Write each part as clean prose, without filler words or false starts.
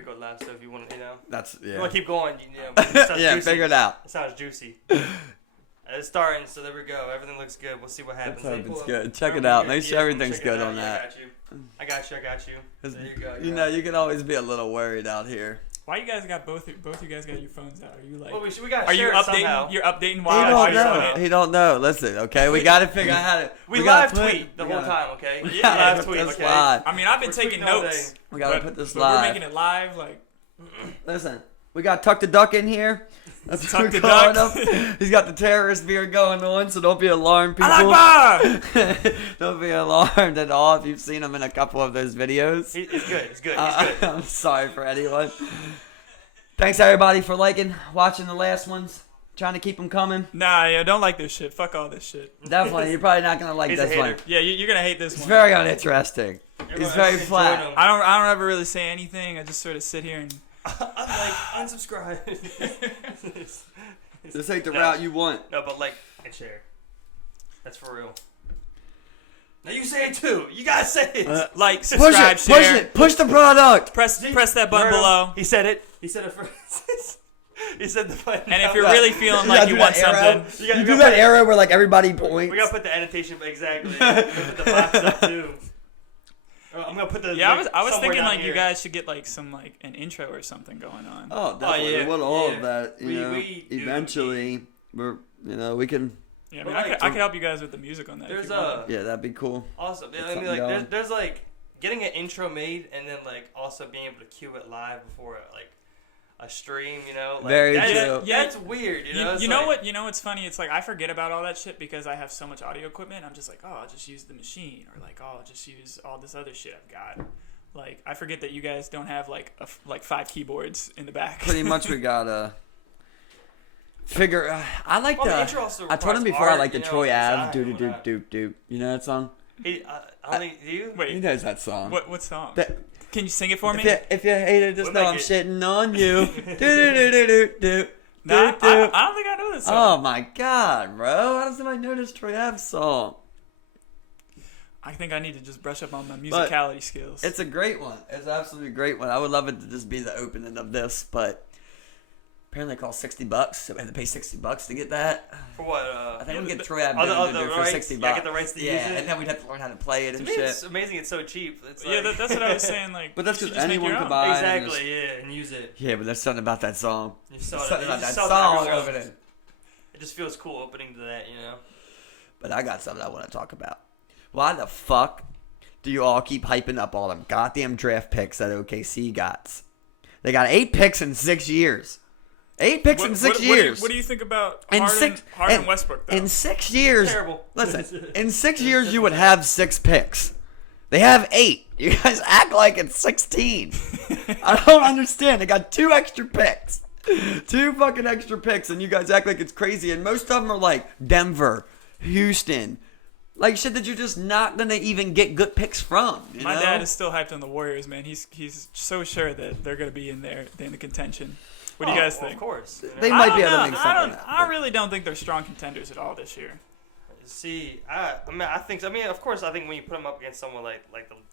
very good laugh. So if you want to, That's you want to keep going, yeah, juicy. figure it out. It sounds juicy. It's starting, so there we go. Everything looks good. We'll see what happens. It's good. Check it out. Make sure everything's good on that. I got you. There you go. You can always be a little worried out here. Why you guys got both you guys got your phones out? Are you like? Well, we got. Are you updating? Somehow. You're updating while He don't know. Listen, okay, we got to figure out how to. We live tweet the whole time, okay? Yeah, live tweet, okay? Live. I mean, I've been taking notes. We got to put this but live. We're making it live, like. Listen, we got Tuck the Duck in here. That's Tuck the Duck. He's got the terrorist beard going on, so don't be alarmed, people. Don't be alarmed at all if you've seen him in a couple of those videos. It's good. He's good. I'm sorry for anyone. Thanks, everybody, for watching the last ones. Trying to keep them coming. Nah, yeah, don't like this shit. Fuck all this shit. Definitely, you're probably not going to like this one. Yeah, you're going to hate this one. It's very unisteresting. It's very flat. I don't ever really say anything. I just sort of sit here and... unsubscribe. This ain't the route you want. No, but like and share. That's for real. Now you say it too. You gotta say it. Like, subscribe, share. Push the product. Press that button below. He said it. He said it first. He said the button. And if you're really feeling like you want something, you do that arrow where like everybody points. We gotta put the annotation exactly. We gotta put the box up too. I'm gonna put the. Yeah, I was thinking like you guys should get like some like an intro or something going on. Oh, definitely. Yeah. We'll all of that. Eventually, we can. Yeah, I mean, I could help you guys with the music on that. There's yeah, that'd be cool. Awesome. Yeah, I mean, like there's like getting an intro made and then like also being able to cue it live before like a stream. Like, very true. Yeah, it's weird. You know what? You know what's funny? It's like I forget about all that shit because I have so much audio equipment. I'm just like, oh, I'll just use the machine, or like, oh, I'll just use all this other shit I've got. Like, I forget that you guys don't have like 5 keyboards in the back. Pretty much, we got figure. I like the the. intro also I told him before art, I like the Troy Ave doop. You know that song? I don't think you. Wait, he knows that song. What song? Can you sing it for me? If you hate it, just know I'm shitting on you. No, I don't think I know this song. Oh my god, bro! How does somebody know this Troy Ave song? I think I need to just brush up on my musicality skills. It's a great one. It's an absolutely great one. I would love it to just be the opening of this, but apparently it costs $60, so we have to pay $60 to get that. For what? I think we get Troy Ave for $60. Yeah, get the rights to use it. And then we'd have to learn how to play it and shit. It's amazing. It's so cheap. It's like... Yeah, that's what I was saying. Like, but that's because anyone could buy exactly. And use it. Yeah, but there's something about that song. Something about that song opening. It just feels cool opening to that, But I got something I want to talk about. Why the fuck do you all keep hyping up all them goddamn draft picks that OKC got? They got 8 picks in 6 years. 8 picks in 6 years. What do you think about Harden and Westbrook, though? In 6 years... Terrible. Listen, in 6 years you would have 6 picks. They have 8. You guys act like it's 16. I don't understand. They got 2 extra picks. 2 fucking extra picks, and you guys act like it's crazy. And most of them are like Denver, Houston... Like shit that you're just not gonna even get good picks from. My dad is still hyped on the Warriors, man. He's so sure that they're gonna be in the contention. What do you guys think? Of course, they might be able to make something. I really don't think they're strong contenders at all this year. See, of course, I think when you put them up against someone like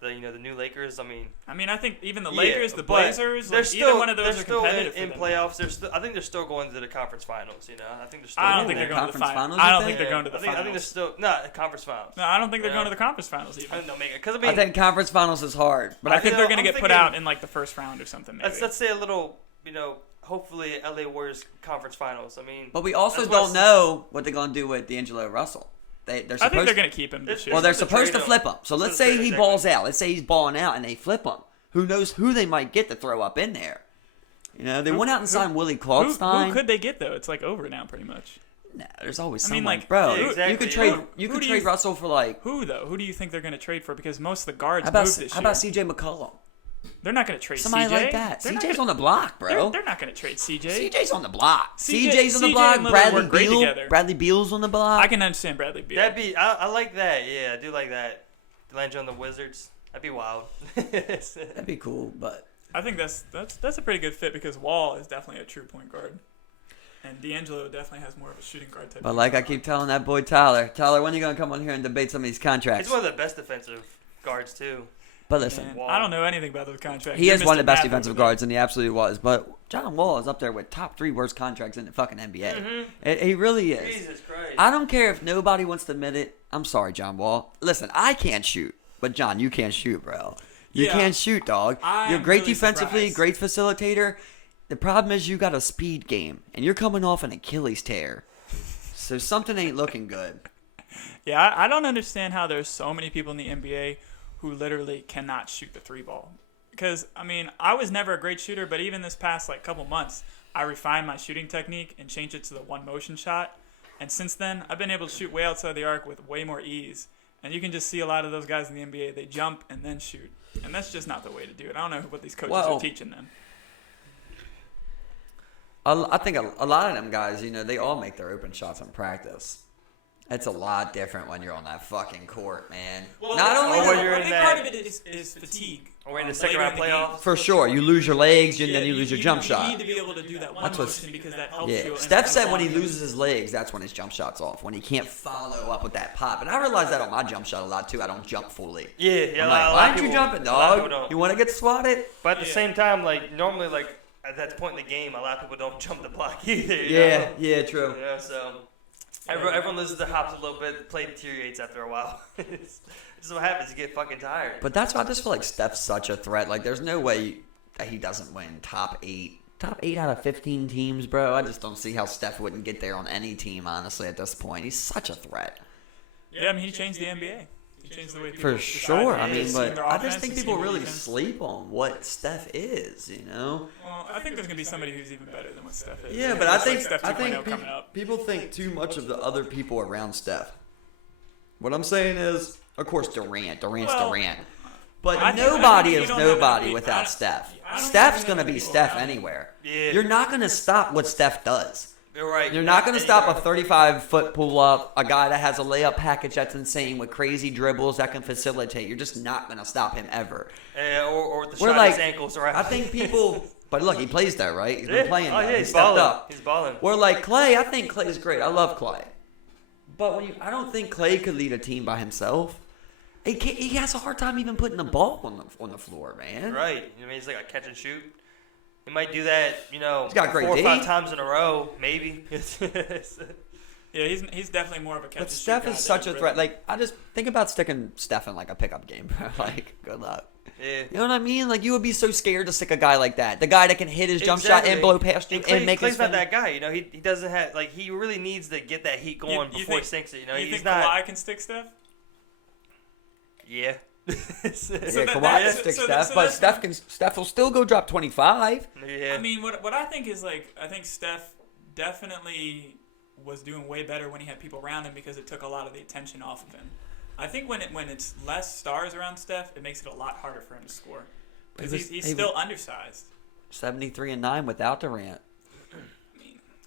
the new Lakers, I think even the Lakers, the Blazers, either one of those are competitive in playoffs. I think they're still going to the conference finals. I think they're still. I don't think they're going to the finals. I don't think they're going to the finals. I think they're still not conference finals. No, I don't think they're going to the conference finals even. I think they'll make it I think conference finals is hard, but I think they're going to get put out in like the first round or something. Maybe. Let's say a little, hopefully LA Warriors conference finals. But we also don't know what they're going to do with D'Angelo Russell. I think they're going to keep him this year. Well, they're supposed to flip him. So let's say he balls out. Let's say he's balling out and they flip him. Who knows who they might get to throw up in there? They went out and signed Willie Cauley-Stein. Who could they get though? It's like over now, pretty much. Nah, there's always someone. Bro, exactly. you could trade Russell for like who though? Who do you think they're going to trade for? Because most of the guards moved this year. How about CJ McCollum? They're not going to trade somebody like that. CJ's on the block, bro. They're not going to trade CJ. CJ's on the block. CJ's on the block. Bradley Beal's on the block. I can understand Bradley Beal. I like that. Yeah, I do like that. Landry on the Wizards. That'd be wild. That'd be cool, but I think that's a pretty good fit because Wall is definitely a true point guard. And D'Angelo definitely has more of a shooting guard type. But like I keep telling that boy Tyler, when are you going to come on here and debate some of these contracts? He's one of the best defensive guards too. But listen, Man, I don't know anything about those contracts. he You're is one of the Mr. best Math defensive over there. guards, and he absolutely was. But John Wall is up there with top 3 worst contracts in the fucking NBA. He really is. Jesus Christ. I don't care if nobody wants to admit it. I'm sorry, John Wall. Listen, I can't shoot, but John, you can't shoot, bro. You Yeah. can't shoot, dog. You're I'm great really defensively, surprised. great facilitator. The problem is you got a speed game, and you're coming off an Achilles tear. So something ain't looking good. Yeah, I don't understand how there's so many people in the NBA who literally cannot shoot the 3 ball. Because, I mean, I was never a great shooter, but even this past, couple months, I refined my shooting technique and changed it to the one motion shot. And since then, I've been able to shoot way outside the arc with way more ease. And you can just see a lot of those guys in the NBA, they jump and then shoot. And that's just not the way to do it. I don't know what these coaches are teaching them. I think a lot of them guys, they all make their open shots in practice. It's a lot different when you're on that fucking court, man. Well, Not only I when you're think in part that- of it is fatigue. Or in the later second round in the game. playoffs. For sure, you lose your legs and then you lose your jump You shot. need to be able to do that one That's what's- motion because that helps Yeah, you. Steph said when he loses his legs, that's when his jump shot's off. When he can't follow up with that pop. And I realize that on my jump shot a lot too. I don't jump fully. Yeah, I'm a like, lot why of aren't you people- jumping, a lot of dog? people don't. You want to get swatted? But at the Yeah. same time, normally, at that point in the game, a lot of people don't jump the block either. You Yeah, know? yeah, true. So everyone loses their hops a little bit. Play deteriorates after a while. This is what happens. You get fucking tired. But that's why I just feel like Steph's such a threat. Like, there's no way that he doesn't win top 8. Top 8 out of 15 teams, bro. I just don't see how Steph wouldn't get there on any team, honestly, at this point. He's such a threat. Yeah, I mean, he changed the NBA. He changed the way people For decide sure. to I mean, see but their I offense just think and people see their really defense. sleep on what Steph is, Well, I think there's gonna be somebody who's even better than what Steph is. Yeah, but I It's think Steph I 2.0 think coming up. people think too much of the other people around Steph. What I'm saying is, of course, Durant's Well, Durant, but I think- nobody I think is you don't have nobody enough without people. Steph. I don't Steph's think gonna enough be people Steph around him. anywhere. Yeah. You're not gonna stop what Steph does. You're right. You're not going to stop a 35-foot pull-up, a guy that has a layup package that's insane with crazy dribbles that can facilitate. You're just not going to stop him ever. Or the We're shot like, his ankles right. I think people, but look, he plays there, right? He's Yeah. been playing Oh, there. yeah, He's he's stepped balling. up. He's balling. We're like Clay. I think Clay's great. I love Clay, but I don't think Clay could lead a team by himself. He has a hard time even putting the ball on the floor, man. Right. I mean, he's like a catch and shoot. He might do that, He's got great 4 or D. 5 times in a row, maybe. Yeah, he's definitely more of a catch. But Steph is such a threat. Like, I just think about sticking Steph in like a pickup game, bro. Like, good luck. Yeah. You know what I mean? Like, you would be so scared to stick a guy like that. The guy that can hit his jump shot and blow past you and make Clay's his not that guy. He doesn't have he really needs to get that heat going before he sinks it. You He's think not. Kawhi can stick Steph? Yeah. Yeah, that- Kawhi that- can stick so Steph, that's- but Steph will still go drop 25. Yeah. I mean, what I think is I think Steph definitely was doing way better when he had people around him because it took a lot of the attention off of him. I think when it's less stars around Steph, it makes it a lot harder for him to score because he's still undersized. 73-9 without Durant.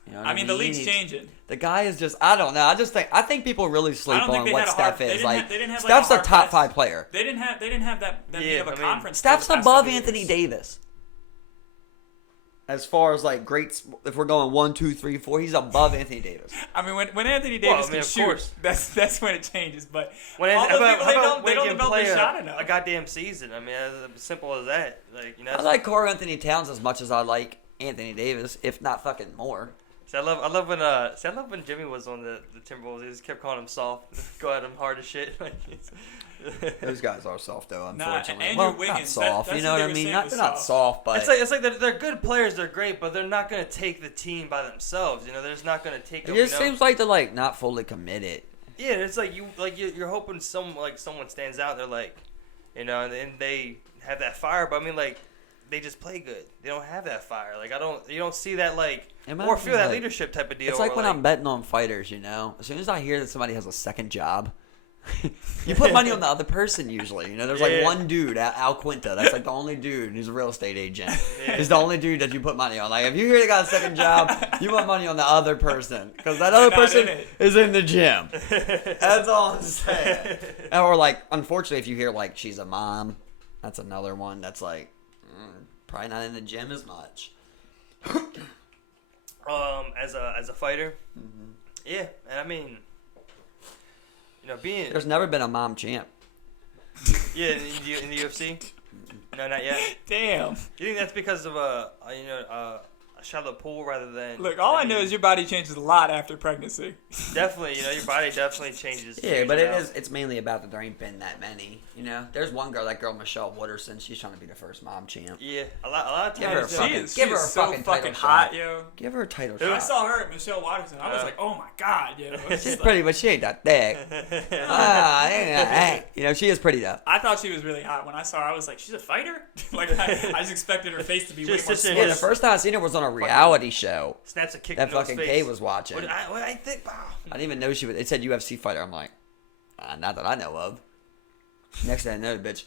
You know what I mean, the league's He's- changing. The guy is just, I don't know. I think people really sleep don't think on they what had a Steph hard- they is. didn't like, have- they didn't have, like, Steph's a a hard top press. 5 player. They didn't have that big of a conference. Steph's for the past above couple Anthony years. Davis. As far as like greats, if we're going 1, 2, 3, 4, he's above Anthony Davis. I mean, when Anthony Davis I mean, can of shoot, course. that's when it changes. But When all those people, they don't can develop play their shot enough. a goddamn season? I mean, as simple as that. I like Karl Anthony Towns as much as I like Anthony Davis, if not fucking more. I love when Jimmy was on the Timberwolves. He just kept calling him soft, go at him hard as shit. Those guys are soft though, Nah, unfortunately. Andrew well, not Wiggins, soft. that's You know what what I they were mean? saying Not, was they're not soft. soft, but It's like they're good players. They're great, but they're not gonna take the team by themselves. They're just not gonna take. it just seems like they're like not fully committed. Yeah, it's like you're hoping someone stands out. They're and they have that fire. But I mean, they just play good. They don't have that fire. You don't see that or feel that leadership type of deal. It's like when I'm betting on fighters, as soon as I hear that somebody has a second job, you put money on the other person usually. There's like one dude, Al Quinta, that's like the only dude who's a real estate agent. He's the only dude that you put money on. Like if you hear they got a second job, you put money on the other person because that other person is in the gym. That's all I'm saying. Or unfortunately, if you hear she's a mom, that's another one that's probably not in the gym as much. As a fighter, yeah, and I mean, being there's never been a mom champ. Yeah, in the UFC. No, not yet. Damn. You think that's because of a shallow pool rather than? Look, all I know is your body changes a lot after pregnancy. Definitely, your body definitely changes. Yeah, but it's mainly about that there ain't been that many. There's one girl, that girl Michelle Wooderson. She's trying to be the first mom champ. Yeah, a lot of Give her a times. fucking, give her a so fucking fucking title hot, shot. yo. Give her a title Dude, I shot. saw her at Michelle Watterson. I was like, oh my god, yo. She's pretty, but she ain't that thick. She is pretty though. I thought she was really hot. When I saw her, I was like, she's a fighter? Like, I just expected her face to be way more Just Yeah, the first time I seen her was on a reality show Snaps a kick that in those fucking face. Kay was watching. What I think? Wow. I didn't even know she was. It said UFC fighter. I'm like, not that I know of. Next thing I know, the bitch.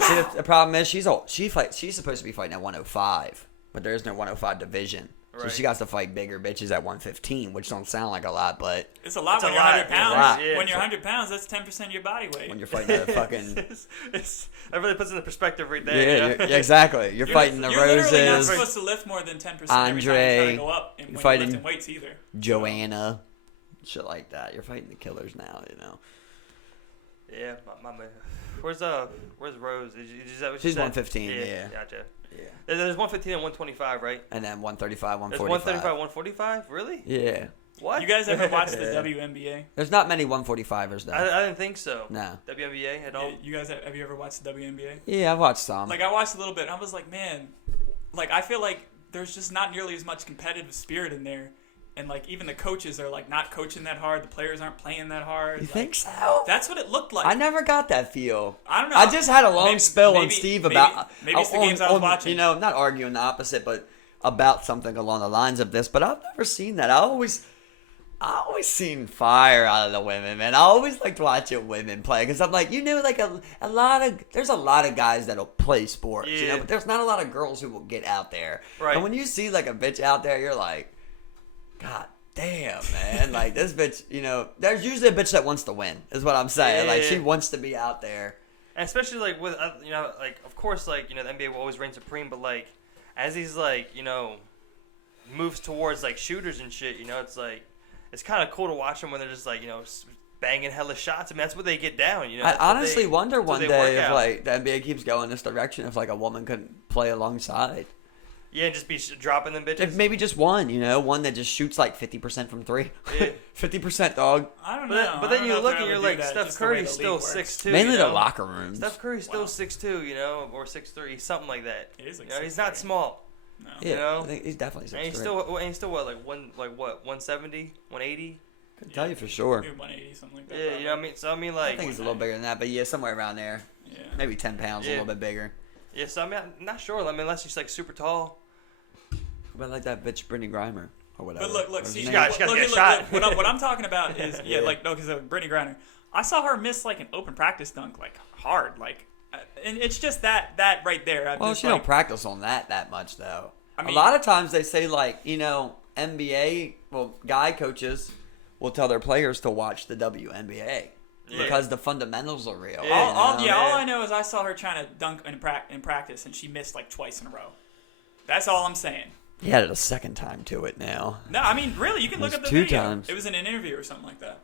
See, the problem is she's supposed to be fighting at 105, but there is no 105 division. So Right. she got to fight bigger bitches at 115, which don't sound like a lot, but It's a lot It's when a you're lot. 100 It's a pounds. lot. Yeah. When you're 100 pounds, that's 10% of your body weight. when you're fighting a fucking That really puts it in perspective right there. yeah, exactly. You're fighting the You're literally not Roses, supposed to lift more than 10% every time Andre, you try to go up and you're when fighting you're lifting weights either. Joanna, shit like that. You're fighting the killers now, Yeah, my man. Where's Rose? Is that what She's you said? 115, yeah. Gotcha. Yeah. There's 115 and 125, right? And then 135, There's 145. 135, 145? Really? Yeah. What? You guys ever watch the WNBA? There's not many 145ers though. I didn't think so. No. WNBA at all? You guys have you ever watched the WNBA? Yeah, I've watched some. Like I watched a little bit. And I was like, man, like I feel like there's just not nearly as much competitive spirit in there, and like even the coaches are like not coaching that hard. The players aren't playing that hard. You Like, think so? That's what it looked like. I never got that feel. I don't know. I just had a long Maybe- spill on maybe- Steve maybe- about maybe it's the games I was watching. Not arguing the opposite, but about something along the lines of this. But I've never seen that. I always seen fire out of the women, man. I always liked watching women play because I'm like, like there's a lot of guys that'll play sports, Yeah. but there's not a lot of girls who will get out there. Right. And when you see like a bitch out there, you're like, God damn, man. Like this bitch, there's usually a bitch that wants to win, is what I'm saying. Yeah. Like she wants to be out there. And especially like with like of course like the NBA will always reign supreme, but like as he's like moves towards like shooters and shit, it's like it's kind of cool to watch them when they're just like banging hella shots. I mean that's what they get down. I honestly wonder one day if out. like the NBA keeps going this direction, if like a woman could play alongside. Yeah, and just be dropping them bitches. If maybe just one, one that just shoots like 50% from three. Yeah. 50%, dog. I don't But know. then, but I then don't you know if look I and would you're do like that, Steph just the way Curry's the still league works. 6'2". Mainly the locker rooms. Steph Curry's still Wow. 6'2", or 6'3", something like that. He is like He's not 6'3". small. No. Yeah, I think he's definitely 6'3". And he's still what, like 170, 180? Couldn't tell you for sure. Maybe 180, something like that. Yeah, you know what I mean. So I mean like I think he's a little bigger than that, but yeah, somewhere around there. Yeah. Maybe 10 pounds, a Yeah. little bit bigger. yeah. So I mean I'm not sure. I mean unless he's like super tall. But like that bitch Brittany Grimer or whatever. But look, What's see, his She name? got- she gotta look, get look, shot. look, what I'm talking about is Yeah. because of Brittany Griner. I saw her miss like an open practice dunk like hard, and it's just that right there. I'm Well, just she don't practice on that much though. I mean- a lot of times they say like NBA, guy coaches will tell their players to watch the WNBA Yeah. because the fundamentals are real. Yeah. all Yeah. I know is I saw her trying to dunk in practice, and she missed like twice in a row. That's all I'm saying. He added a second time to it now. No, I mean really, you can look It up was the 2 video. times. It was in an interview or something like that.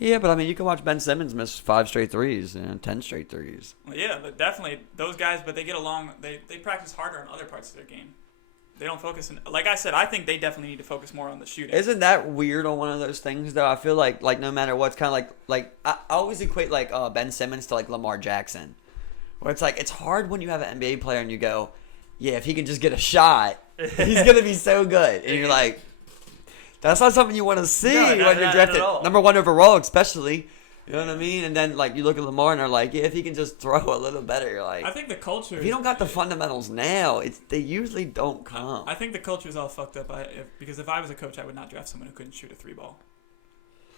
Yeah, but I mean, you can watch Ben Simmons miss 5 straight threes and 10 straight threes. Well, yeah, but definitely those guys. But they get along. They practice harder on other parts of their game. They don't focus. Like I said, I think they definitely need to focus more on the shooting. Isn't that weird on one of those things though? I feel like no matter what, it's kind of like I always equate like Ben Simmons to like Lamar Jackson, where it's like it's hard when you have an NBA player and you go, yeah, if he can just get a shot, he's gonna be so good, and you're like, that's not something you want to see No, when not you're at drafted all. number 1 overall, especially. You know what I mean? And then like you look at Lamar and they're like, yeah, if he can just throw a little better, you're like, I think the culture. if you don't got the fundamentals now, they usually don't come. I think the culture is all fucked up. Because if I was a coach, I would not draft someone who couldn't shoot a 3-ball.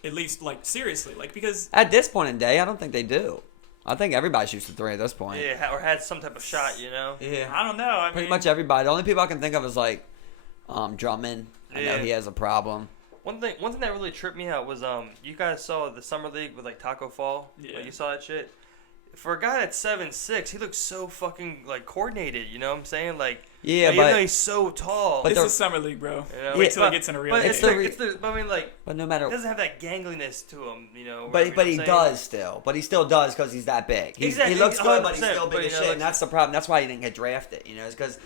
At least, like seriously, like because At this point in day, I don't think they do. I think everybody shoots the 3 at this point. Yeah, or had some type of shot. Yeah. I don't know. I Pretty mean, much everybody. The only people I can think of is like Drummond. I know Yeah. he has a problem. One thing that really tripped me out was you guys saw the summer league with like Taco Fall. Yeah. Like, you saw that shit. for a guy that's 7'6", he looks so fucking like coordinated. You know what I'm saying? Like, Yeah, even but though he's so tall. This is summer league, bro. You know? Wait till he gets in a real But game. I mean, like, but no matter. he doesn't have that gangliness to him. You know. But you know he what I'm saying? does still. But he still does because he's that big. Exactly, He looks good, but he's 100%, still big but, as you know, shit. And that's the problem. That's why he didn't get drafted. You know, it's because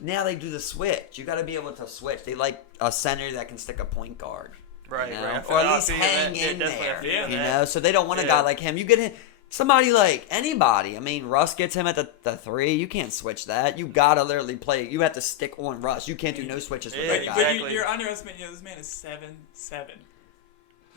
now they do the switch. You got to be able to switch. They like a center that can stick a point guard. Right, You know? right. Or at I least feel hang that. Yeah, in definitely, I there. feel You that. know, so they don't want a Yeah. guy like him. You get him. Somebody like anybody. I mean, Russ gets him at the 3. You can't switch that. You gotta literally play. You have to stick on Russ. You can't do no switches with Yeah, that But, guy. but Exactly. you're underestimating. This man is 7'7".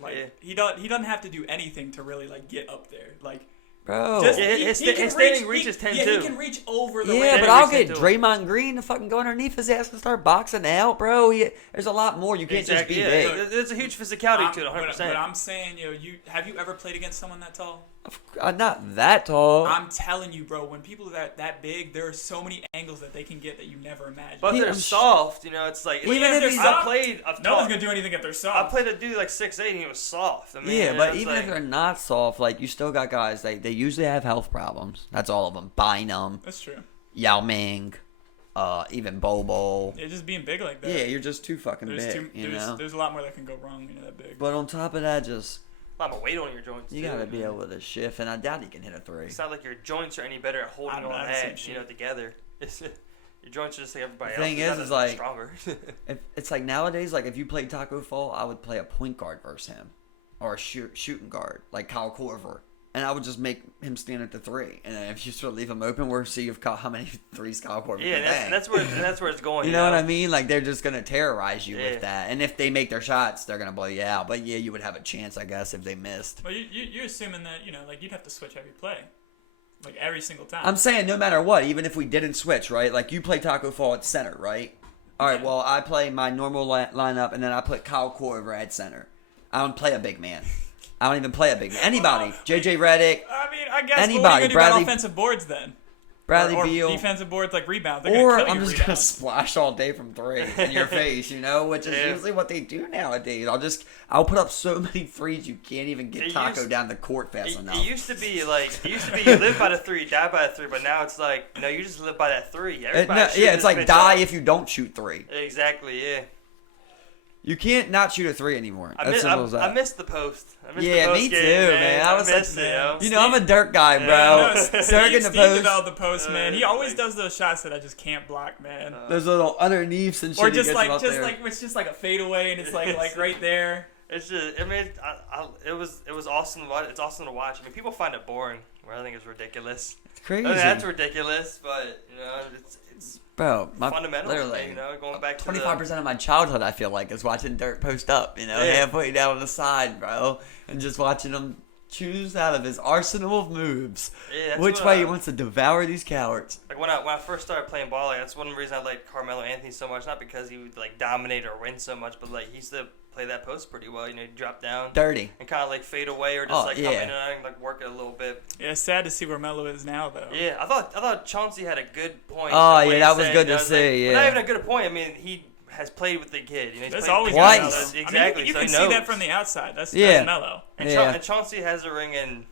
Like Yeah. he doesn't have to do anything to really like get up there. Like Bro. just, Yeah, he his can standing reach, reach is 10 Yeah, too. he can reach over the Yeah, rim. but I'll reach get into him. Draymond Green to fucking go underneath his ass and start boxing out, bro. There's a lot more. You can't Exactly. just be Yeah, big. there's a huge physicality to it, But 100%. I'm saying, you have you ever played against someone that tall? I'm not that tall. I'm telling you, bro. When people are that big, there are so many angles that they can get that you never imagined. But Yeah, they're I'm soft, you know. It's like Even if they're he's- I soft, played. no one's gonna do anything if they're I soft. played a dude like 6'8", and he was soft. I mean, Yeah, you know, but it's even like, if they're not soft, like you still got guys. They usually have health problems. That's all of them. Bynum, That's true. Yao Ming, even Bobo. Yeah, just being big like that. Yeah, you're just too fucking big. There's a lot more that can go wrong when you're that big. But on top of that, just a lot of weight on your joints. you too, gotta be man. able to shift, and I doubt he can hit a 3. It's not like your joints are any better at holding I don't all know, I've seen that, shit. together. Your joints are just like everybody The thing else. is It's like- stronger. It's like nowadays, like if you played Taco Fall, I would play a point guard versus him, or a shooting guard like Kyle Korver, and I would just make him stand at the 3. And then if you sort of leave him open, we'll see how many threes Kyle Korver yeah, can and bang. that's where it's going. You know what I mean? Like they're just gonna terrorize you Yeah. with that, and if they make their shots, they're gonna blow you out. But yeah, you would have a chance, I guess, if they missed. But you're assuming that like you'd have to switch every play, like every single time. I'm saying no matter what, even if we didn't switch, right? Like you play Taco Fall at center, right? All right. Yeah. Well, I play my normal lineup, and then I put Kyle Korver at center. I don't play a big man. I don't even play a big man. Anybody, JJ Redick, I mean, I guess. Anybody, What are you gonna do about Bradley- offensive boards then? Bradley or Beal. defensive boards like rebounds. They're Or gonna kill I'm your just gonna rebounds. splash all day from 3 in your face, which is Yeah. usually what they do nowadays. I'll put up so many threes you can't even get It Taco used- down the court fast It enough. used to be you live by the 3, die by the 3, but now it's like no, you just live by that 3. Everybody shoots it's this like bitch die off. if you don't shoot 3. Exactly, yeah. You can't not shoot a 3 anymore. I, As miss, simple as that. I missed the post. I missed Yeah, the post me game, too, man. I was like, missed it, You know, I'm a dirt guy, bro. Yeah, No, Dirk in the Steve post. developed the post, man. He always like- does those shots that I just can't block, man. Those little underneaths and shit. or he just gets like, them up there. it's just like a fadeaway, and it's like right there. It's just, I mean, it was awesome to watch. It's awesome to watch. I mean, people find it boring, where I think it's ridiculous. It's crazy. I mean, that's ridiculous, but it's Bro, my fundamentals, literally, going back to 25% of my childhood, I feel like, is watching Dirk post up, Yeah. halfway down on the side, bro, and just watching him choose out of his arsenal of moves Yeah, that's which what way he wants to devour these cowards. Like when I first started playing ball, like, that's one reason I liked Carmelo Anthony so much. Not because he would like dominate or win so much, but like he used to play that post pretty well. He'd drop down Dirty. and kind of like fade away or just Oh, like come yeah. in and like work it a little bit. Yeah, it's sad to see where Melo is now, though. Yeah, I thought Chauncey had a good point. Oh, What yeah, he that was said, good you know, to it's like- see, well, not yeah. even a good point. I mean, he has played with the kid. You know, he's That's played always with Twice. Melo. Melo. Exactly. I mean, you so can he see that knows. from the outside. That's Yeah. Melo. And, Yeah. and Chauncey has a ring, and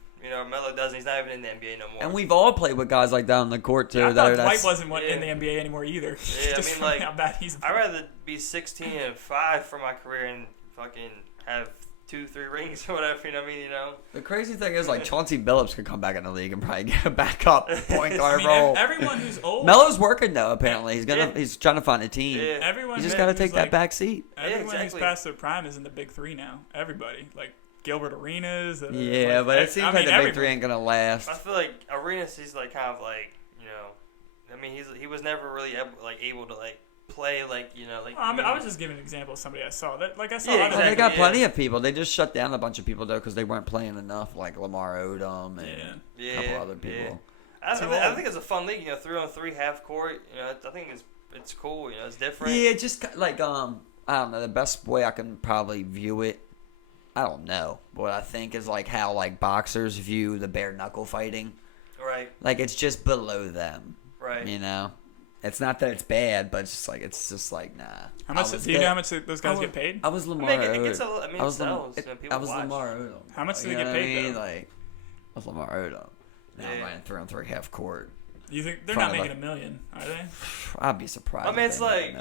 Melo doesn't. He's not even in the NBA no more. And we've all played with guys like that on the court, too. Yeah, I that thought are Dwight that's- wasn't Yeah. in the NBA anymore either. Yeah, I Just mean, from like, how bad he's. I'd rather be 16-5 for my career and fucking have 2-3 rings or whatever. You know what I mean? You know. The crazy thing is, like, Chauncey Billups could come back in the league and probably get a backup point I guard mean, role. everyone who's old. Melo's working, though, apparently. Yeah. He's trying to find a team. Yeah. Everyone. You just got got to take that back seat. Everyone who's exactly. past their prime is in the big three now. Everybody, like Gilbert Arenas. Yeah, but it seems like the big 3 ain't going to last. I feel like Arenas, he's like kind of like I mean, he was never really able to like play like like. I was just giving an example of somebody I saw that I saw. Yeah, other Oh, exactly. they got yeah. plenty of people. They just shut down a bunch of people, though, because they weren't playing enough, like Lamar Odom and Yeah, a couple other people. yeah. I think it's a fun league. 3-on-3 half court. I think it's cool. It's different. Yeah, just like I don't know. The best way I can probably view it, I don't know. What I think is like how like boxers view the bare knuckle fighting. Right. Like it's just below them. Right. It's not that it's bad, but it's just like nah. How much? Do you know how much those guys get paid? I was I Lamar. mean, it gets Odom. it sells. People I was watch. Lamar Odom. How much do You they know get what I paid, mean? though? Like I was Lamar Odom. Now I'm running 3-on-3 half court. You think they're not making $1 million, are they? I'd be surprised. I mean, it's like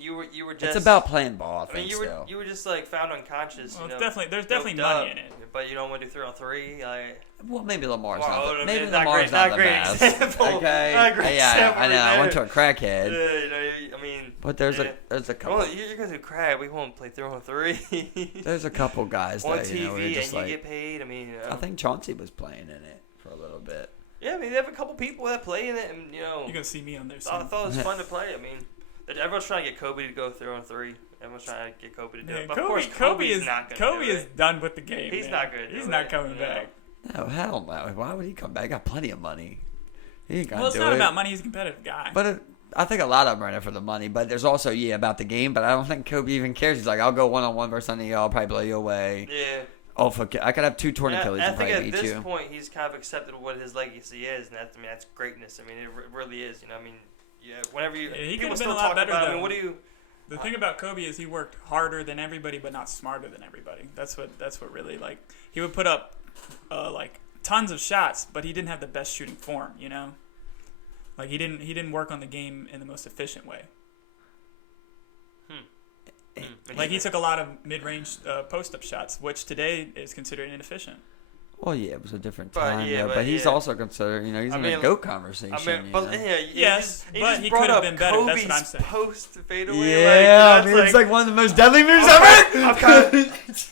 you were just. It's about playing ball. I mean, you were just like found unconscious. Well, there's definitely money in it. But you don't want to do 3-on-3. Well, maybe Lamar's not. Maybe not Lamar's great, not not the great best. example. Okay. Not great example I know. I went to a right crackhead. there. I mean. But there's a couple. Well, you're gonna do crack. We won't play 3-on-3. There's a couple guys on that TV just and you get paid. I mean. I think Chauncey was playing in it for a little bit. Yeah, I mean, they have a couple people that play in it, and You're gonna see me on there soon. I thought it was fun to play. I mean, everyone's trying to get Kobe to go 3-on-3. Everyone's trying to get Kobe to do it. But of course, Kobe's not going to do it. Kobe is done with the game. He's not good. He's not coming back. No, hell no. Why would he come back? He got plenty of money. He ain't gonna do it. Well, it's not about money. He's a competitive guy. But I think a lot of them are in it for the money. But there's also, about the game. But I don't think Kobe even cares. He's like, I'll go one-on-one versus any of y'all. I'll probably blow you away. Yeah. Oh, fuck it. I could have 2 torn Achilles and probably beat you. I think at this point, he's kind of accepted what his legacy is. And that's greatness. I mean, it really is. I mean, whenever you... he people could have been still a lot talk better, about though. I mean, what do you... The thing about Kobe is he worked harder than everybody, but not smarter than everybody. That's what really, like, he would put up tons of shots, but he didn't have the best shooting form. Like he didn't work on the game in the most efficient way. Like he took a lot of mid-range post-up shots, which today is considered inefficient. Well, yeah, it was a different time. But but he's also considered, he's in the GOAT conversation. Yes, but he could have been better. That's what I'm saying. Post fadeaway. Yeah, it's like one of the most deadly moves ever.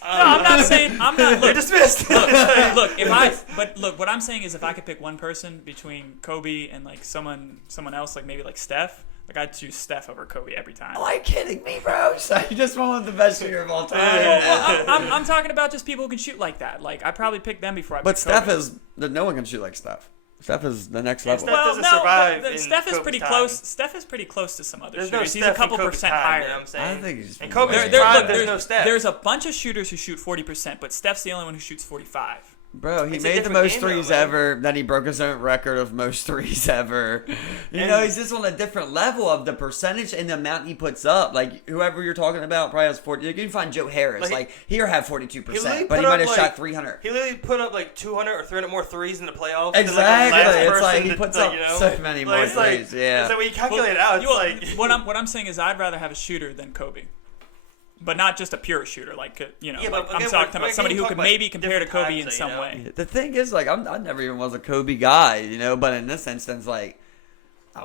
I'm not saying. I'm not. Look, you're dismissed. Look, what I'm saying is, if I could pick one person between Kobe and like someone else, like maybe like Steph. Like, I'd choose Steph over Kobe every time. Are you kidding me, bro? So you just won the best shooter of all time. I'm talking about just people who can shoot like that. Like, I'd probably pick them before I pick But Steph Kobe. no one can shoot like Steph. Steph is the next level. Steph doesn't survive in Steph is Kobe's pretty time. close. Steph is pretty close to some other There's shooters. no He's Steph a couple in Kobe's percent time, higher. You know what I'm saying? I think he's in Kobe's There- prime, there's no Steph. There's a bunch of shooters who shoot 40%, but Steph's the only one who shoots 45. Bro, he It's a made the different most game, though, threes man. ever. Then he broke his own record of most threes ever. He's just on a different level of the percentage and the amount he puts up. Like, whoever you're talking about probably has 40. You can find Joe Harris. He'll have 42%, but he might have shot 300. He literally put up like 200 or 300 more threes in the playoffs. Exactly. It's like he than puts like, up so many more threes. So when you calculate it out, it's like... What I'm saying is I'd rather have a shooter than Kobe. But not just a pure shooter, I'm talking about somebody who could maybe compare to Kobe in some way. The thing is, I never even was a Kobe guy, but in this instance, I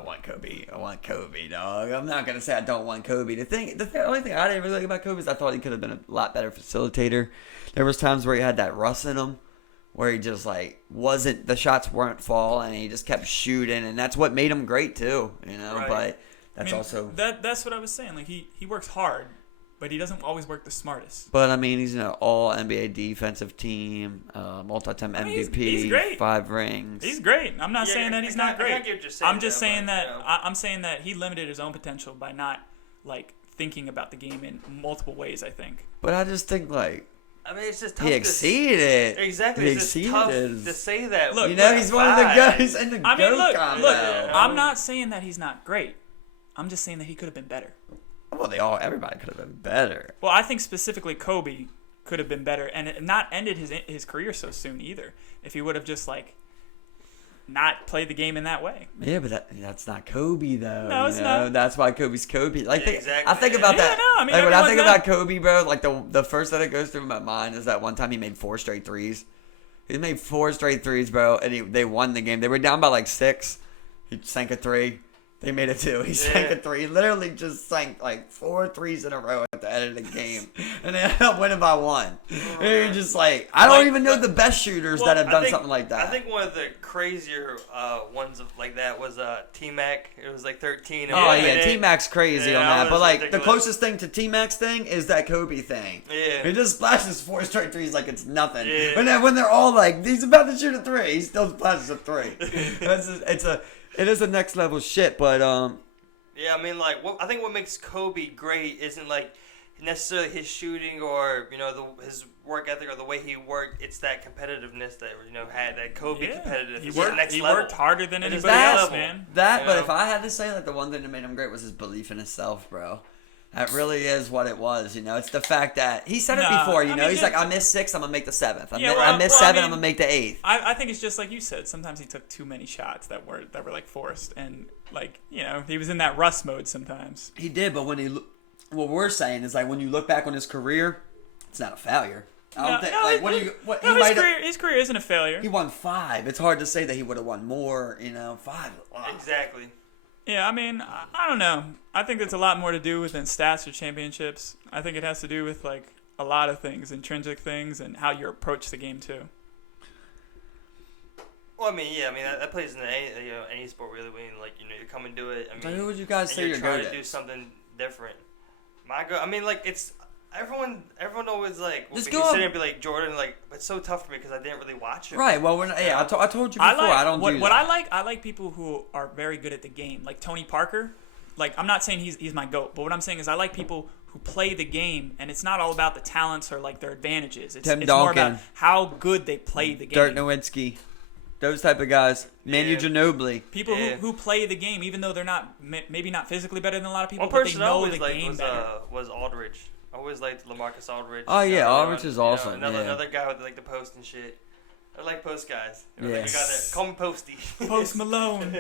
want Kobe. I want Kobe, dog. I'm not gonna say I don't want Kobe. The only thing I didn't really like about Kobe is I thought he could have been a lot better facilitator. There was times where he had that rust in him, where he just the shots weren't falling, and he just kept shooting, and that's what made him great too, Right. But that's that's what I was saying. Like he works hard. But he doesn't always work the smartest. But he's in an all NBA defensive team, multi-time MVP, he's great. 5 rings. He's great. I'm not saying that he's not great. I'm just saying that I'm saying that he limited his own potential by not thinking about the game in multiple ways. I think. But I just think it's just tough. he exceeded it. Exactly. It's just tough to say that. Look, he's one of the guys in the GOAT combo. I'm not saying that he's not great. I'm just saying that he could have been better. Well, everybody could have been better. Well, I think specifically Kobe could have been better, and not ended his career so soon either. If he would have just not played the game in that way. Yeah, but that's not Kobe though. No, it's not. That's why Kobe's Kobe. Exactly. I think about that. No, I mean, when I think about Kobe, bro, the first thing that goes through my mind is that one time he made 4 straight threes. He made 4 straight threes, bro, and they won the game. They were down by 6. He sank a 3. They made it 2. He sank a 3. He literally just sank 4 threes in a row at the end of the game. And they ended up winning by 1. And you're just I don't even know the best shooters that have done something like that. I think one of the crazier ones like that was T-Mac. It was 13. Oh, yeah. T-Mac's crazy on that. But ridiculous. The closest thing to T-Mac's thing is that Kobe thing. Yeah. He just splashes 4 straight threes like it's nothing. Yeah. And then when they're all he's about to shoot a 3, he still splashes a 3. It is a next level shit, but Yeah, I mean, I think what makes Kobe great isn't necessarily his shooting or his work ethic or the way he worked. It's that competitiveness that had that Kobe competitive. He worked worked harder than anybody else, man. But if I had to say the one thing that made him great was his belief in himself, bro. That really is what it was, It's the fact that he said it Nah, before, I mean, He's yeah. like, I missed 6, I'm gonna make the 7th. Yeah, I missed 7, mean, I'm gonna make the 8th. I think it's just like you said. Sometimes he took too many shots that were like forced, and like he was in that rust mode sometimes. He did, but what we're saying is like when you look back on his career, it's not a failure. I don't think his career isn't a failure. He won 5. It's hard to say that he would have won more, 5. Exactly. Yeah, I mean, I don't know. I think it's a lot more to do with than stats or championships. I think it has to do with like a lot of things, intrinsic things, and how you approach the game too. Well, I mean, that plays in any sport really. When you come and do it. I mean, who would you guys say you're trying good to at? do something different. It's everyone always like will be considering be like Jordan, like, but it's so tough for me because I didn't really watch him. Right. Well, I told you before. I don't do that. What I like people who are very good at the game, like Tony Parker. Like, I'm not saying he's my GOAT, but what I'm saying is I like people who play the game, and it's not all about the talents or like their advantages. It's more about how good they play the game. Dirk Nowitzki, those type of guys. Manu Ginobili. People who play the game, even though they're maybe not physically better than a lot of people, One but they person know I the always game liked was Aldridge. I always liked LaMarcus Aldridge. Oh yeah, Aldridge is awesome. Another guy with like the post and shit. I like post guys. Call me Posty. Post Malone.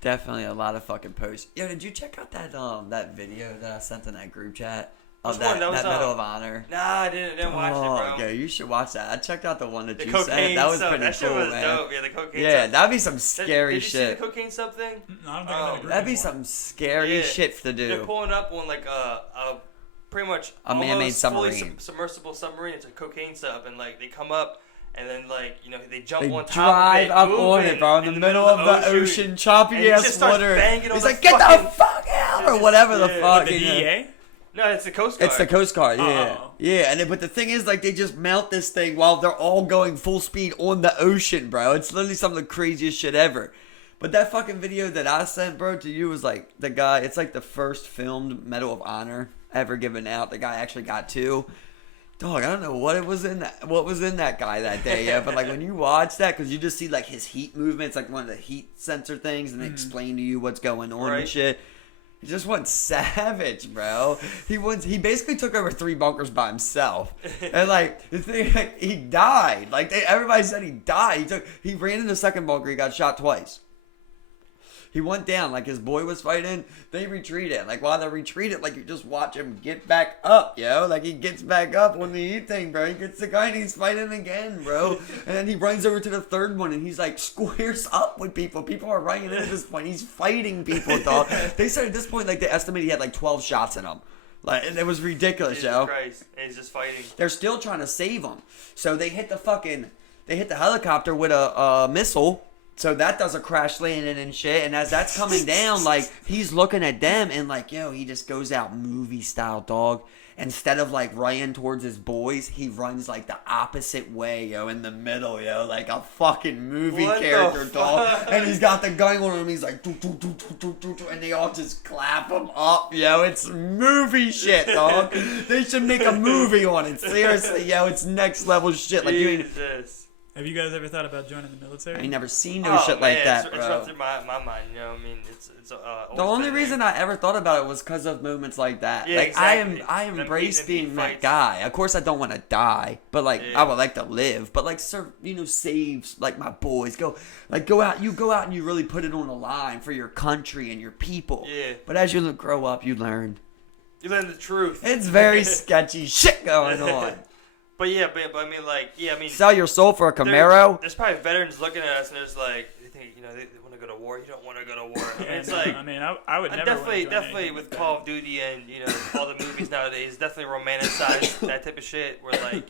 Definitely a lot of fucking posts. Yo, did you check out that video that I sent in that group chat of that Medal of Honor? Nah, I didn't watch it, bro. Okay, you should watch that. I checked out the one that you sent. That was pretty that shit cool, was man. dope. Yeah, the cocaine. Yeah, sub. that'd be some scary shit. Did you see the cocaine sub thing? No, I don't think I'm in a group that'd be anymore. some scary shit to do. They're pulling up on like a pretty much a man-made submarine, fully submersible submarine. It's a cocaine sub, and like they come up. And then, like, they jump they on top drive of it, up on it, bro, in the middle of the ocean, chopping ass water. He's like, get the fuck out, or whatever the fuck. The DEA? No, it's the Coast Guard. It's the Coast Guard, yeah. Oh. Yeah, but the thing is, like, they just mount this thing while they're all going full speed on the ocean, bro. It's literally some of the craziest shit ever. But that fucking video that I sent, bro, to you was like the guy. It's like the first filmed Medal of Honor ever given out. The guy actually got 2. Dog, I don't know what was in that guy that day, yeah. But like when you watch that, because you just see like his heat movements, like one of the heat sensor things, and they explain to you what's going on and shit. He just went savage, bro. He basically took over 3 bunkers by himself, and like the thing, like, he died. Like everybody said he died. He ran in the second bunker. He got shot twice. He went down, like his boy was fighting, they retreated. Like while they retreated, like you just watch him get back up, yo. Like he gets back up on the heat thing, bro. He gets the guy and he's fighting again, bro. And then he runs over to the third one and he's like squares up with people. People are running in at this point. He's fighting people, dog. They said at this point, like they estimated he had like 12 shots in him. Like, and it was ridiculous, yo. Christ. And he's just fighting. They're still trying to save him. So they hit the helicopter with a missile. So that does a crash landing and shit. And as that's coming down, like, he's looking at them and, like, yo, he just goes out movie style, dog. Instead of, like, running towards his boys, he runs, like, the opposite way, yo, in the middle, yo. Like a fucking movie character, dog. And he's got the gun on him. He's like, doo, doo, doo, doo, doo, doo, doo, and they all just clap him up, yo. It's movie shit, dog. They should make a movie on it. Seriously, yo. It's next level shit. Like, Jesus. Have you guys ever thought about joining the military? I ain't never seen no shit like that, bro. It's run through my mind, you know. I mean, it's the only reason I ever thought about it was because of moments like that. Yeah, like exactly. I embrace being that guy. Of course, I don't want to die, but like I would like to live. But like, save like my boys. Go out. You go out and you really put it on the line for your country and your people. Yeah. But as you grow up, you learn. You learn the truth. It's very sketchy shit going on. But I mean, sell your soul for a Camaro. There's probably veterans looking at us and there's like, they think, they want to go to war. You don't want to go to war. And it's like, I mean, I would never. Definitely with Call of Duty and all the movies nowadays, definitely romanticize that type of shit. Where like,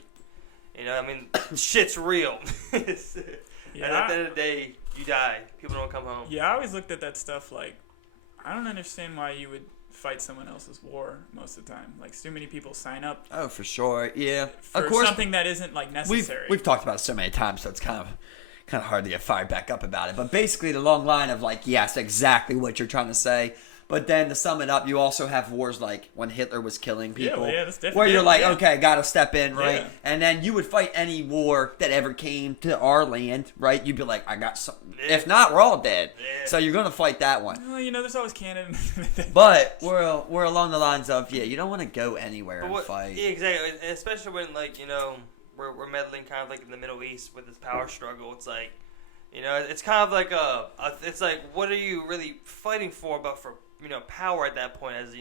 I mean, shit's real. And at the end of the day, you die. People don't come home. Yeah, I always looked at that stuff like, I don't understand why you would fight someone else's war most of the time. Like, so many people sign up. Oh, for sure, yeah. For of course, something that isn't like necessary. We've talked about it so many times, so it's kind of hard to get fired back up about it. But basically, the long line of like, yes, exactly what you're trying to say. But then to sum it up, you also have wars like when Hitler was killing people. Yeah, that's different. Where you're like, Yeah. okay, gotta step in, right? Yeah. And then you would fight any war that ever came to our land, right? You'd be like, I got some. Yeah. If not, we're all dead. Yeah. So you're gonna fight that one. Well, there's always Canada. But we're along the lines of, you don't want to go anywhere and fight. Yeah, exactly. And especially when we're meddling kind of like in the Middle East with this power struggle. It's like, it's kind of like it's like, what are you really fighting for? But for power at that point, as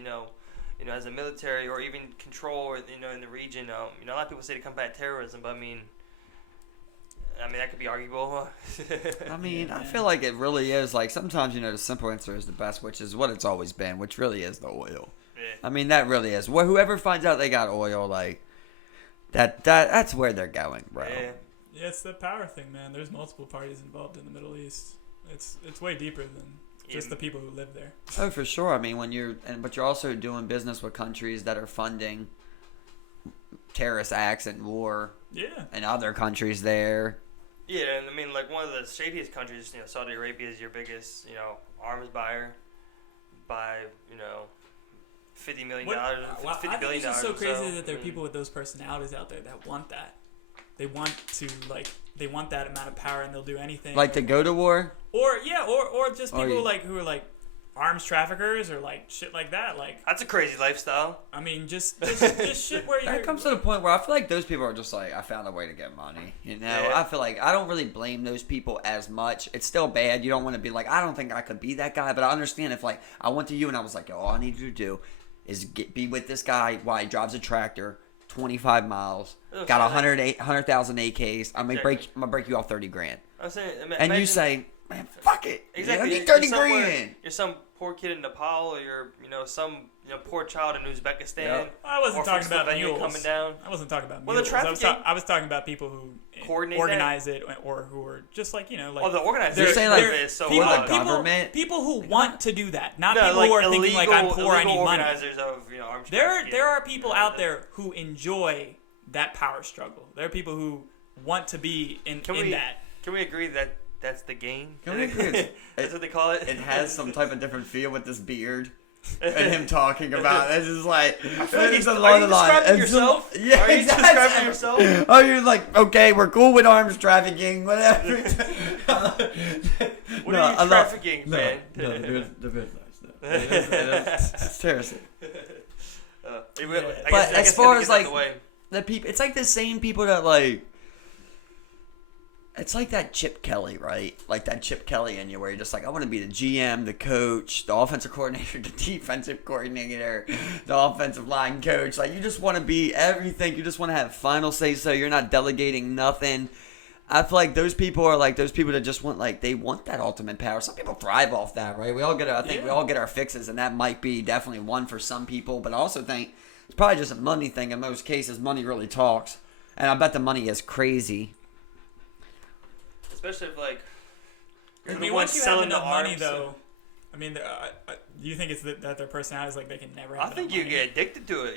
as a military or even control, or, in the region. A lot of people say to combat terrorism, but I mean that could be arguable. I feel like it really is. Like sometimes the simple answer is the best, which is what it's always been, which really is the oil. Yeah. That really is. Whoever finds out they got oil, like that's where they're going, bro. Yeah. Yeah, it's the power thing, man. There's multiple parties involved in the Middle East. It's way deeper than just the people who live there. Oh, for sure. But you're also doing business with countries that are funding terrorist acts and war. Yeah. And other countries there. Yeah, and like one of the shadiest countries, Saudi Arabia is your biggest, arms buyer by, $50 million, $50 billion. I think it's just so crazy so. that there are people with those personalities out there that want that. They want to they want that amount of power, and they'll do anything. Like to go to war? Or just people who are arms traffickers or shit like that. That's a crazy lifestyle. Just shit where That comes to the point where I feel like those people are just like, I found a way to get money. Yeah. I feel like I don't really blame those people as much. It's still bad. You don't want to be like, I don't think I could be that guy, but I understand if I went to you and I was like, yo, all I need you to do is be with this guy while he drives a tractor 25 miles, got 100,000 AKs. I'm gonna break you off 30 grand. I'm saying, and you say, man, fuck it. Exactly. I need 30 grand. You're some poor kid in Nepal, or you're some poor child in Uzbekistan. Yep. I wasn't talking about mules. Coming down. I wasn't talking about mules. The trafficking. I was talking about people who organize it, or who are just the organizers. You're saying government. People who want to do that, not people who are thinking I'm poor, I need money. Organizers of arms there are people out there who enjoy that power struggle. There are people who want to be in that. Can we agree that that's the game? Can we agree? That's what they call it. It has some type of different feel with this beard. And him talking about it. It's just like, are you describing yourself? Yeah, are you describing yourself? Oh, you're like, okay, we're cool with arms trafficking, whatever. What are you trafficking, man? No, the beard's nice. It's terrorist. But as far as the people, it's like the same people that it's like that Chip Kelly, right? Like that Chip Kelly in you where you're just like, I want to be the GM, the coach, the offensive coordinator, the defensive coordinator, the offensive line coach. Like, you just want to be everything. You just want to have final say so. You're not delegating nothing. I feel like those people are like those people that just want, they want that ultimate power. Some people thrive off that, right? We all get we all get our fixes, and that might be definitely one for some people. But I also think it's probably just a money thing in most cases. Money really talks. And I bet the money is crazy. Especially if once you have enough money, though, do you think it's that their personalities they can never have? I think you get addicted to it.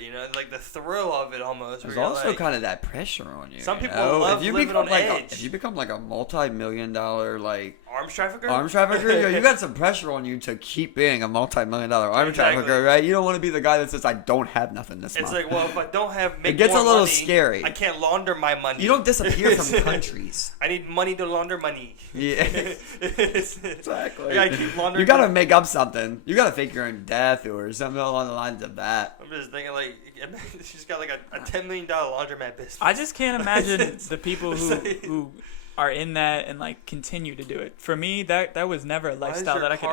The thrill of it almost. There's also kind of that pressure on you. Some people love living on edge. If you become a multi-million-dollar arms trafficker, you got some pressure on you to keep being a multi-million-dollar arms trafficker, right? You don't want to be the guy that says, I don't have nothing this month. It's if I don't it gets a little scary. I can't launder my money. You don't disappear from countries. I need money to launder money. Yeah, exactly. I keep laundering. You gotta make up something. You gotta fake your own death or something along the lines of that. I'm just thinking she's got a $10 million laundromat business. I just can't imagine the people who are in that and continue to do it. For me, that was never a lifestyle that I could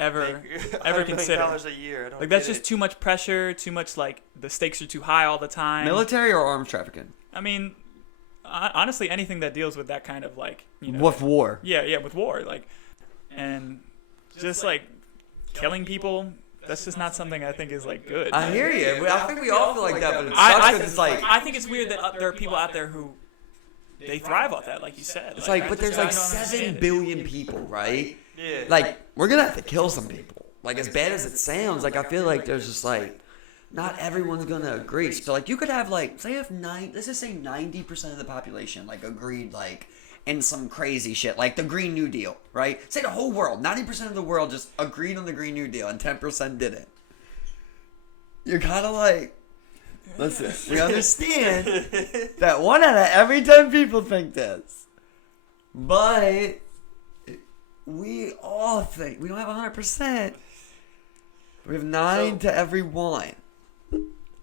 ever consider. $100 million a year. That's just too much pressure. Too much the stakes are too high all the time. Military or arms trafficking? Honestly, anything that deals with that kind of with war. Yeah, with war, and just killing people. That's just not something I think is good. I hear you. I think we all feel like that, but it sucks because I think it's weird that there are people out there who they thrive off that, like you said. It's but there's 7 billion people, right? Yeah. We're gonna have to kill some people. As bad as it sounds, I feel like there's just not everyone's gonna agree. So you could have let's just say 90% of the population agreed in some crazy shit, like the Green New Deal, right? Say the whole world, 90% of the world just agreed on the Green New Deal and 10% didn't. You're kind of like, listen, we understand that 1 out of every 10 people think this. But we all think, we don't have 100%. We have 9 to every 1.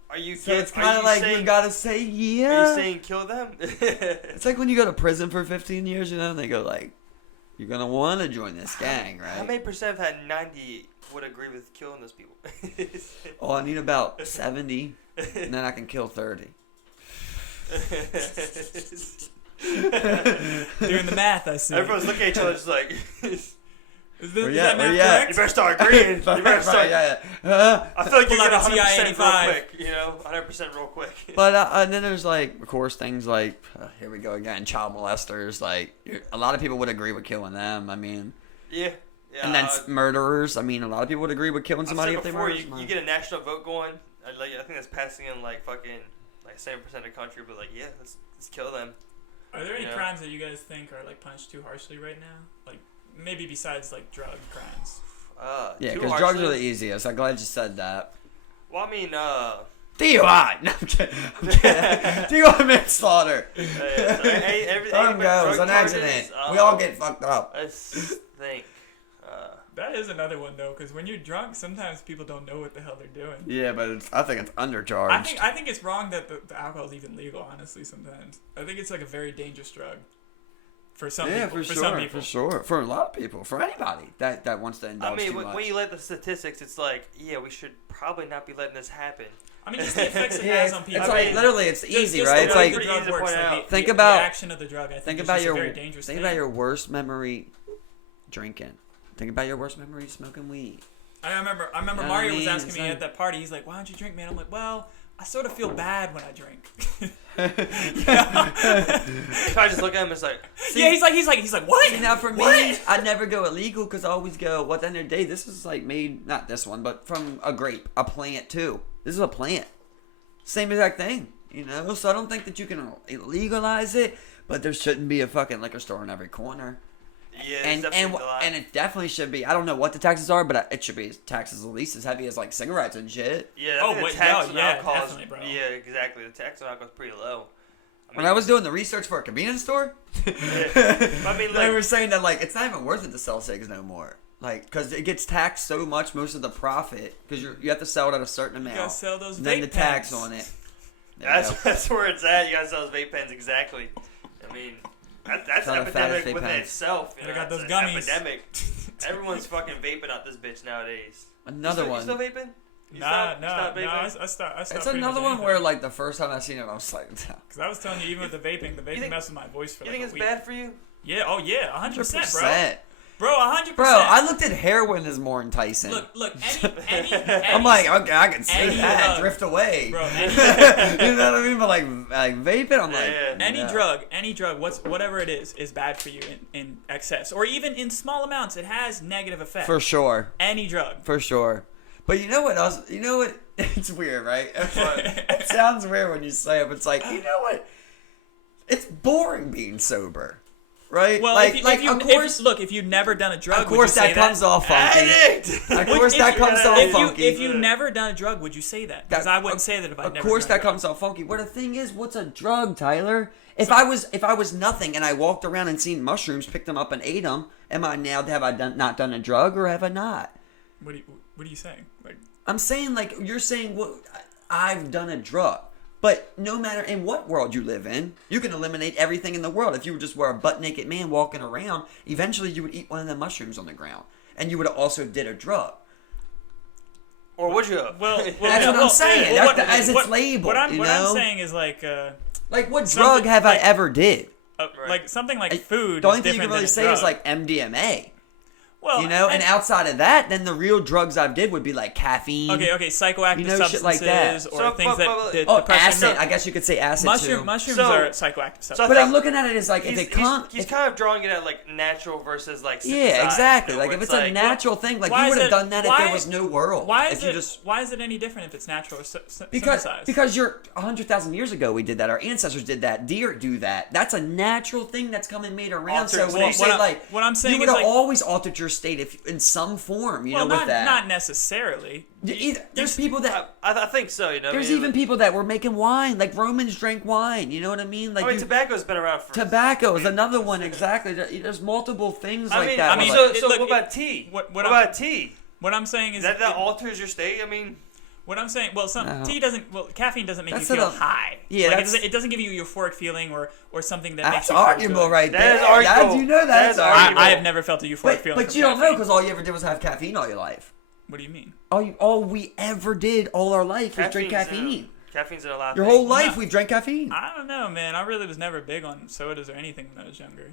Are you? So it's kind of like saying, you gotta say yeah. Are you saying kill them? It's like when you go to prison for 15 years, you know, and they go like, you're gonna want to join this gang, right? How many percent of that 90 would agree with killing those people? Oh, I need about 70, and then I can kill 30. Doing the math, I see. Everyone's looking at each other just like. Is that math correct? You better start agreeing. You better start. Yeah. I feel like you're gonna 100% real 85. quick. You know, 100% real quick. But and then there's like, of course, things like here we go again, child molesters. Like a lot of people would agree with killing them. I mean, yeah. And then murderers. I mean, a lot of people would agree with killing somebody if they murder. You get a national vote going. I think that's passing in like fucking like 7% of the country. But like, yeah, let's kill them. Are there any crimes that you guys think are like punished too harshly right now? Like maybe besides like drug crimes. Yeah, because drugs are the easiest. I'm glad you said that. Well, I mean, DUI. No, I'm kidding. DUI manslaughter. Let him go. It's an accident. We all get fucked up. I think. That is another one though, because when you're drunk, sometimes people don't know what the hell they're doing. Yeah, but I think it's undercharged. I think it's wrong that the alcohol is even legal. Honestly, sometimes I think it's like a very dangerous drug. For some people. For sure. For a lot of people. For anybody that wants to indulge too much. When you let the statistics, it's like, yeah, we should probably not be letting this happen. I mean, just the effects it has on people. It's like, literally, it's easy, just right? It's like, the drug works, like think the about, action of the drug, I think about is your, a very dangerous think thing. about your worst memory drinking. Think about your worst memory smoking weed. I remember You know Mario was asking me at that party, he's like, why don't you drink, man? I'm like, well, I sort of feel bad when I drink. I just look at him and it's like, yeah, he's like, what? See, now for me, I never go illegal because I always go, well, at the end of the day, this is like made, not this one, but from a grape, a plant too. This is a plant. Same exact thing, you know? So I don't think that you can legalize it, but there shouldn't be a fucking liquor store in every corner. yeah, and it definitely should be. I don't know what the taxes are, but it should be taxes at least as heavy as like cigarettes and shit. Yeah, the tax on alcohol is, bro. Yeah, exactly. The tax on alcohol is pretty low. When I was doing the research for a convenience store, I mean, they were saying that like it's not even worth it to sell cigs no more. Like, because it gets taxed so much, most of the profit, because you have to sell it at a certain amount. You gotta sell those vape then the tax pens. on it. That's where it's at. You gotta sell those vape pens, exactly. I mean, that's an epidemic within itself. You know, got those an gummies. Epidemic. Everyone's fucking vaping out this bitch nowadays. Another one. You still vaping? No, I stopped. It's another one where, like, the first time I seen it, I was like, because I was telling you, even with the vaping messes with my voice for like a week. You think it's bad for you? Yeah, 100%, bro. Bro, 100%. Bro, I looked at heroin as more enticing. Look, any I'm like, okay, I can see that, drift away. Bro, you know what I mean? But like vaping, I'm like, any drug, whatever it is bad for you in excess, or even in small amounts. It has negative effects. For sure. Any drug. For sure. But you know what else? You know what? It's weird, right? It sounds weird when you say it, but it's like, you know what? It's boring being sober. Right? Well, if you've never done a drug, of course that comes off funky. Of course that comes off funky. If you've never done a drug, would you say that? Because I wouldn't say that if I'd never done a drug. Of course that comes off funky. But the thing is, what's a drug, Tyler? If I was nothing and I walked around and seen mushrooms, picked them up and ate them, have I not done a drug or have I not? What are you saying? Like, I'm saying, like, you're saying I've done a drug. But no matter in what world you live in, you can eliminate everything in the world. If you just were a butt-naked man walking around, eventually you would eat one of the mushrooms on the ground. And you would have also did a drug. Or would you? Well, that's what I'm saying. As it's labeled, what I'm saying is like what drug have I ever did? Like something like food. The only thing you can really say is like MDMA. Well, and outside of that, then the real drugs I've did would be like caffeine. Okay, psychoactive substances shit like that. or things that depression. Acid. I guess you could say acid too. Mushrooms are psychoactive substances. But I'm looking at it as like if it comes. He's kind of drawing it at like natural versus like synthesized. Yeah, exactly. You know, like if it's a natural thing, like you would have done that if there was no world. Why is it any different if it's natural or synthesized? Because 100,000 years ago we did that. Our ancestors did that. Deer do that. That's a natural thing that's come and made around. So when you say what I'm saying you would have always altered your state if in some form, with that. Not necessarily. There's people that I think so. There's even people that were making wine, like Romans drank wine. You know what I mean? Like tobacco's been around for. Tobacco is another one exactly. There's multiple things like that. What about tea? What about tea? What I'm saying is that alters your state. I mean. What I'm saying, tea doesn't. Well, caffeine doesn't make you feel high. Yeah, it doesn't give you a euphoric feeling or something that makes you. That's arguable, right there. That is arguable. You know that's arguable. I have never felt a euphoric feeling. But you don't know because all you ever did was have caffeine all your life. What do you mean? All we ever did all our life was drink caffeine. Caffeine's in a lot of Your whole life we've drank caffeine. I don't know, man. I really was never big on sodas or anything when I was younger.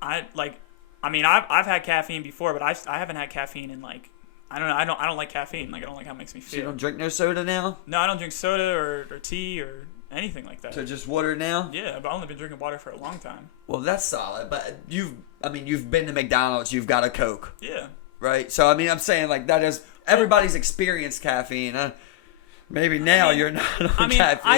I've had caffeine before, but I haven't had caffeine in like. I don't know. I don't like caffeine. Like I don't like how it makes me feel. So you don't drink no soda now? No, I don't drink soda or tea or anything like that. So just water now? Yeah, but I've only been drinking water for a long time. Well, that's solid. But you've been to McDonald's. You've got a Coke. Yeah. Right. So I'm saying like that is everybody's experienced caffeine. Maybe now you're not on caffeine.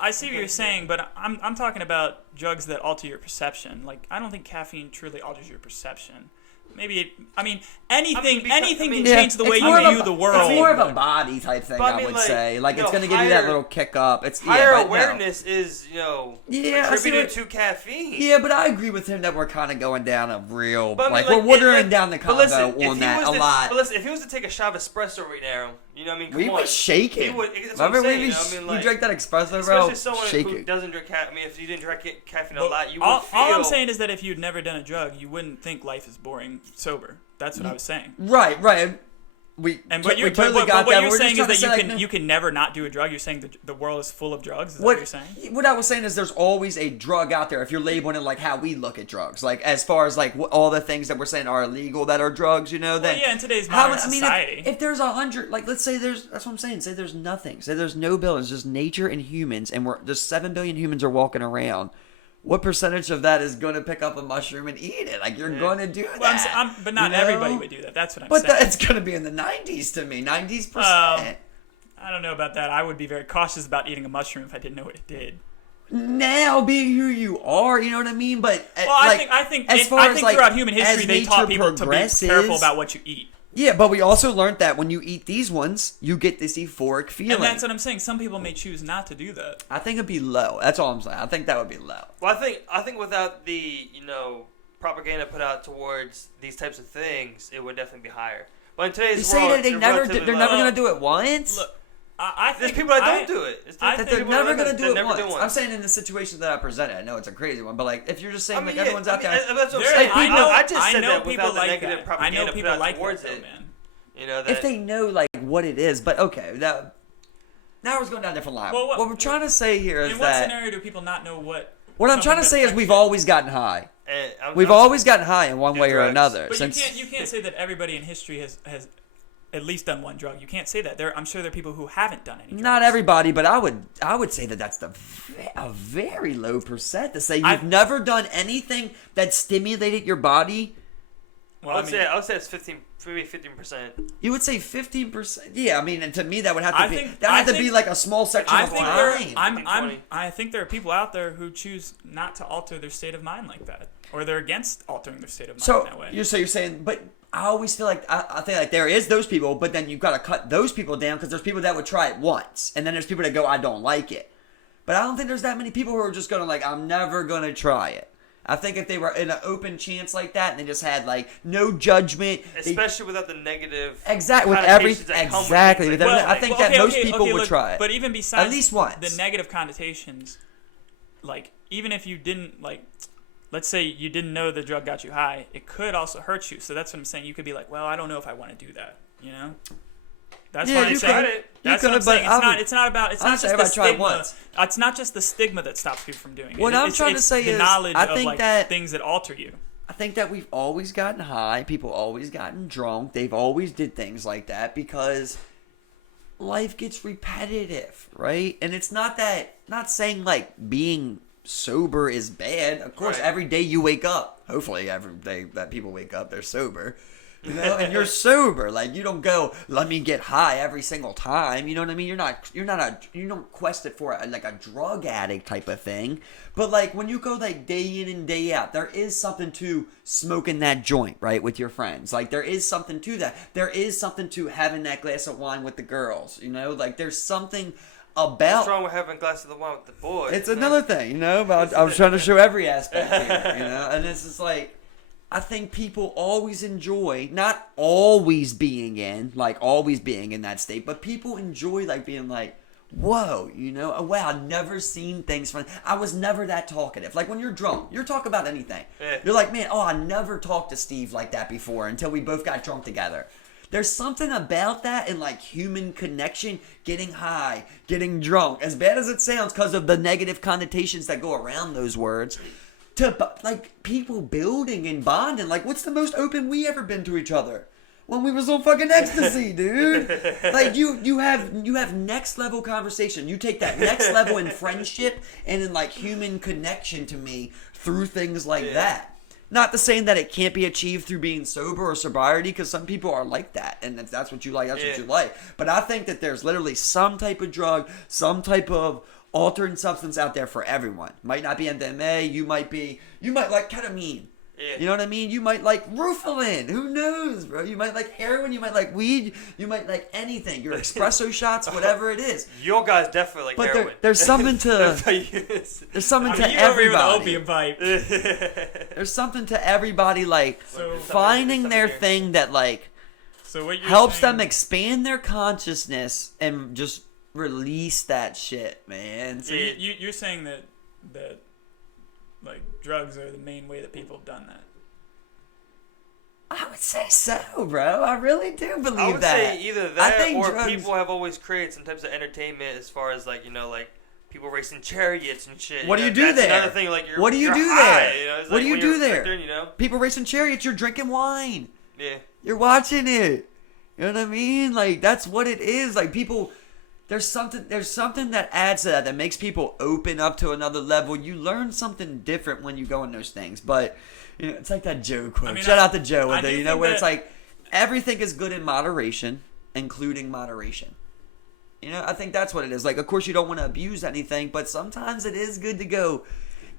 I see what you're saying, but I'm talking about drugs that alter your perception. Like I don't think caffeine truly alters your perception. Maybe anything can change the way you view the world. It's more of a body type thing, I would say. Like it's going to give you that little kick up. It's higher awareness is attributed to caffeine. Yeah, but I agree with him that we're kind of going down a real we're watering down the combo on that a lot. But listen, if he was to take a shot of espresso right now, you know what I mean? We would shake it. You drank that espresso, bro? Especially someone who doesn't drink caffeine. If you didn't drink caffeine a lot, you would feel. All I'm saying is that if you'd never done a drug, you wouldn't think life is boring sober. That's what I was saying. Right. What you're saying is that you can never not do a drug. You're saying the world is full of drugs. Is that what you're saying? What I was saying is there's always a drug out there if you're labeling it like how we look at drugs. Like as far as like all the things that we're saying are illegal that are drugs, then in today's modern society. If there's 100, like let's say that's what I'm saying. Say there's nothing. Say there's no billions, just nature and humans, and there's 7 billion humans are walking around. What percentage of that is going to pick up a mushroom and eat it? Like, you're going to do that. But not everybody would do that. That's what I'm saying. But it's going to be in the 90s to me. 90%. I don't know about that. I would be very cautious about eating a mushroom if I didn't know what it did. Now, being who you are, you know what I mean? But I think throughout human history, they taught people to be careful about what you eat. Yeah, but we also learned that when you eat these ones, you get this euphoric feeling. And that's what I'm saying. Some people may choose not to do that. I think it'd be low. That's all I'm saying. I think that would be low. Well, I think without the propaganda put out towards these types of things, it would definitely be higher. But in today's world, they're never going to do it once. Look, I think there's people that don't do it. They're never going to do it once. I'm saying in the situation that I presented, I know it's a crazy one, but like if you're just saying everyone's out there, that's what I'm saying. I just said that without the negative propaganda put out towards it. Man. If they know like what it is, but okay, now we're going down a different line. What we're trying to say here is that. In what scenario do people not know what? What I'm trying to say is we've always gotten high. We've always gotten high in one way or another. But you can't say that everybody in history has at least done one drug. You can't say that. I'm sure there are people who haven't done any drugs. Not everybody, but I would say that that's a very low percent to say you've never done anything that stimulated your body. Well, I would say it's 15%. You would say 15%. Yeah, I mean, and to me that would have to be like a small section of time. I think there are people out there who choose not to alter their state of mind like that, or they're against altering their state of mind that way. You're saying, but I always feel like I think like there is those people, but then you've got to cut those people down because there's people that would try it once, and then there's people that go, I don't like it. But I don't think there's that many people who are just gonna like, I'm never gonna try it. I think if they were in an open chance like that and they just had like no judgment, especially without the negative, I think most people would try it. But even besides at least once, the negative connotations, like even if you didn't like, let's say you didn't know the drug got you high, it could also hurt you. So that's what I'm saying. You could be like, well, I don't know if I want to do that. You know. That's what I'm saying. That's what I'm saying. It's not just the stigma. It's not just the stigma that stops people from doing it. What I'm trying to say is, the knowledge I think of like that things that alter you. I think that we've always gotten high. People always gotten drunk. They've always did things like that because life gets repetitive, right? And it's not saying like being sober is bad. Of course, every day you wake up, hopefully every day that people wake up, they're sober. You know, and you're sober. Like, you don't go, let me get high every single time. You know what I mean? You don't quest it for like a drug addict type of thing. But like when you go like day in and day out, there is something to smoking that joint, right, with your friends. Like there is something to that. There is something to having that glass of wine with the girls. You know, like there's something about. What's wrong with having a glass of the wine with the boys? It's another thing, you know. But I was trying to show every aspect here, you know. And it's just like, I think people always enjoy, not always being in that state, but people enjoy like being like, whoa, you know, oh, wow, I've never seen things from, I was never that talkative. Like when you're drunk, you're talk about anything. Yeah. You're like, man, I never talked to Steve like that before until we both got drunk together. There's something about that in like human connection, getting high, getting drunk, as bad as it sounds because of the negative connotations that go around those words. To like people building and bonding. Like, what's the most open we ever been to each other? When we was on fucking ecstasy, dude. Like you have next level conversation. You take that next level in friendship and in like human connection to me through things like that. Not to saying that it can't be achieved through being sober or sobriety, because some people are like that, and if that's what you like, that's what you like. But I think that there's literally some type of drug, some type of altering substance out there for everyone. Might not be MDMA, you might like ketamine. Yeah. You know what I mean? You might like Rufalin. Who knows, bro? You might like heroin, you might like weed, you might like anything. Your espresso shots, whatever it is. Your guys definitely like heroin. But there's something to everybody. Opium pipe. There's something to everybody like finding their thing that like what helps them expand their consciousness and just release that shit, man. So you're saying that like drugs are the main way that people have done that? I would say so, bro. I really do believe that. I would say either that or drugs... people have always created some types of entertainment as far as like, you know, like people racing chariots and shit. What do you do that's there? Another thing, like what do you do high, there? You know? What do you do there? You know? People racing chariots, you're drinking wine. Yeah. You're watching it. You know what I mean? Like that's what it is. Like people... There's something that adds to that makes people open up to another level. You learn something different when you go in those things. But you know, it's like that Joe quote. I mean, shout out to Joe with it, you know, where it's like everything is good in moderation, including moderation. You know, I think that's what it is. Like, of course, you don't want to abuse anything, but sometimes it is good to go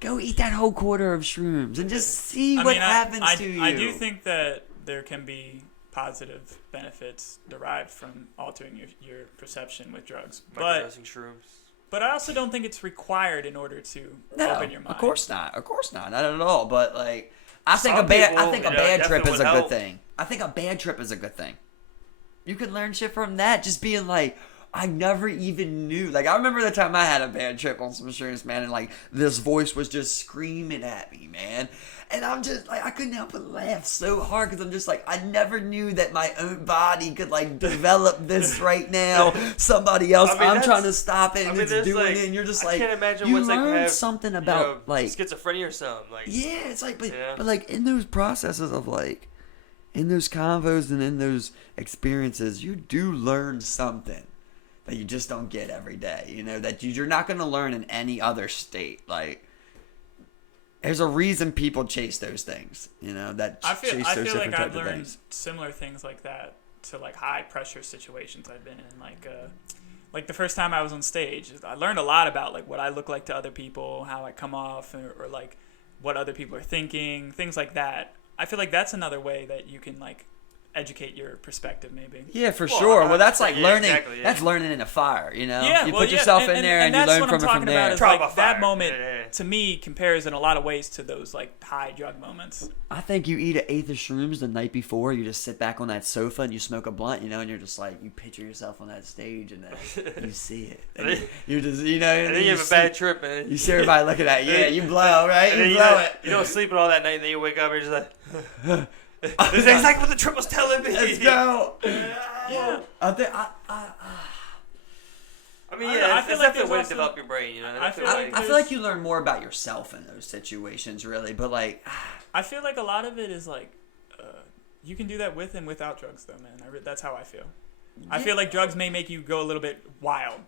eat that whole quarter of shrooms and just see what happens to you. I do think that there can be positive benefits derived from altering your perception with drugs, but I also don't think it's required in order to open your mind. Of course not, not at all. But like, I think a bad trip is a good thing. I think a bad trip is a good thing. You can learn shit from that. Just being like, I never even knew. Like, I remember the time I had a bad trip on some shrooms, man, and like this voice was just screaming at me, man. And I'm just like, I couldn't help but laugh so hard because I'm just like, I never knew that my own body could like develop this right now. Somebody else, I'm trying to stop it and it's doing like, it. And you're just like, I can't imagine you what's learn like have, something about, you know, like schizophrenia or something. Like, yeah, it's like, but like in those processes of like, in those convos and in those experiences, you do learn something that you just don't get every day. You know, that you're not going to learn in any other state. Like, there's a reason people chase those things, you know, that I feel like I've learned similar things like that to like high pressure situations I've been in. Like the first time I was on stage, I learned a lot about like what I look like to other people, how I come off, or like what other people are thinking, things like that. I feel like that's another way that you can like educate your perspective, maybe. Yeah, for sure. Well, that's like learning. Exactly, That's learning in a fire, you know. Yeah, you put yourself in there and you learn from it from there. Is like that moment to me compares in a lot of ways to those like high drug moments. I think you eat an eighth of shrooms the night before. You just sit back on that sofa and you smoke a blunt, you know, and you're just like, you picture yourself on that stage and then you see it. And you're just, you know. And then you have a bad trip, man. You see everybody looking at you. Yeah, you blow, right? You blow it. You don't sleep all that night, and then you wake up and you're just like. This is exactly what the trip was telling me. Let's go. Yeah. I mean, I yeah, don't know, I it's feel like definitely a way to there's develop your brain, you know. I feel like I feel like you learn more about yourself in those situations, really. But like, I feel like a lot of it is like, you can do that with and without drugs, though, man. That's how I feel. I feel like drugs may make you go a little bit wild,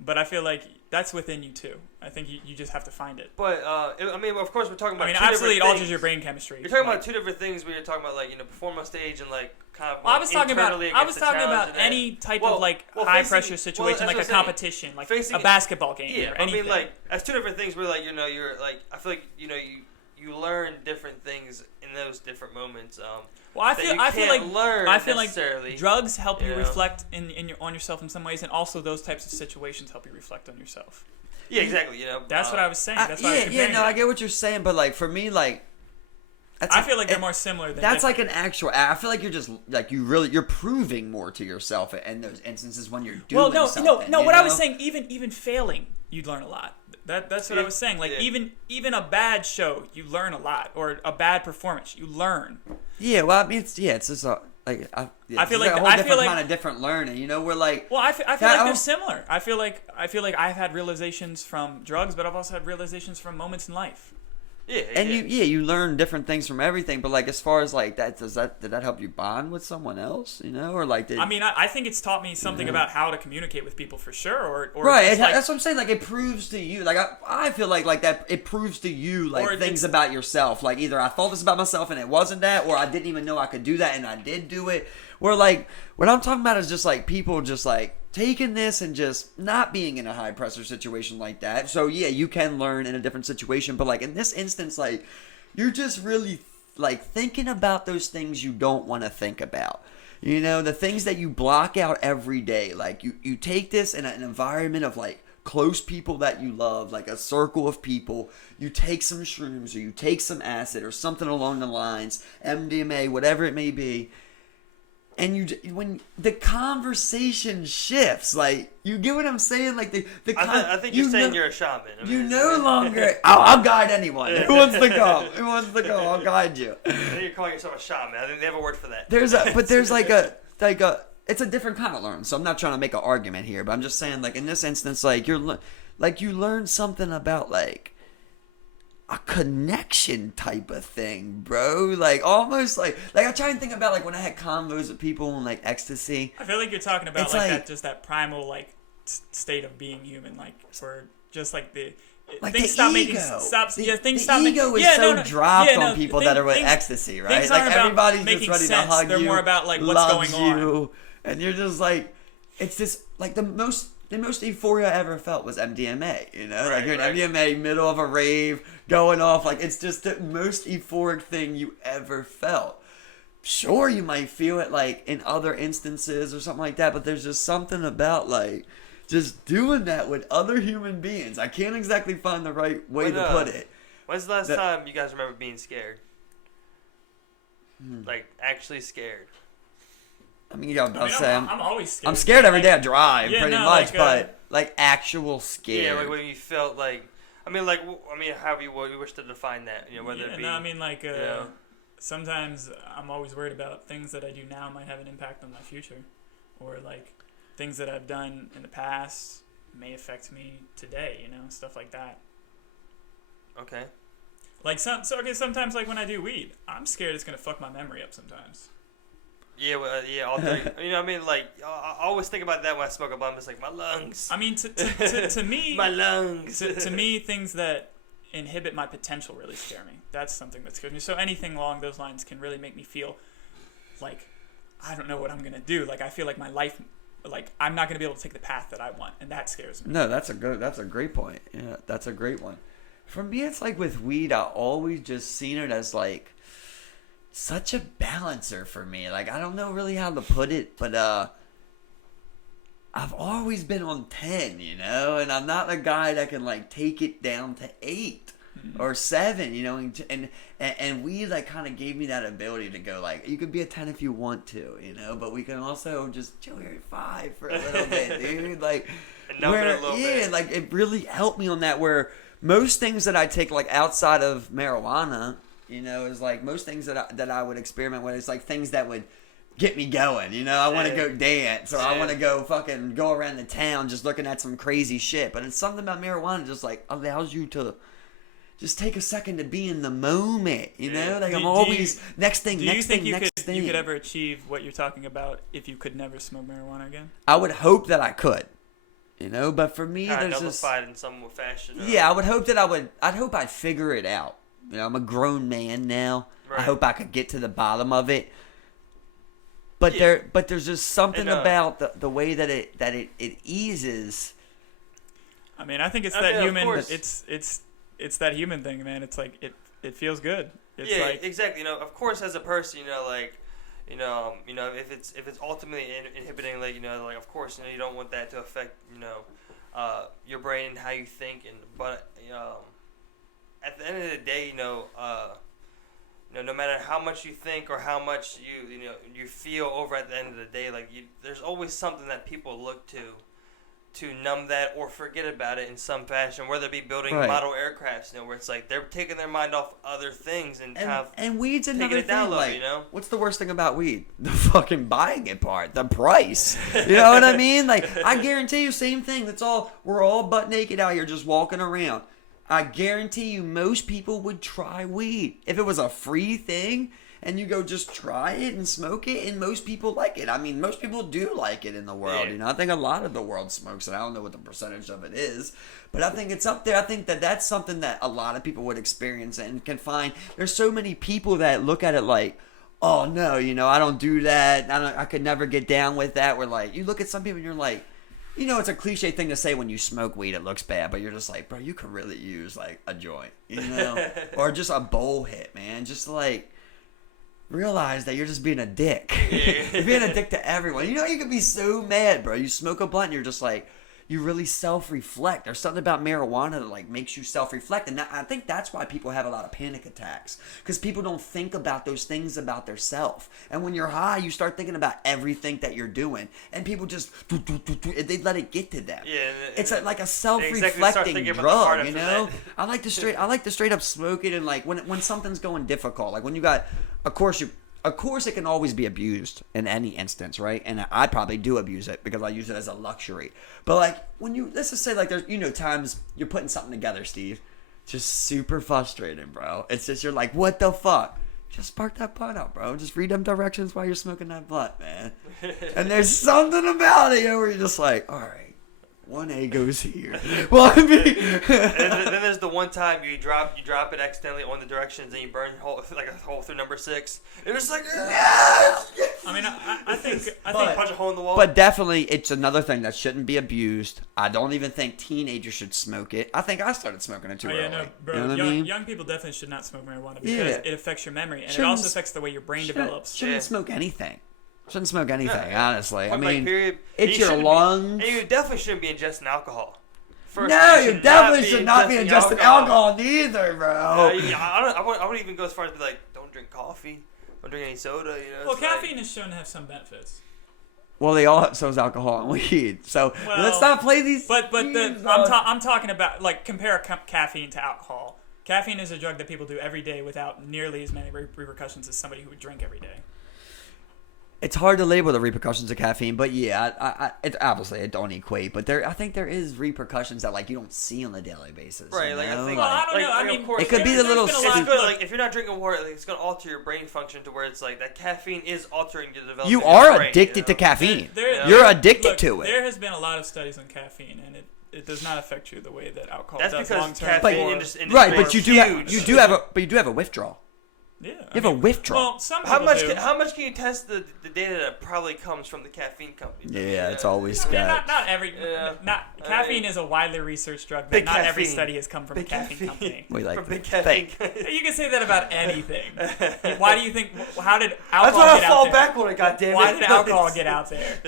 but I feel like that's within you too. I think you just have to find it. But I mean, of course, we're talking about. Absolutely, it alters things. your brain chemistry. You're talking about two different things. When you're talking about like perform on stage and like kind of. Well, I was talking about any type of high pressure facing, situation, like a competition, like facing, a basketball game. Yeah, or anything. I mean, like that's two different things. Where like you're like I feel like you learn different things in those different moments. Well, I feel like drugs help you know? Reflect on yourself in some ways, and also those types of situations help you reflect on yourself. Yeah, exactly. That's what I was saying. That's why I get what you're saying, but like for me, like I feel like they're more similar than that's different. like an actual. I feel like you're just like you're proving more to yourself in those instances when you're doing something. No. What I was saying, even failing, you'd learn a lot. That's what I was saying. Like even a bad show, you learn a lot, or a bad performance, you learn. Yeah, well, I mean, it's just like I feel like a whole different kind of different learning. We're like. Well, I feel like they're similar. I feel like I've had realizations from drugs, but I've also had realizations from moments in life. Yeah, and you learn different things from everything, but like as far as like that, did that help you bond with someone else, or like I mean, I think it's taught me something about how to communicate with people for sure, or right. That's what I'm saying. Like it proves to you, like I feel like that it proves to you like things about yourself. Like either I thought this about myself and it wasn't that, or I didn't even know I could do that and I did do it. Where like what I'm talking about is just like people just like taking this and just not being in a high pressure situation like that. So yeah, you can learn in a different situation, but like in this instance, like you're just really like thinking about those things you don't want to think about. The things that you block out every day. Like you take this in an environment of like close people that you love, like a circle of people. You take some shrooms or you take some acid or something along the lines, MDMA, whatever it may be. And when the conversation shifts, like you get what I'm saying, like I think you're saying you're a shaman. I mean, you no longer. I'll guide anyone who wants to go. Who wants to go? I'll guide you. I think you're calling yourself a shaman. I think they have a word for that. There's it's a different kind of learn. So I'm not trying to make an argument here, but I'm just saying, like in this instance, like you learn something about like a connection type of thing, bro. Like almost like I try and think about like when I had convos with people on like ecstasy. I feel like you're talking about like that primal like state of being human, like or just like the like things the stop ego. making stops. Things the stop. ego is dropped on people that are with ecstasy, right? Things like aren't everybody's about just ready sense. to hug They're you. more about like what's going on, and you're just like, it's just like the most euphoria I ever felt was MDMA. Like you're in MDMA, middle of a rave, going off. Like it's just the most euphoric thing you ever felt. Sure, you might feel it like in other instances or something like that, but there's just something about like just doing that with other human beings. I can't exactly find the right way to put it. When's the last time you guys remember being scared? Like actually scared. I mean, I'm always scared. I'm scared every day I drive, pretty much, like, but like actual scared. Yeah, like when you felt like, however you wish to define that, whether it be. No, I mean, like, sometimes I'm always worried about things that I do now might have an impact on my future, or like things that I've done in the past may affect me today, stuff like that. Okay. Like sometimes like when I do weed, I'm scared it's gonna fuck my memory up sometimes. Yeah, all three. I always think about that when I smoke a blunt. It's like my lungs. I mean, to me, my lungs. to me, things that inhibit my potential really scare me. That's something that scares me. So anything along those lines can really make me feel like I don't know what I'm gonna do. Like I feel like my life, like I'm not gonna be able to take the path that I want, and that scares me. No, that's a great point. Yeah, that's a great one. For me, it's like with weed, I always just seen it as like such a balancer for me. Like I don't know really how to put it, but I've always been on 10, and I'm not a guy that can like take it down to 8 or 7, and weed like kind of gave me that ability to go like you could be a 10 if you want to, but we can also just chill here at 5 for a little bit, dude. Like and numb it a little bit. Like it really helped me on that. Where most things that I take like outside of marijuana, is like most things that I would experiment with. It's like things that would get me going. You know, I want to go dance, or I want to go fucking go around the town just looking at some crazy shit. But it's something about marijuana just like allows you to just take a second to be in the moment. You know, like I'm always next thing. You could ever achieve what you're talking about if you could never smoke marijuana again? I would hope that I could. You know, but for me, there's just in some fashion. Yeah, I would hope that I'd hope I'd figure it out. You know, I'm a grown man now. Right. I hope I could get to the bottom of it. But there's just something about the way that it eases. I mean, I think it's that human. It's that human thing, man. It's like it feels good. It's like, exactly. You know, of course, as a person, you know, like, you know, if it's ultimately inhibiting, like, you know, like, of course, you know, you don't want that to affect, you know, your brain and how you think, but at the end of the day, you know, no matter how much you think or how much you feel over at the end of the day, like there's always something that people look to numb that or forget about it in some fashion, whether it be building model aircrafts, you know, where it's like they're taking their mind off other things and weed's another thing. Like, you know, what's the worst thing about weed? The fucking buying it part, the price. You know what I mean? Like, I guarantee you, same thing. We're all butt naked out here just walking around. I guarantee you most people would try weed. If it was a free thing and you go just try it and smoke it, and most people like it. I mean, most people do like it in the world. Yeah. You know, I think a lot of the world smokes it. I don't know what the percentage of it is, but I think it's up there. I think that that's something that a lot of people would experience and can find. There's so many people that look at it like, oh no, you know, I don't do that. I could never get down with that. Where like, you look at some people and you're like, you know, it's a cliche thing to say when you smoke weed, it looks bad, but you're just like, bro, you could really use like a joint, you know, or just a bowl hit, man. Just like realize that you're just being a dick. You're being a dick to everyone. You know, you could be so mad, bro. You smoke a blunt and you're just like, you really self-reflect. There's something about marijuana that like makes you self-reflect, and I think that's why people have a lot of panic attacks, because people don't think about those things about their self. And when you're high, you start thinking about everything that you're doing, and people just they let it get to them. Yeah, it's like a self-reflecting drug, you know. I like to straight up smoke it, and like when something's going difficult, like when you got, of course it can always be abused in any instance, right? And I probably do abuse it because I use it as a luxury. But like when let's just say like there's, you know, times you're putting something together, Steve, just super frustrating, bro. It's just, you're like, what the fuck? Just spark that blunt up, bro. Just read them directions while you're smoking that blunt, man. And there's something about it, you know, where you're just like, all right, 1A goes here. Well, I mean, and then there's the one time you drop it accidentally on the directions and you burn like a hole through number 6. And it's like, yes! I mean, I think punch a hole in the wall. But definitely, it's another thing that shouldn't be abused. I don't even think teenagers should smoke it. I think I started smoking it too early. No, bro. You know what I mean? Young people definitely should not smoke marijuana because it affects your memory, and it also affects the way your brain develops. Shouldn't smoke anything. Shouldn't smoke anything, honestly. I mean, period. It's your lungs. And you definitely shouldn't be ingesting alcohol. No, you definitely should not be ingesting alcohol neither, bro. I wouldn't even go as far as to be like, don't drink coffee, don't drink any soda. You know. Well, caffeine is shown to have some benefits. Well, they all have so is alcohol and weed. So let's not play these. But I'm talking about like compare caffeine to alcohol. Caffeine is a drug that people do every day without nearly as many repercussions as somebody who would drink every day. It's hard to label the repercussions of caffeine, but yeah, it obviously it don't equate. But I think there is repercussions that like you don't see on a daily basis. Right, you like know? I think. Well, I don't know. I mean, it could be the little. It's good. Like if you're not drinking water, like, it's gonna alter your brain function to where it's like that caffeine is altering your development. You are addicted to caffeine. You're addicted to it. There has been a lot of studies on caffeine, and it does not affect you the way that alcohol does long because term. caffeine Right, but you do have a withdrawal. Yeah, you have a withdrawal. Well, some how much can you test the data that probably comes from the caffeine company? Yeah, it's always got. Caffeine is a widely researched drug, but not every study has come from a caffeine company. We like from big caffeine. You can say that about anything. Why do you think? How did alcohol That's why I get fall out there? back on it. Goddamn it! Why did alcohol get out there?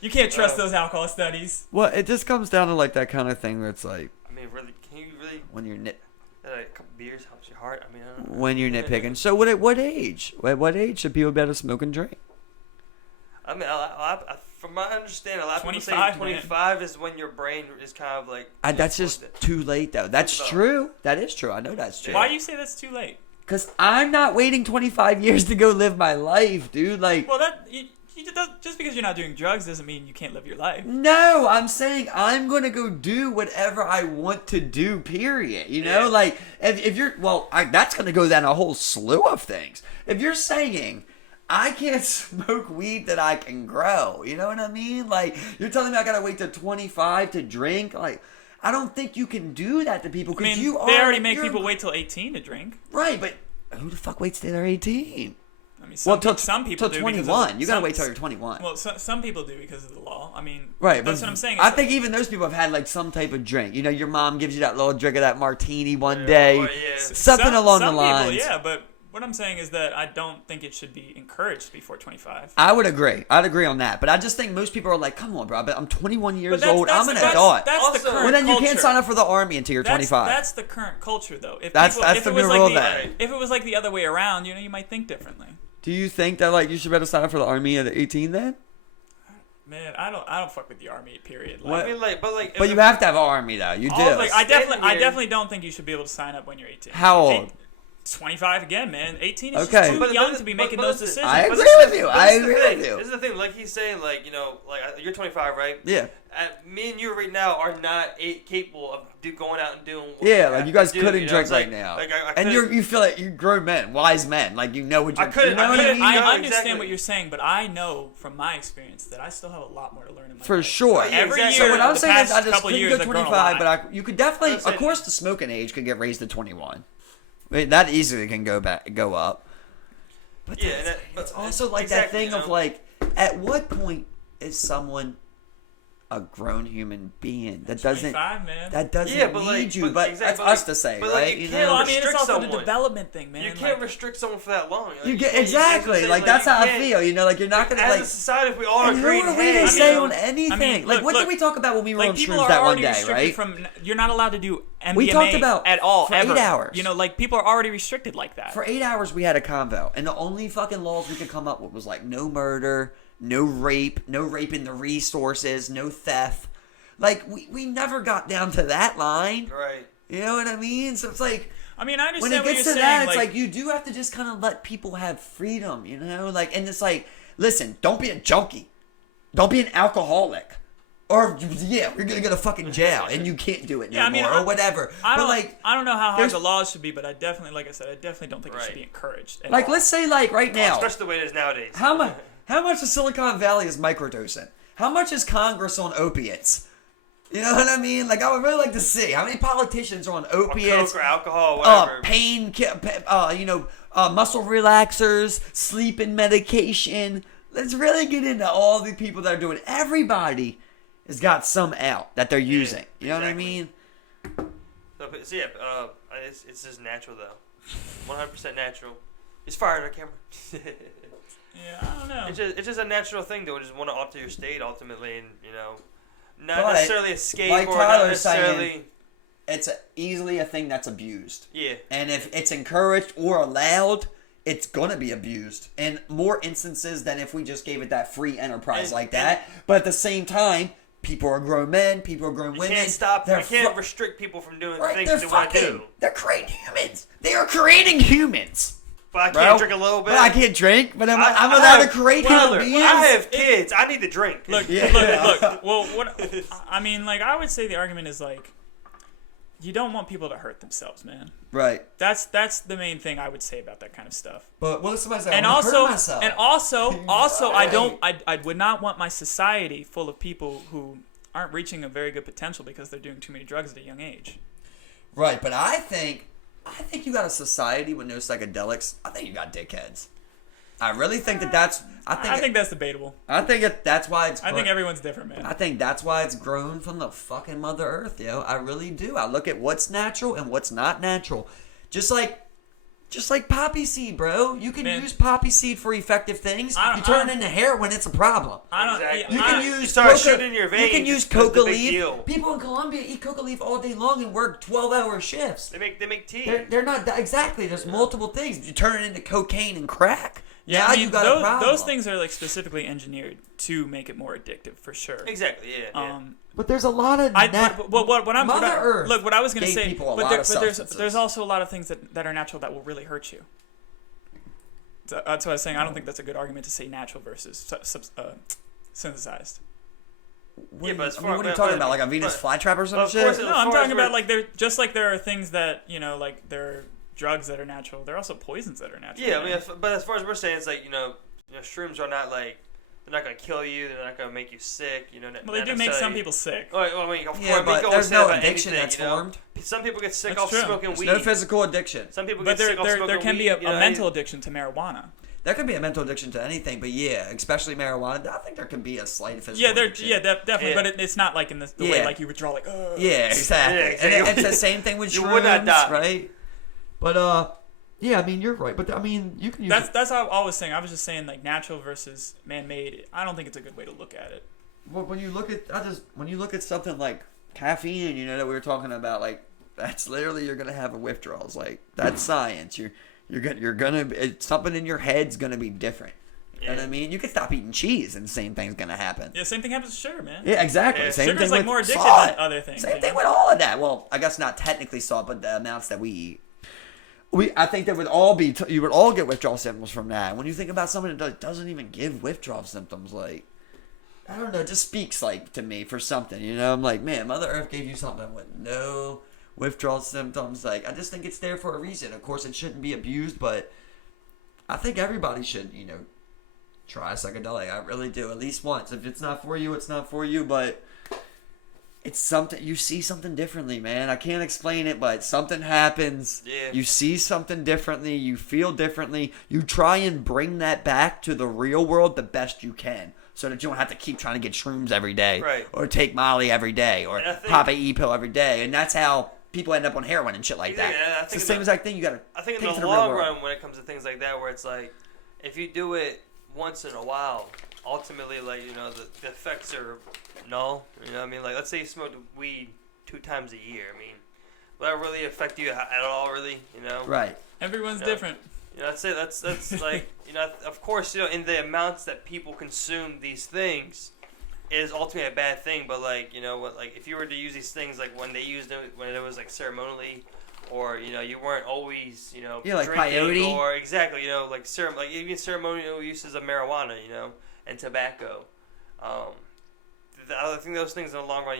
You can't trust those alcohol studies. Well, it just comes down to like that kind of thing where it's like. I mean, really, can you really? When you're a couple beers helps your heart. I mean, I don't know. When you're nitpicking. So what age? What age should people be able to smoke and drink? I mean, from my understanding, a lot of people say 25 is when your brain is kind of like. That's just too late, though. That's true. That is true. I know that's true. Why do you say that's too late? Because I'm not waiting 25 years to go live my life, dude. Like, well, just because you're not doing drugs doesn't mean you can't live your life. no, I'm saying I'm going to go do whatever I want to do, period. You know, like, if you're, that's going to go down a whole slew of things. If you're saying, I can't smoke weed that I can grow, you know what I mean? Like, you're telling me I got to wait till 25 to drink? Like, I don't think you can do that to people. I mean, they already make people wait till 18 to drink. Right, but who the fuck waits till they're 18? I mean, some people till do 21. You gotta wait till you're 21. Well, some people do because of the law. I mean, right, that's what I'm saying. I think even those people have had like some type of drink. You know, your mom gives you that little drink of that martini one day, something along the lines. People, yeah, but what I'm saying is that I don't think it should be encouraged before 25. I would agree. I'd agree on that. But I just think most people are like, come on, bro. But I'm 21 years old. I'm an adult. That's the current culture. Well, then you can't sign up for the army until you're 25. That's the current culture, though. That's the new rule then. If it was like the other way around, you might think differently. Do you think that like you should better sign up for the army at 18 then? Man, I don't fuck with the army. Period. Like, I mean, but you have to have an army though. You do. I definitely don't think you should be able to sign up when you're 18. How old? 25 again, man. 18 is just too young to be making those decisions. I agree with you. I agree with you. This is the thing. Like he's saying, like, you know, like you're 25, right? Yeah. Me and you right now are not capable of going out and doing. Yeah, like you guys couldn't drink right now. Like and you feel like you're grown men, wise men. Like you know what you're. I understand what you're saying, but I know from my experience that I still have a lot more to learn in my life. For sure. Every year, so what I'm saying is, I just couple couldn't years, go 25, but you could definitely. Of course, the smoking age could get raised to 21. I mean, that easily can go up. But yeah, it's also like that thing of like, at what point is someone a grown human being that doesn't 25, man. Need you? But that's us to say, right? You know, I mean, it's also the development thing, man. You can't restrict someone for that long. You get exactly like that's how I feel. You know, like you're not gonna as a society, if we all agree. Who are we to say on anything? Like, what did we talk about when we were on shrooms that one day, right? You're not allowed to do MDMA we talked about at all for ever. 8 hours. You know, like people are already restricted like that. For 8 hours, we had a convo, and the only fucking laws we could come up with was like no murder, no rape, no raping the resources, no theft. Like, we never got down to that line. Right. You know what I mean? So it's like... I mean, I understand when it gets what you're to saying. That, it's like you do have to just kind of let people have freedom, you know? Like, and it's like, listen, don't be a junkie. Don't be an alcoholic. Or, yeah, you're going to go to fucking jail, and you can't do it no more, or whatever. I don't know how hard the laws should be, but I definitely, like I said, don't think it should be encouraged. Like, let's say, like, right now... Especially the way it is nowadays. How much of Silicon Valley is microdosing? How much is Congress on opiates? You know what I mean? Like, I would really like to see how many politicians are on opiates, or Coke or alcohol, whatever. Muscle relaxers, sleeping medication. Let's really get into all the people that are doing. Everybody has got some out that they're using. You know what I mean? So yeah, it's just natural though, 100% natural. It's fired on camera. Yeah, I don't know. It's just a natural thing though. Just want to alter your state ultimately, and you know. Not necessarily escape, like or not necessarily. Saying, it's easily a thing that's abused. Yeah. And if it's encouraged or allowed, it's gonna be abused in more instances than if we just gave it that free enterprise like that. But at the same time, people are grown men, people are grown women. You can't stop. You can't restrict people from doing things they want to do. They're creating humans. They are creating humans. But I can't drink a little bit. But I can't drink. But I'm allowed to create human beings. I have kids. I need to drink. Look. Well, I mean, like, I would say the argument is like, you don't want people to hurt themselves, man. Right. That's the main thing I would say about that kind of stuff. But what if somebody says, and I want to also, hurt myself? And also, I would not want my society full of people who aren't reaching a very good potential because they're doing too many drugs at a young age. Right, but I think you got a society with no psychedelics. I think you got dickheads. I really think that's... I think that's debatable. I think that's why it's... I think everyone's different, man. I think that's why it's grown from the fucking Mother Earth, yo. I really do. I look at what's natural and what's not natural. Just like poppy seed, bro. You can use poppy seed for effective things. You turn it into heroin, it's a problem. You can use coca leaf. People in Colombia eat coca leaf all day long and work 12-hour shifts. They make tea. They're not exactly. There's multiple things. You turn it into cocaine and crack. Yeah, now I mean, you got a problem. those things are like specifically engineered to make it more addictive, for sure. Exactly. Yeah. But there's a lot of what I was gonna gave say, people a but, lot there, of but there's substances. also a lot of things that are natural that will really hurt you. So that's what I was saying. I don't think that's a good argument to say natural versus synthesized. But as what are you talking about? Like a Venus flytrap or some of shit? course No, I'm talking about like there are things that like there are drugs that are natural. There are also poisons that are natural. Yeah, I mean, but as far as we're saying, it's like shrooms are not like they're not gonna kill you. They're not gonna make you sick. Well, they do make some people sick. Well, I mean, of Yeah, course, but there's no addiction that's formed. Some people get sick That's off true. smoking There's weed. no physical addiction. Some people But get sick off smoking weed. there can be a mental addiction to marijuana. There could be a mental addiction to anything, but yeah, especially marijuana. I think there can be a slight physical addiction. Definitely. Yeah. But it's not like in the way like you withdraw like. Yeah, exactly. Yeah, exactly. And it's the same thing with You shrooms, would not die. right? But yeah, I mean you're right. But I mean you can use That's all I was saying. I was just saying like natural versus man-made. I don't think it's a good way to look at it. Well, when you look at something like caffeine, that we were talking about, like that's literally you're gonna have a withdrawals. Like that's science. You're gonna something in your head's gonna be different. You know what I mean? You can stop eating cheese and the same thing's gonna happen. Yeah, same thing happens with sugar, man. Yeah, exactly. Yeah, Same sugar's thing like with more addictive salt. than other things. Same thing with all of that. Well, I guess not technically salt, but the amounts that we eat. I think that would all be you would all get withdrawal symptoms from that. When you think about someone that doesn't even give withdrawal symptoms, like I don't know, it just speaks like to me for something. I'm like, man, Mother Earth gave you something with no withdrawal symptoms. Like I just think it's there for a reason. Of course, it shouldn't be abused, but I think everybody should, try a psychedelic. I really do, at least once. If it's not for you, it's not for you. But it's something, you see something differently, man. I can't explain it, but something happens. Yeah. You see something differently. You feel differently. You try and bring that back to the real world the best you can, so that you don't have to keep trying to get shrooms every day, Right. or take Molly every day, or pop a E-pill every day. And that's how people end up on heroin and shit like that. Yeah, It's the same exact thing. You gotta. I think take it in to the real long world. run, when it comes to things like that, where it's like, if you do it once in a while, ultimately, like, the effects are null. I mean? Like, let's say you smoked weed 2 times a year. I mean, will that really affect you at all, really? Right. Everyone's different. That's it. That's like, of course, in the amounts that people consume these things is ultimately a bad thing. But like, like if you were to use these things like when they used it, when it was like ceremonially, or you weren't always like drinking, peyote, or exactly like even ceremonial uses of marijuana, and tobacco. I think those things in the long run,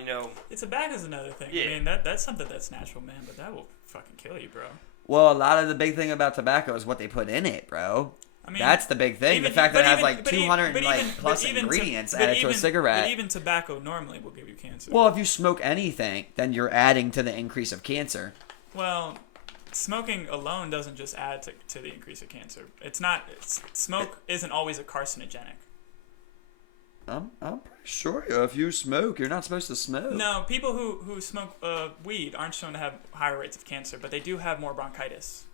Tobacco's another thing. Yeah. I mean that's something that's natural, man, but that will fucking kill you, bro. Well, a lot of the big thing about tobacco is what they put in it, bro. I mean, that's the big thing. The fact that it has like 200 plus ingredients added to a cigarette. But even tobacco normally will give you cancer. Well, if you smoke anything, then you're adding to the increase of cancer. Well, smoking alone doesn't just add to the increase of cancer. Smoke isn't always a carcinogenic. I'm pretty sure if you smoke, you're not supposed to smoke. No, people who smoke weed aren't shown to have higher rates of cancer, but they do have more bronchitis.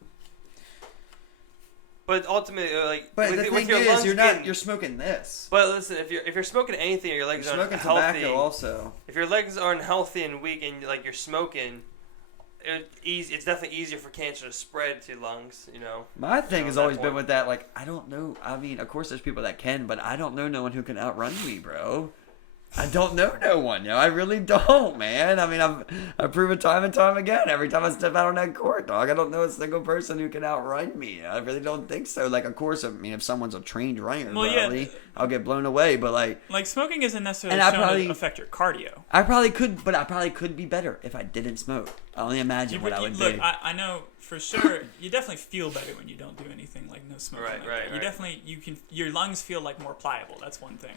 But ultimately, the thing is, you're smoking this. But listen, if you're smoking anything, your legs aren't healthy. Tobacco also. If your legs aren't healthy and weak, and you're smoking, it's definitely easier for cancer to spread to lungs. My thing has always been with that. Like, I don't know. I mean, of course, there's people that can, but I don't know no one who can outrun me, bro. I don't know no one, I really don't, man. I mean, I've proven time and time again. Every time I step out on that court, dog, I don't know a single person who can outrun me. I really don't think so. Like, of course, I mean, if someone's a trained runner, probably, I'll get blown away. But like smoking isn't necessarily shown to affect your cardio. I probably could be better if I didn't smoke. I only imagine what I would do. Look, I know for sure you definitely feel better when you don't do anything like no smoking. Right. You definitely your lungs feel like more pliable. That's one thing.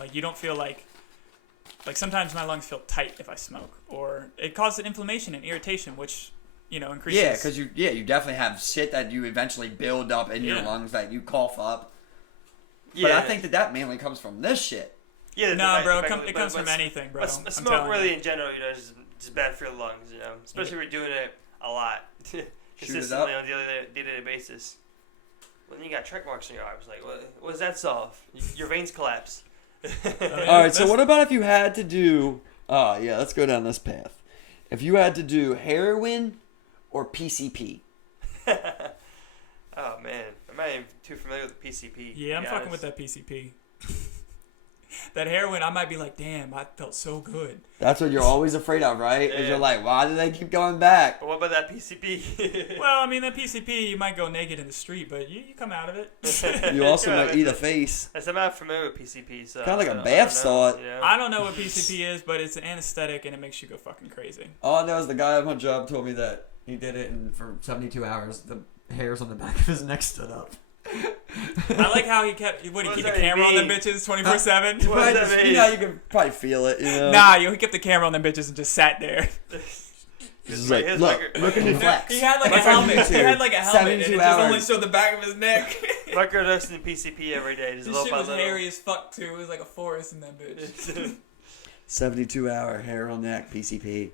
Like you don't feel like sometimes my lungs feel tight if I smoke, or it causes inflammation and irritation, which increases. Yeah, because you definitely have shit that you eventually build up in your lungs that you cough up. Yeah. But I think that mainly comes from this shit. Yeah, no, bro, it comes from anything, bro. But smoke really in general, is just bad for your lungs, especially if you're doing it a lot, consistently on a day-to-day basis. Well, then you got track marks on your arms. Like, what does that solve? Your veins collapse. All right, so what about if you had to do... Oh, yeah, let's go down this path. If you had to do heroin or PCP? Oh, man. I might even too familiar with the PCP. Yeah, I'm fucking with that PCP. That heroin, I might be like, damn, I felt so good. That's what you're always afraid of, right? Yeah. Is you're like, why do they keep going back? But what about that PCP? Well, I mean, that PCP, you might go naked in the street, but you come out of it. You also might eat a face. I'm not familiar with PCP, so Kind of like a bath salt. You know? I don't know what PCP is, but it's an anesthetic and it makes you go fucking crazy. All I know is the guy at my job told me that he did it, and for 72 hours, the hairs on the back of his neck stood up. I like how he kept. What, he keep the camera on them bitches 24/7? What does that mean? You know, you can probably feel it. You know? Nah, he kept the camera on them bitches and just sat there. He's like, look at me flex. He had like a That's on helmet. YouTube. He had like a helmet, and it 72 just only hours. showed the back of his neck. Rucker listening to PCP every day. Just This little shit by was little. hairy as fuck too. It was like a forest in that bitch. 72-hour hair on neck PCP.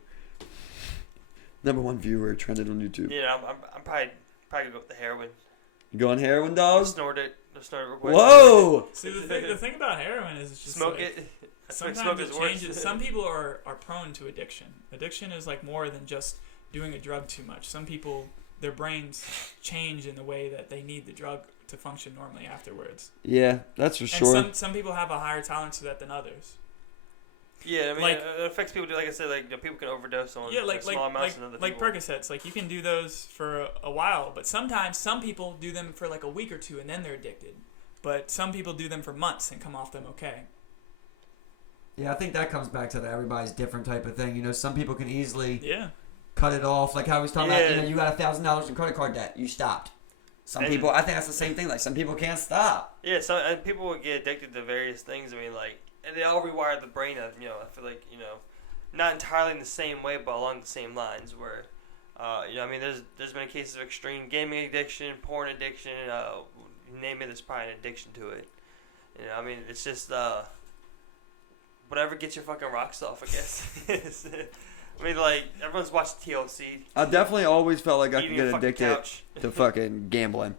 #1 viewer trended on YouTube. Yeah, I'm probably gonna go with the heroin. You going heroin, dog? Snort it real quick. Whoa! See, the thing about heroin is it's just Smoke like, it. sometimes Smoke it is worse. changes. Some people are prone to addiction. Addiction is like more than just doing a drug too much. Some people, their brains change in the way that they need the drug to function normally afterwards. Yeah, that's for sure. And some people have a higher tolerance to that than others. Yeah, I mean, Like- it affects people. Like I said, like people can overdose on Yeah, like small amounts and other like people. Percocets. Like you can do those for a while, but sometimes some people do them for like a week or two and then they're addicted. But some people do them for months and come off them okay. Yeah, I think that comes back to that everybody's different type of thing. You know, some people can easily Yeah. cut it off. Like how he was talking about, you Yeah. know, you got $1,000 in credit card debt. You stopped. Some And- people, I think that's the same thing. Like some people can't stop. Yeah, and people will get addicted to various things. I mean, like, and they all rewire the brain. You know, I feel like, you know, not entirely in the same way, but along the same lines. Where, you know, I mean, there's been cases of extreme gaming addiction, porn addiction. You name it, there's probably an addiction to it. You know, I mean, it's just whatever gets your fucking rocks off, I guess. I mean, like, everyone's watched TLC. I definitely always felt like I could Eating get a fucking addicted couch. to fucking gambling.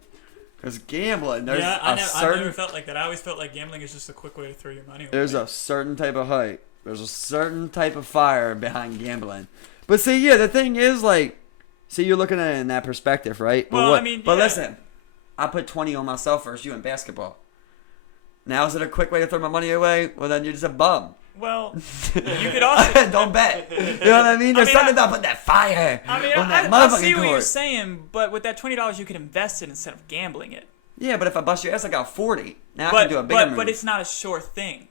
Because gambling, there's Yeah, I a never certain felt like that. I always felt like gambling is just a quick way to throw your money away. there's a certain type of hype. There's a certain type of fire behind gambling. But see, yeah, the thing is, like, see, you're looking at it in that perspective, right? But Well, I mean, but yeah. listen, I put 20 on myself versus you in basketball. Now is it a quick way to throw my money away? Well, then you're just a bum. Well, you could also. Don't bet. You know what I mean? There's something about putting that fire I mean, on that I motherfucking see what you're court. saying, but with that $20, you could invest it instead of gambling it. Yeah, but if I bust your ass, I got 40. Now I can do a bigger move. But it's not a sure thing.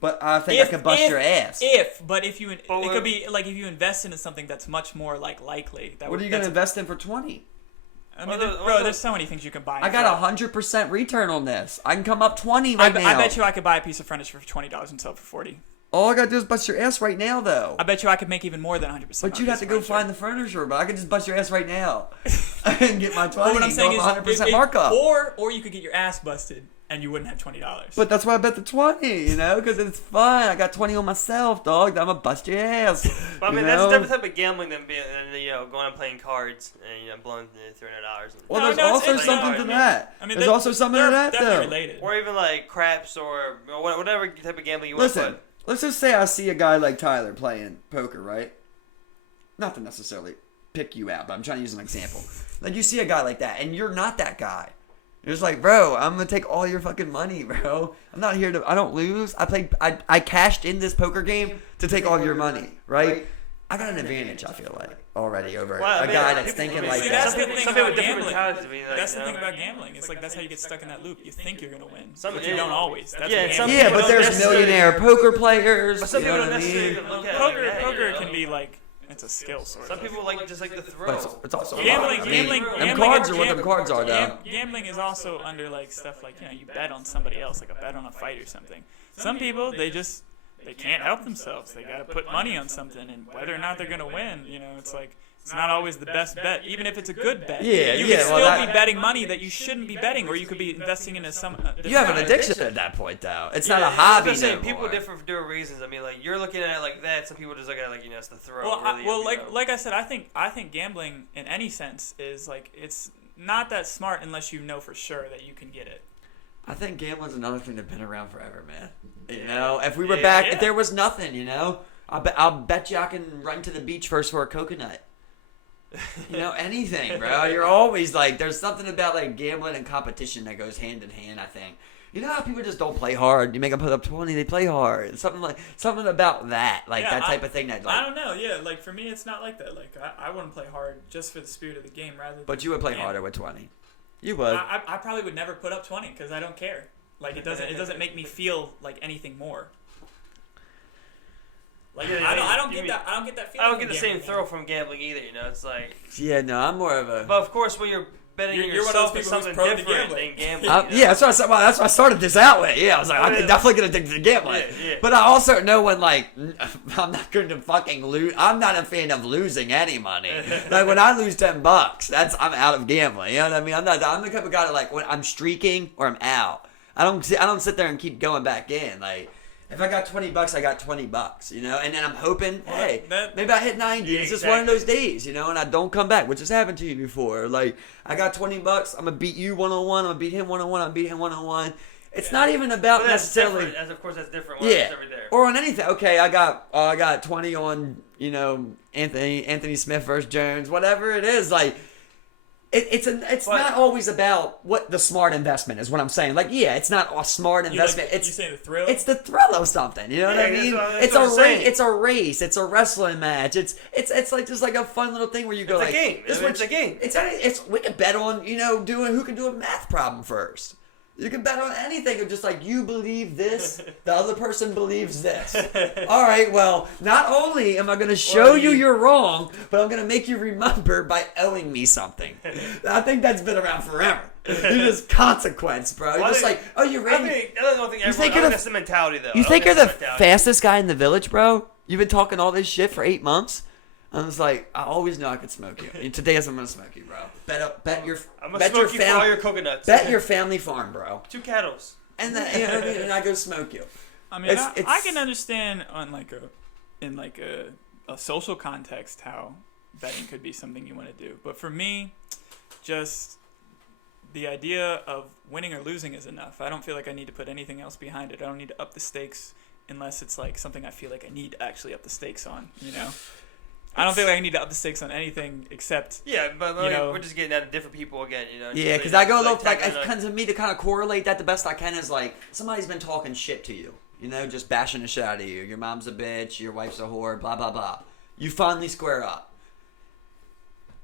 But I think I could bust your ass. It But could be like if you invest into something that's much more like likely. What are you gonna invest in for 20? I mean, Well, there's so many things you can buy. I got 100% return on this. I can come up 20 right now. I bet you I could buy a piece of furniture for $20 and sell it for 40. All I gotta do is bust your ass right now, though. I bet you I could make even more than 100%. But you'd have to go find the furniture. But I could just bust your ass right now and get my 20 What I'm and saying go is, up 100% markup. or you could get your ass busted and you wouldn't have $20. But that's why I bet the 20, you know, because it's fun. I got 20 on myself, dog. I'm gonna bust your ass. Well, I mean, you that's a know? different type of gambling than being, you know, going and playing cards and, you know, blowing $300. Well, No, there's no, also it's something like- to that. I mean, There's also something to that, definitely though. related. Or even like craps or whatever type of gambling you want to Listen, play. let's just say I see a guy like Tyler playing poker, right? Not to necessarily pick you out, but I'm trying to use an example. Like, you see a guy like that, and you're not that guy. You're just like, bro, I'm gonna take all your fucking money, bro. I'm not here to. I don't lose. I cashed in this poker game to take all your money, right? I got an advantage. I feel like already over Well, I a mean, guy that's people- thinking I mean, like See, that. that's the Some thing people about with different gambling. mentalities, I mean, like, That's the you know. thing about gambling. It's like that's how you get stuck in that loop. You think you're gonna win, Some- but you don't always. That's Yeah, what some gambling Yeah, people but don't there's necessarily- millionaire poker players. But some You know people what I don't necessarily mean? even look at it Poker, like that, poker you know? can be like it's a skill sort Some of. people like just like the thrill. But it's also Gambling, I mean, gambling, them gambling. cards are what them cards are, though. Gambling is also under like stuff like you bet on somebody else, like a bet on a fight or something. Some people they can't help themselves. They gotta put money on something, and whether or not they're gonna win, it's like it's not always the best bet, even if it's a good bet. Yeah, you yeah, could well, still that- be betting money that you shouldn't be betting, or you could be investing into some. You have an addiction at that point, though. It's not a Yeah, hobby I'm saying no people more. different for different reasons. I mean, like you're looking at it like that. Some people just look at it like it's the thrill. Well, really, like I said, I think gambling in any sense is like it's not that smart unless you know for sure that you can get it. I think gambling's another thing that's been around forever, man. You know, if we were Yeah, back, yeah. if there was nothing, I'll bet you I can run to the beach first for a coconut. You know, anything, bro. You're always like, there's something about like gambling and competition that goes hand in hand, I think. You know how people just don't play hard? You make them put up 20, they play hard. Something about that, like that type of thing. That like, I don't know. Yeah, like for me, it's not like that. Like I wouldn't play hard just for the spirit of the game, rather. But you would play harder with 20. You would. I probably would never put up 20 because I don't care. Like it doesn't make me feel like anything more. Like I don't get that feeling. I don't get the same thrill from gambling either. You know, it's like. Yeah, no, I'm more of a. But of course, when you're betting yourself is something different than gambling. Yeah, that's why I started this out with. Yeah, I was like, I could definitely get addicted to gambling. Yeah. But I also know when, like, I'm not going to fucking lose. I'm not a fan of losing any money. Like, when I lose $10, I'm out of gambling. You know what I mean? I'm the type of guy that, like, when I'm streaking or I'm out, I don't sit there and keep going back in. Like, if I got $20, I got $20, you know? And then I'm hoping, hey, maybe I hit 90. Yeah, it's just one of those days, you know, and I don't come back, which has happened to you before. Like, I got $20, I'm going to beat you one-on-one, I'm going to beat him one-on-one, I'm going to beat him one-on-one. It's not even about necessarily... Of course, that's different. Yeah. Or on anything. Okay, I got 20 on, you know, Anthony Smith versus Jones, whatever it is, like... It's not always about what the smart investment is. What I'm saying, like, yeah, it's not a smart investment. You saying the thrill? It's the thrill of something. You know what I mean? It's a race. It's a race. It's a wrestling match. It's like just like a fun little thing where you go it's like, a game. It's a game. It's we can bet on, you know, who can do a math problem first. You can bet on anything of just like, you believe this, the other person believes this. All right, well, not only am I going to show you you're wrong, but I'm going to make you remember by owing me something. I think that's been around forever. You just consequence, bro. You're just like, oh, you're ready. I don't think that's the mentality, though. You think you're the fastest guy in the village, bro? You've been talking all this shit for 8 months? I was like, I always knew I could smoke you. And today I'm gonna smoke you, bro. I'm gonna smoke you for all your coconuts. Bet your family farm, bro. 2 cattles. And then, you know what I mean? And I go smoke you. I mean, I can understand on in a social context how betting could be something you want to do. But for me, just the idea of winning or losing is enough. I don't feel like I need to put anything else behind it. I don't need to up the stakes unless it's like something I feel like I need to actually up the stakes on, you know? I don't feel like I need to up the stakes on anything except. Yeah, but we're just getting at different people again, you know. Yeah, because I go look like to me to kind of correlate that the best I can is like somebody's been talking shit to you, you know, just bashing the shit out of you. Your mom's a bitch, your wife's a whore, blah blah blah. You finally square up.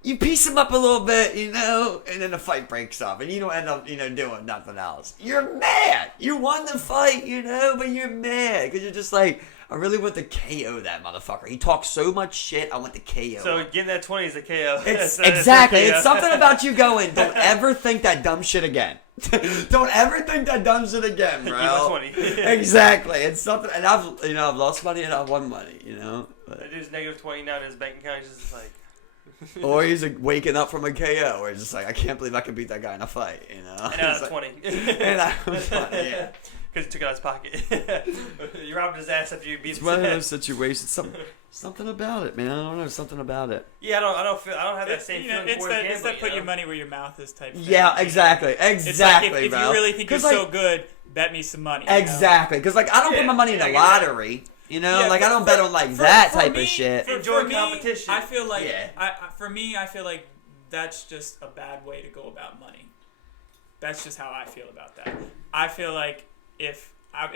You piece them up a little bit, you know, and then the fight breaks up, and you don't end up, you know, doing nothing else. You're mad. You won the fight, you know, but you're mad because you're just like, I really want to KO that motherfucker. He talks so much shit, I want to KO. So getting that 20 is a KO. Exactly. It's something about you going, don't ever think that dumb shit again. Don't ever think that dumb shit again, bro. Give me 20. Exactly. It's something, and I've lost money and I've won money, you know. That dude's negative 20 now in his bank account. He's just like. Or he's like waking up from a KO, where he's just like, I can't believe I could beat that guy in a fight, you know. And I was 20. And I was 20, yeah. Because he took it out of his pocket. You robbed his ass after you beat his ass. It's one of those situations. Something about it, man. I don't know. Something about it. Yeah, I don't have that same feeling for gambling. It's that put your money where your mouth is type thing. Yeah, exactly. Exactly, it's like if you really think you're so good, bet me some money. Exactly. Because, like, I don't put my money in the lottery. You know, like I don't bet on like that type of shit. Enjoy competition. I feel like, I feel like that's just a bad way to go about money. That's just how I feel about that. I feel like if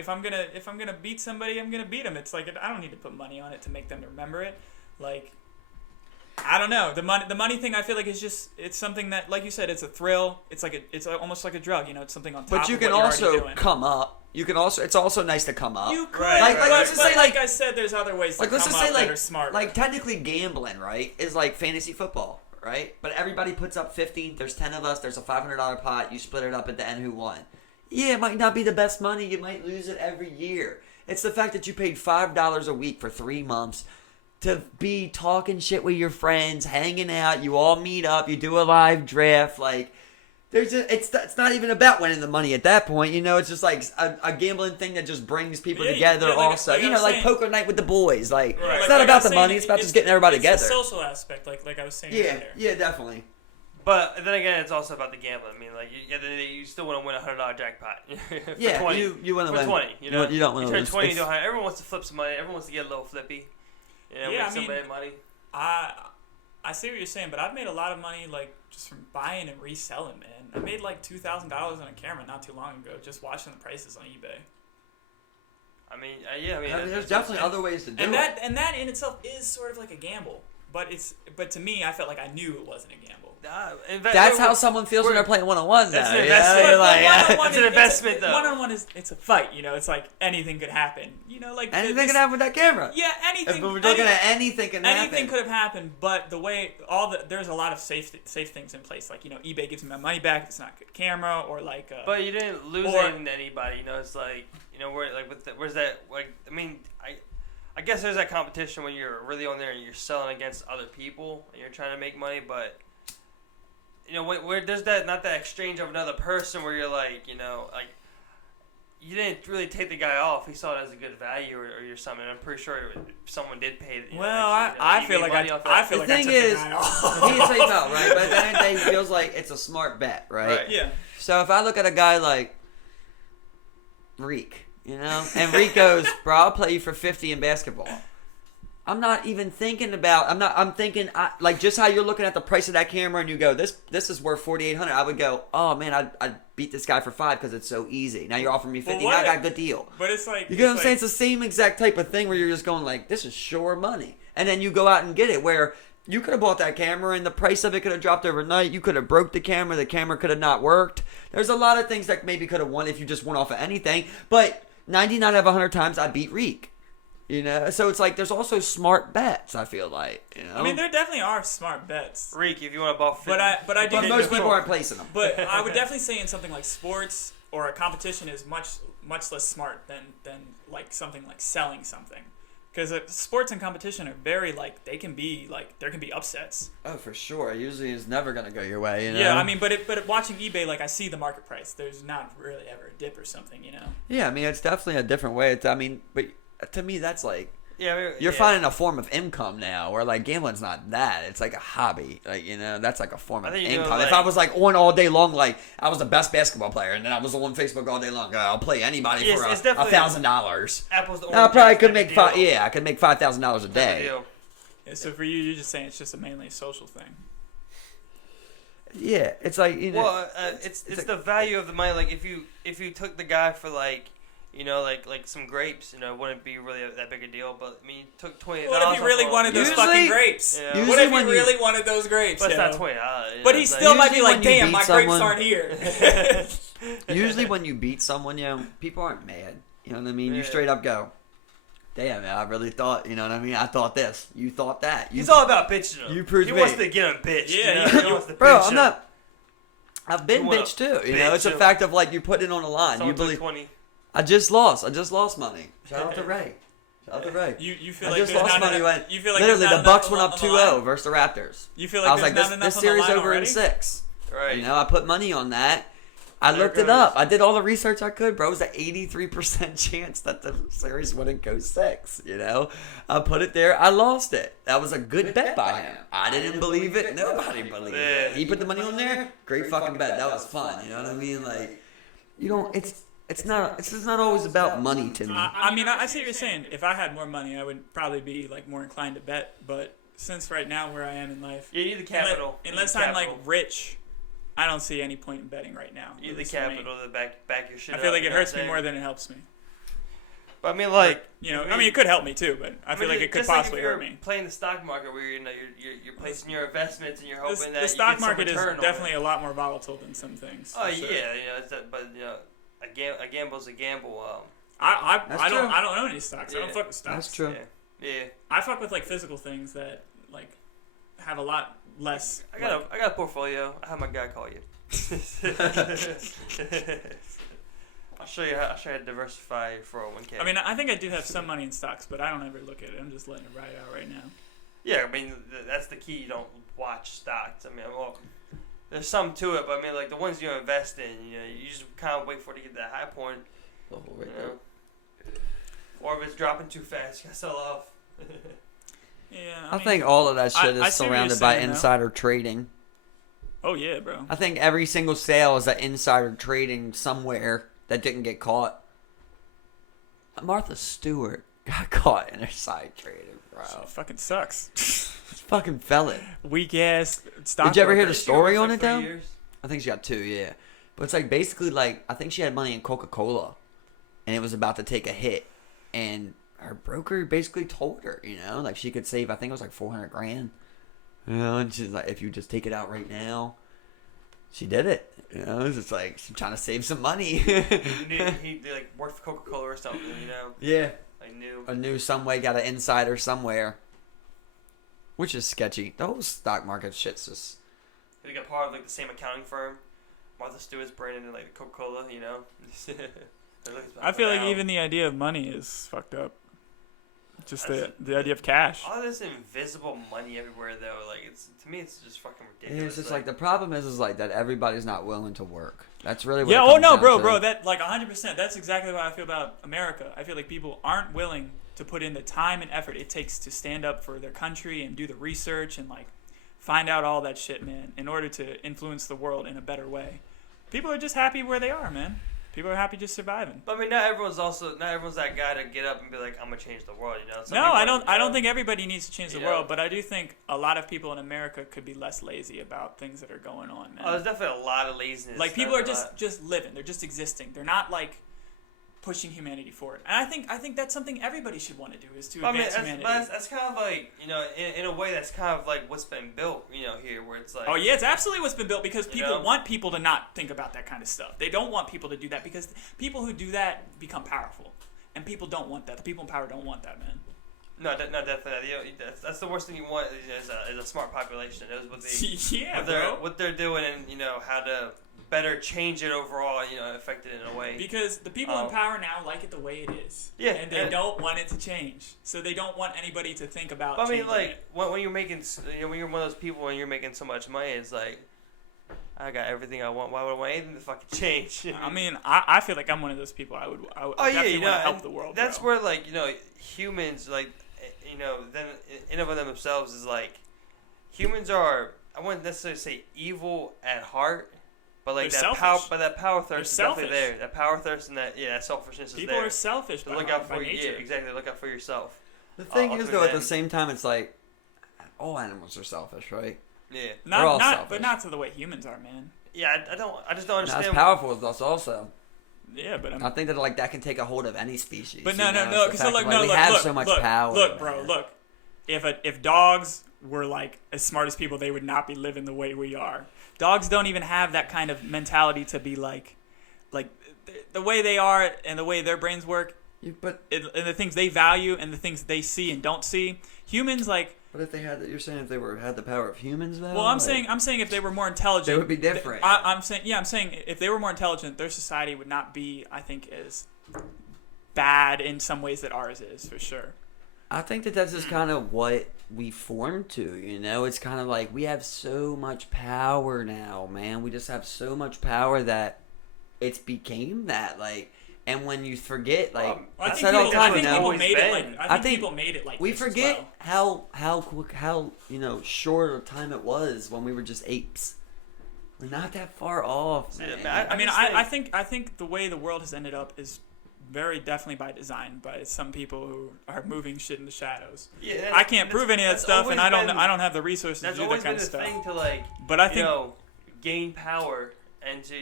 I'm gonna beat somebody, I'm gonna beat them. It's like I don't need to put money on it to make them remember it. Like, I don't know. The money thing I feel like is just, it's something that, like you said, it's a thrill. It's almost like a drug. You know, it's something on top. But you can also come up. You can also. It's also nice to come up. You could. Like let's just say, like I said, there's other ways to come up that are smart. Like technically gambling, right, is like fantasy football, right? But everybody puts up 50. There's 10 of us. There's a $500 pot. You split it up at the end. Who won? Yeah, it might not be the best money. You might lose it every year. It's the fact that you paid $5 a week for 3 months to be talking shit with your friends, hanging out. You all meet up. You do a live draft. Like, it's not even about winning the money at that point. You know, it's just like a gambling thing that just brings people together. Also, you know, like poker night with the boys. Like, it's not about the money. It's about just getting everybody together. It's the social aspect, like I was saying earlier. Yeah, definitely. But then again, it's also about the gambling. I mean, like, you still want to win a $100 jackpot. Yeah, 20. you want to win 20. You know, you don't want to turn 20 into 100. Everyone wants to flip some money. Everyone wants to get a little flippy. You know, make some bad money. I see what you're saying, but I've made a lot of money like just from buying and reselling, man. I made like $2,000 on a camera not too long ago, just watching the prices on eBay. I mean, yeah. I mean, there's definitely other ways to do and it. that in itself is sort of like a gamble, but to me, I felt like I knew it wasn't a gamble. That's how someone feels when they're playing one-on-one. That's though. an investment. Yeah, like, it's an investment, though. One-on-one it's a fight. You know, it's like anything could happen. You know, like anything can happen with that camera. Yeah, anything. If we're looking at anything can happen. Anything could have happened, but the way there's a lot of safe things in place. Like, you know, eBay gives me my money back if it's not a good camera, or like. But you didn't lose anybody. You know, it's like, you know, where like where's that like? I mean, I guess there's that competition when you're really on there and you're selling against other people and you're trying to make money, but. You know, where there's that exchange of another person where you're like, you know, like, you didn't really take the guy off. He saw it as a good value or something. I'm pretty sure someone did pay. I feel like I took the guy off. He didn't take out, right? But at the end of the day, he feels like it's a smart bet, right? Yeah. So if I look at a guy like Reek, you know, and Reek goes, bro, I'll play you for 50 in basketball. I'm not even thinking about. I'm thinking like just how you're looking at the price of that camera, and you go, this is worth $4,800. I would go, oh man, I'd beat this guy for $5 because it's so easy. Now you're offering me 50. Now I got a good deal. But it's like, you get what I'm saying? It's the same exact type of thing where you're just going like, this is sure money, and then you go out and get it. Where you could have bought that camera, and the price of it could have dropped overnight. You could have broke the camera. The camera could have not worked. There's a lot of things that maybe could have won if you just went off of anything. But 99 out of 100 times, I beat Reek. You know, so it's like there's also smart bets. I feel like, you know. I mean, there definitely are smart bets. Reek, if you want to buff, but I do. But most people aren't placing them. But I would definitely say in something like sports or a competition is much less smart than like something like selling something, because sports and competition are very like there can be upsets. Oh, for sure. Usually, it's never gonna go your way. You know? Yeah, I mean, but watching eBay, like I see the market price. There's not really ever a dip or something, you know. Yeah, I mean, it's definitely a different way. But to me, that's like you're yeah. finding a form of income now, where like gambling's not that. It's like a hobby, like, you know, that's like a form of income. Like, if I was like on all day long, like I was the best basketball player, and then I was on Facebook all day long, I'll play anybody for $1,000. Apples to oranges. I probably could make I could make $5,000 a day. Yeah, so for you, you're just saying it's just mainly a social thing. Yeah, it's like, you know. Well, it's the value of the money. Like if you took the guy for like. You know, like some grapes, you know, wouldn't be really that big a deal. But I mean, you took $20. What if he really wanted those fucking grapes? Yeah. What if he really wanted those grapes? But it's not $20. But he still might be like, damn, my grapes aren't here. Usually when you beat someone, you know, people aren't mad. You know what I mean? Yeah. You straight up go, damn, man, I really thought, you know what I mean? I thought this. You thought that. He's all about bitching him. You proved he wants to get him bitched. Yeah. You know? He wants to bro, bitch I'm not. I've been bitched too. You know, it's a fact of like you put it on the line. Someone you believe. 20. I just lost money. Shout out to Ray. You feel I like just lost money when you feel like literally the Bucks went up 2-0 versus the Raptors. You feel like I was like, this series over already? in 6. Right. You know, I put money on that. I looked it up. I did all the research I could, bro. It was an 83% chance that the series wouldn't go 6. You know, I put it there. I lost it. That was a good bet by him. I didn't believe it. Nobody believed it. He put the money on there. Great fucking bet. That was fun. You know what I mean? Like, you don't. It's not always about money to me. I mean, I see what you're saying. If I had more money, I would probably be like more inclined to bet. But since right now where I am in life, you need the capital. Unless I'm like rich, I don't see any point in betting right now. You need the capital to back your shit. I feel like it hurts me more than it helps me. But I mean, like, you know, I mean, it could help me too, but I feel like it could possibly hurt me. Playing the stock market, where you're placing your investments and you're hoping that the stock market is return definitely a lot more volatile than some things. Oh yeah, you know, but you know. A gamble's a gamble. I don't own any stocks. Yeah. I don't fuck with stocks. That's true. Yeah. I fuck with like physical things that like have a lot less. I got a portfolio. I have my guy call you. I'll show you how to diversify your 401k. I mean, I think I do have some money in stocks, but I don't ever look at it. I'm just letting it ride out right now. Yeah, I mean that's the key. You don't watch stocks. I mean, well. There's some to it, but I mean, like the ones you invest in, you know, you just kind of wait for it to get to that high point, you know? Or if it's dropping too fast, you gotta sell off. Yeah, I think all of that shit is surrounded by insider trading. Oh yeah, bro. I think every single sale is an insider trading somewhere that didn't get caught. Martha Stewart got caught in her side trading, bro. She fucking sucks. Fucking felon. Weak ass stock. Did you ever hear the She story worked on it for 3 though? years. I think she got 2, yeah. But it's like basically like I think she had money in Coca-Cola, and it was about to take a hit, and her broker basically told her, like she could save. I think it was like $400,000. And she's like, if you just take it out right now, she did it. It's just like she's trying to save some money. he like worked for Coca-Cola or something, Yeah. I knew some way, got an insider somewhere. Which is sketchy. The whole stock market shit's just... They got part of like the same accounting firm. Martha Stewart's branded like Coca-Cola, I feel like even the idea of money is fucked up. Just the idea of cash. All this invisible money everywhere, though, like to me, it's just fucking ridiculous. Yeah, it's just like the problem is like that everybody's not willing to work. That's really what. Yeah. It Oh comes no, down bro, to. bro. That like 100%. That's exactly how I feel about America. I feel like people aren't willing to put in the time and effort it takes to stand up for their country and do the research and like find out all that shit, man, in order to influence the world in a better way. People are just happy where they are, man. People are happy just surviving. But I mean, not everyone's that guy to get up and be like, I'm gonna change the world, Some No, people I don't think everybody needs to change the You world, know? but I do think a lot of people in America could be less lazy about things that are going on, man. Oh, there's definitely a lot of laziness. Like people are just living. They're just existing. They're not like pushing humanity forward. And I think that's something everybody should want to do is to advance humanity. That's kind of like in a way that's kind of like what's been built, here where it's like. Oh yeah, it's absolutely what's been built because people know? want people to not think about that kind of stuff. They don't want people to do that because people who do that become powerful, and people don't want that. The people in power don't want that, man. No, definitely. That's the worst thing you want is a smart population. It was what they're doing, and how to better change it overall. Affect it in a way. Because the people in power now like it the way it is. Yeah, and they don't want it to change. So they don't want anybody to think about. I mean, changing like it. when you're making, when you're one of those people and you're making so much money, it's like. I got everything I want. Why would I want anything to fucking change? I mean, I feel like I'm one of those people. I would definitely want to help the world. That's bro. where humans then in of themselves is like humans are. I wouldn't necessarily say evil at heart, but like They're that power. selfish. But that power thirst They're is definitely selfish. there. That power thirst and that selfishness is People there. are selfish. To look out by for nature. Yeah, exactly. Look out for yourself. The thing is, though, at the ultimately, same time, it's like all animals are selfish, right? Yeah. They're all Not selfish. but not to the way humans are, man. Yeah, I just don't Not understand. as powerful as us, also. Yeah, but I think that like that can take a hold of any species. But you no, know? no, It's the because fact look, that, no, we have look, so much look, power. look, bro, man. look. If dogs were like as smart as people, they would not be living the way we are. Dogs don't even have that kind of mentality to be like the way they are and the way their brains work. But And the things they value and the things they see and don't see. Humans like. But if they had, you're saying if they had the power of humans, though. Well, I'm saying if they were more intelligent, they would be different. I'm saying if they were more intelligent, their society would not be, I think, as bad in some ways that ours is, for sure. I think that's just kind of what we formed to, It's kind of like we have so much power now, man. We just have so much power that it's became that, and when you forget, I said all the time, think people always made been. it I think people made it like we this as forget well. how quick, how short of time it was when we were just apes. We're not that far off, man. I think the way the world has ended up is very definitely by design by some people who are moving shit in the shadows. Yeah, I can't prove any of that stuff, and I don't have the resources to That's do that always kind been of the stuff. thing to But I think gain power and to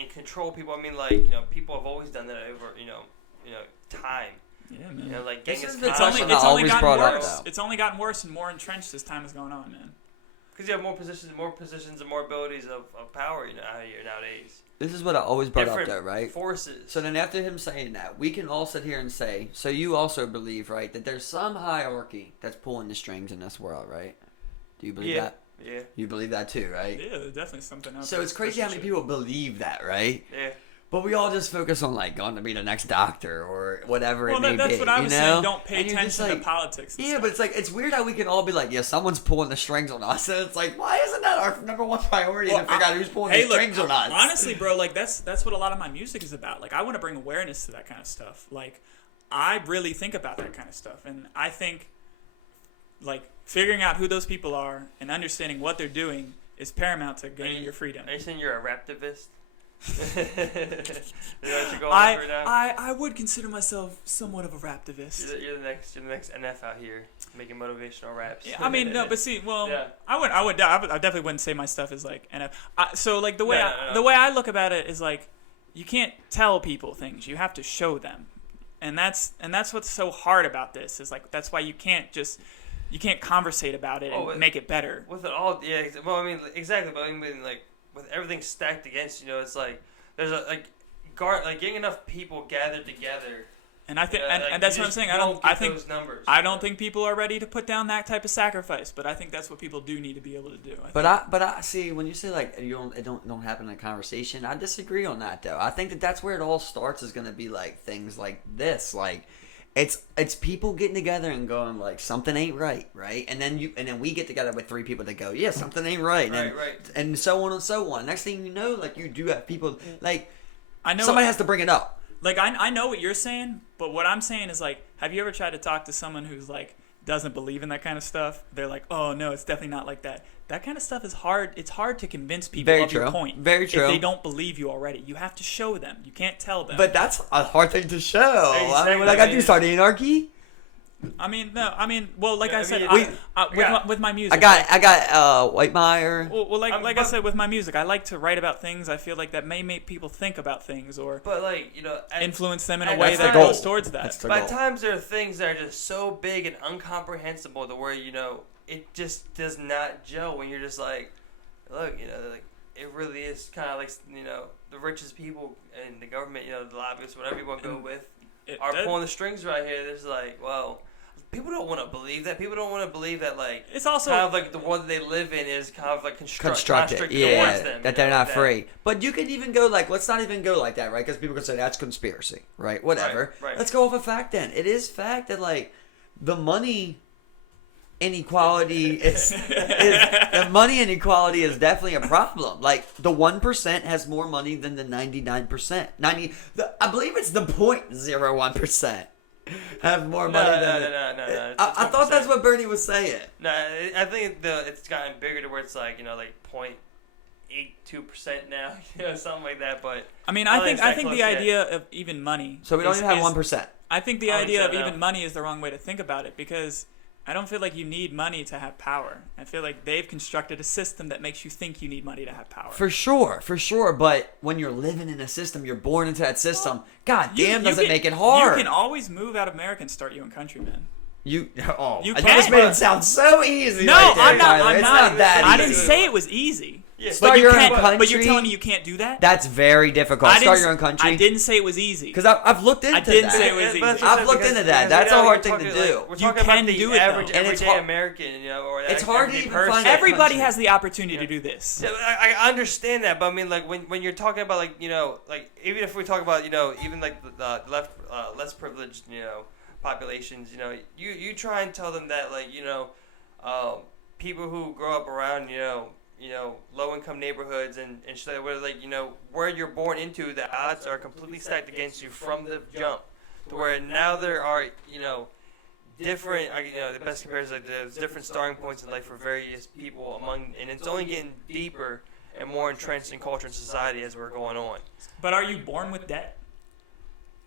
and control people. I mean, people have always done that over time. yeah, man. Like This Genghis is the Khan. question I always gotten brought up, worse. though. It's only gotten worse and more entrenched as time has gone on, man. Because you have more positions and more abilities of power, out here nowadays. This is what I always brought Different up, though, right? Forces. So then after him saying that, we can all sit here and say, so you also believe, right, that there's some hierarchy that's pulling the strings in this world, right? Do you believe that? Yeah. You believe that too, right? Yeah, there's definitely something else. So it's crazy how many people believe that, right? Yeah. But we all just focus on going to be the next doctor or whatever it may be. That's what I was saying. Don't pay And you're just attention to politics. And Yeah, stuff. but it's weird how we can all be like, yeah, someone's pulling the strings on us. And it's like, why isn't that our number one priority to figure out who's pulling the strings on us? Honestly, bro, that's what a lot of my music is about. I want to bring awareness to that kind of stuff. I really think about that kind of stuff. And I think, figuring out who those people are and understanding what they're doing is paramount to gaining your freedom. Are you saying you're a raptivist? Is that what you're going for now? I would consider myself somewhat of a raptivist. You're the next NF out here. making motivational raps. Yeah, I mean, no, but see, well, Yeah. I definitely wouldn't say my stuff is like so like the way the way I look about it is like you can't tell people things, you have to show them, and that's what's so hard about this is like that's why you can't conversate about it and make it better. With it all, yeah. Well, I mean, exactly. But I mean, like with everything stacked against, it's like there's like getting enough people gathered together. And I think, and that's what I'm saying. I don't think people are ready to put down that type of sacrifice. But I think that's what people do need to be able to do. But I see when you say like it don't happen in a conversation. I disagree on that though. I think that's where it all starts is going to be like things like this, like it's people getting together and going like something ain't right, and then we get together with 3 people that go yeah something ain't right, and so on and so on. Next thing you know, like you do have people like I know somebody has to bring it up. Like, I know what you're saying, but what I'm saying is, like, have you ever tried to talk to someone who's, like, doesn't believe in that kind of stuff? They're like, oh, no, it's definitely not like that. That kind of stuff is hard. It's hard to convince people your point. Very true. If they don't believe you already. You have to show them. You can't tell them. But that's a hard thing to show. Exactly. I mean, what I got to do, start anarchy? Well, like I said, with my music. I got Whitemeyer. Well, like I said, with my music, I like to write about things I feel like that may make people think about things or influence them in a way that goes towards that. By times there are things that are just so big and incomprehensible to where it just does not gel when you're just like, look, like it really is kind of like the richest people in the government, the lobbyists, whatever you want to go with, are pulling the strings right here. It's like, well. People don't want to believe that. People don't want to believe that, like, it's also kind of like the world that they live in is kind of like constructed towards them. That they're not free. But you could even go like, let's not even go like that, right? Because people could say that's conspiracy, right? Whatever. Right. Let's go off of fact then. It is fact that like the money inequality the money inequality is definitely a problem. Like the 1% has more money than the 99%. I believe it's the 0.01%. Have more money than no. I thought that's what Bernie was saying. No, I think it's gotten bigger to where it's like 0.82% now, something like that. But I mean, I think the idea of even money. So we don't even have 1%. I think the idea of even money is the wrong way to think about it because I don't feel like you need money to have power. I feel like they've constructed a system that makes you think you need money to have power. For sure. But when you're living in a system, you're born into that system. God damn, does it make it hard? You can always move out of America and start your own country, man. You can. just made it sound so easy. No, right there, I'm not. Tyler. It's not that easy. I didn't say it was easy. Yeah. Start your own country. But you're telling me you can't do that? That's very difficult. Start your own country. I didn't say it was easy. Because I've looked into that. I didn't say it was easy. I've looked into that. That's a hard thing to do. We're talking about the average everyday American, or it's hard to even find. Everybody has the opportunity to do this. I understand that, but I mean, like when you're talking about like like even if we talk about even like the less privileged populations, you try and tell them that like people who grow up around low income neighborhoods and shit where like where you're born into, the odds are completely stacked against you from the jump, to where now there are different the best comparison, like there's different starting points in life for various people and it's only getting deeper and more entrenched in culture and society as we're going on. But are you born with debt?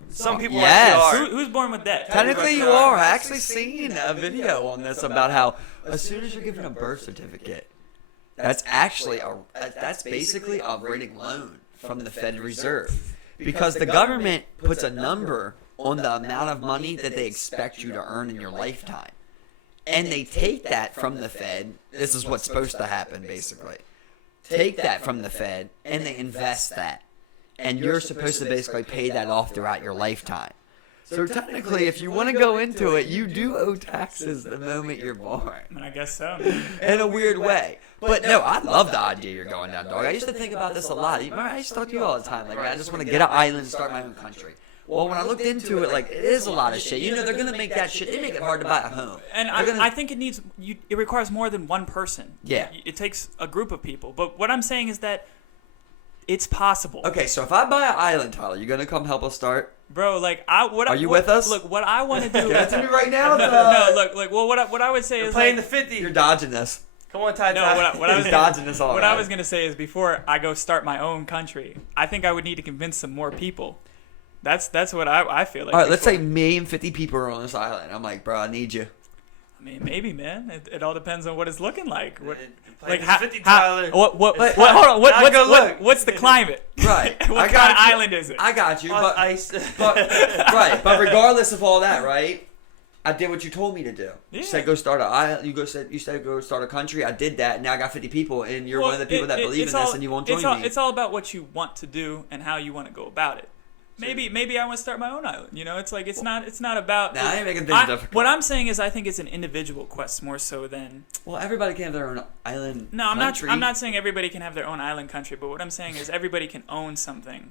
Some people actually are. Who's born with debt? Technically you are. I actually seen a video on this about how as soon as you're given a birth certificate, that's basically a written loan from the Federal Reserve, because the government puts a number on the amount of money that they expect you to earn in your lifetime, and they take that from the Fed. This is what's supposed to happen, basically. Take that from the Fed and they invest that, and you're supposed to basically pay that off throughout your lifetime. So technically, if you want to go into it, you do owe taxes the moment you're born. I guess so. In a weird way. But no, I love the idea you're going down, dog. I used to think about this a lot. I used to talk to you all the time. Like, I just want to get an island and start my own country. Well, when I looked into it, like, it is a lot of shit. They're going to make that shit. They make it hard to buy a home. And I think it requires more than one person. Yeah. It takes a group of people. But what I'm saying is that it's possible. Okay, so if I buy an island, Tyler, you going to come help us start? Bro, like, Are you with us? Look, what I want to do. Give it to me right now. No, look. Well, what I would say is playing the 50. You're dodging this. Come on, Ty. No, what I was dodging this all. What I was gonna say is before I go start my own country, I think I would need to convince some more people. That's what I feel like. All right, let's say me and 50 people are on this island. I'm like, bro, I need you. I mean, maybe, man. It all depends on what it's looking like. What, like how, 50 how, Tyler. what, hold on. What's the climate? Right. What kind of island is it? I got you. But, ice. right. But regardless of all that, right? I did what you told me to do. Yeah. You said go start an island. You said go start a country. I did that. Now I got 50 people, and you're one of the people that believe in this, and you won't join me. It's all about what you want to do and how you want to go about it. Maybe I want to start my own island. You know, it's like it's not about. Nah, I ain't making things difficult. What I'm saying is, I think it's an individual quest more so than. Well, everybody can have their own island. No, country. I'm not saying everybody can have their own island country, but what I'm saying is everybody can own something,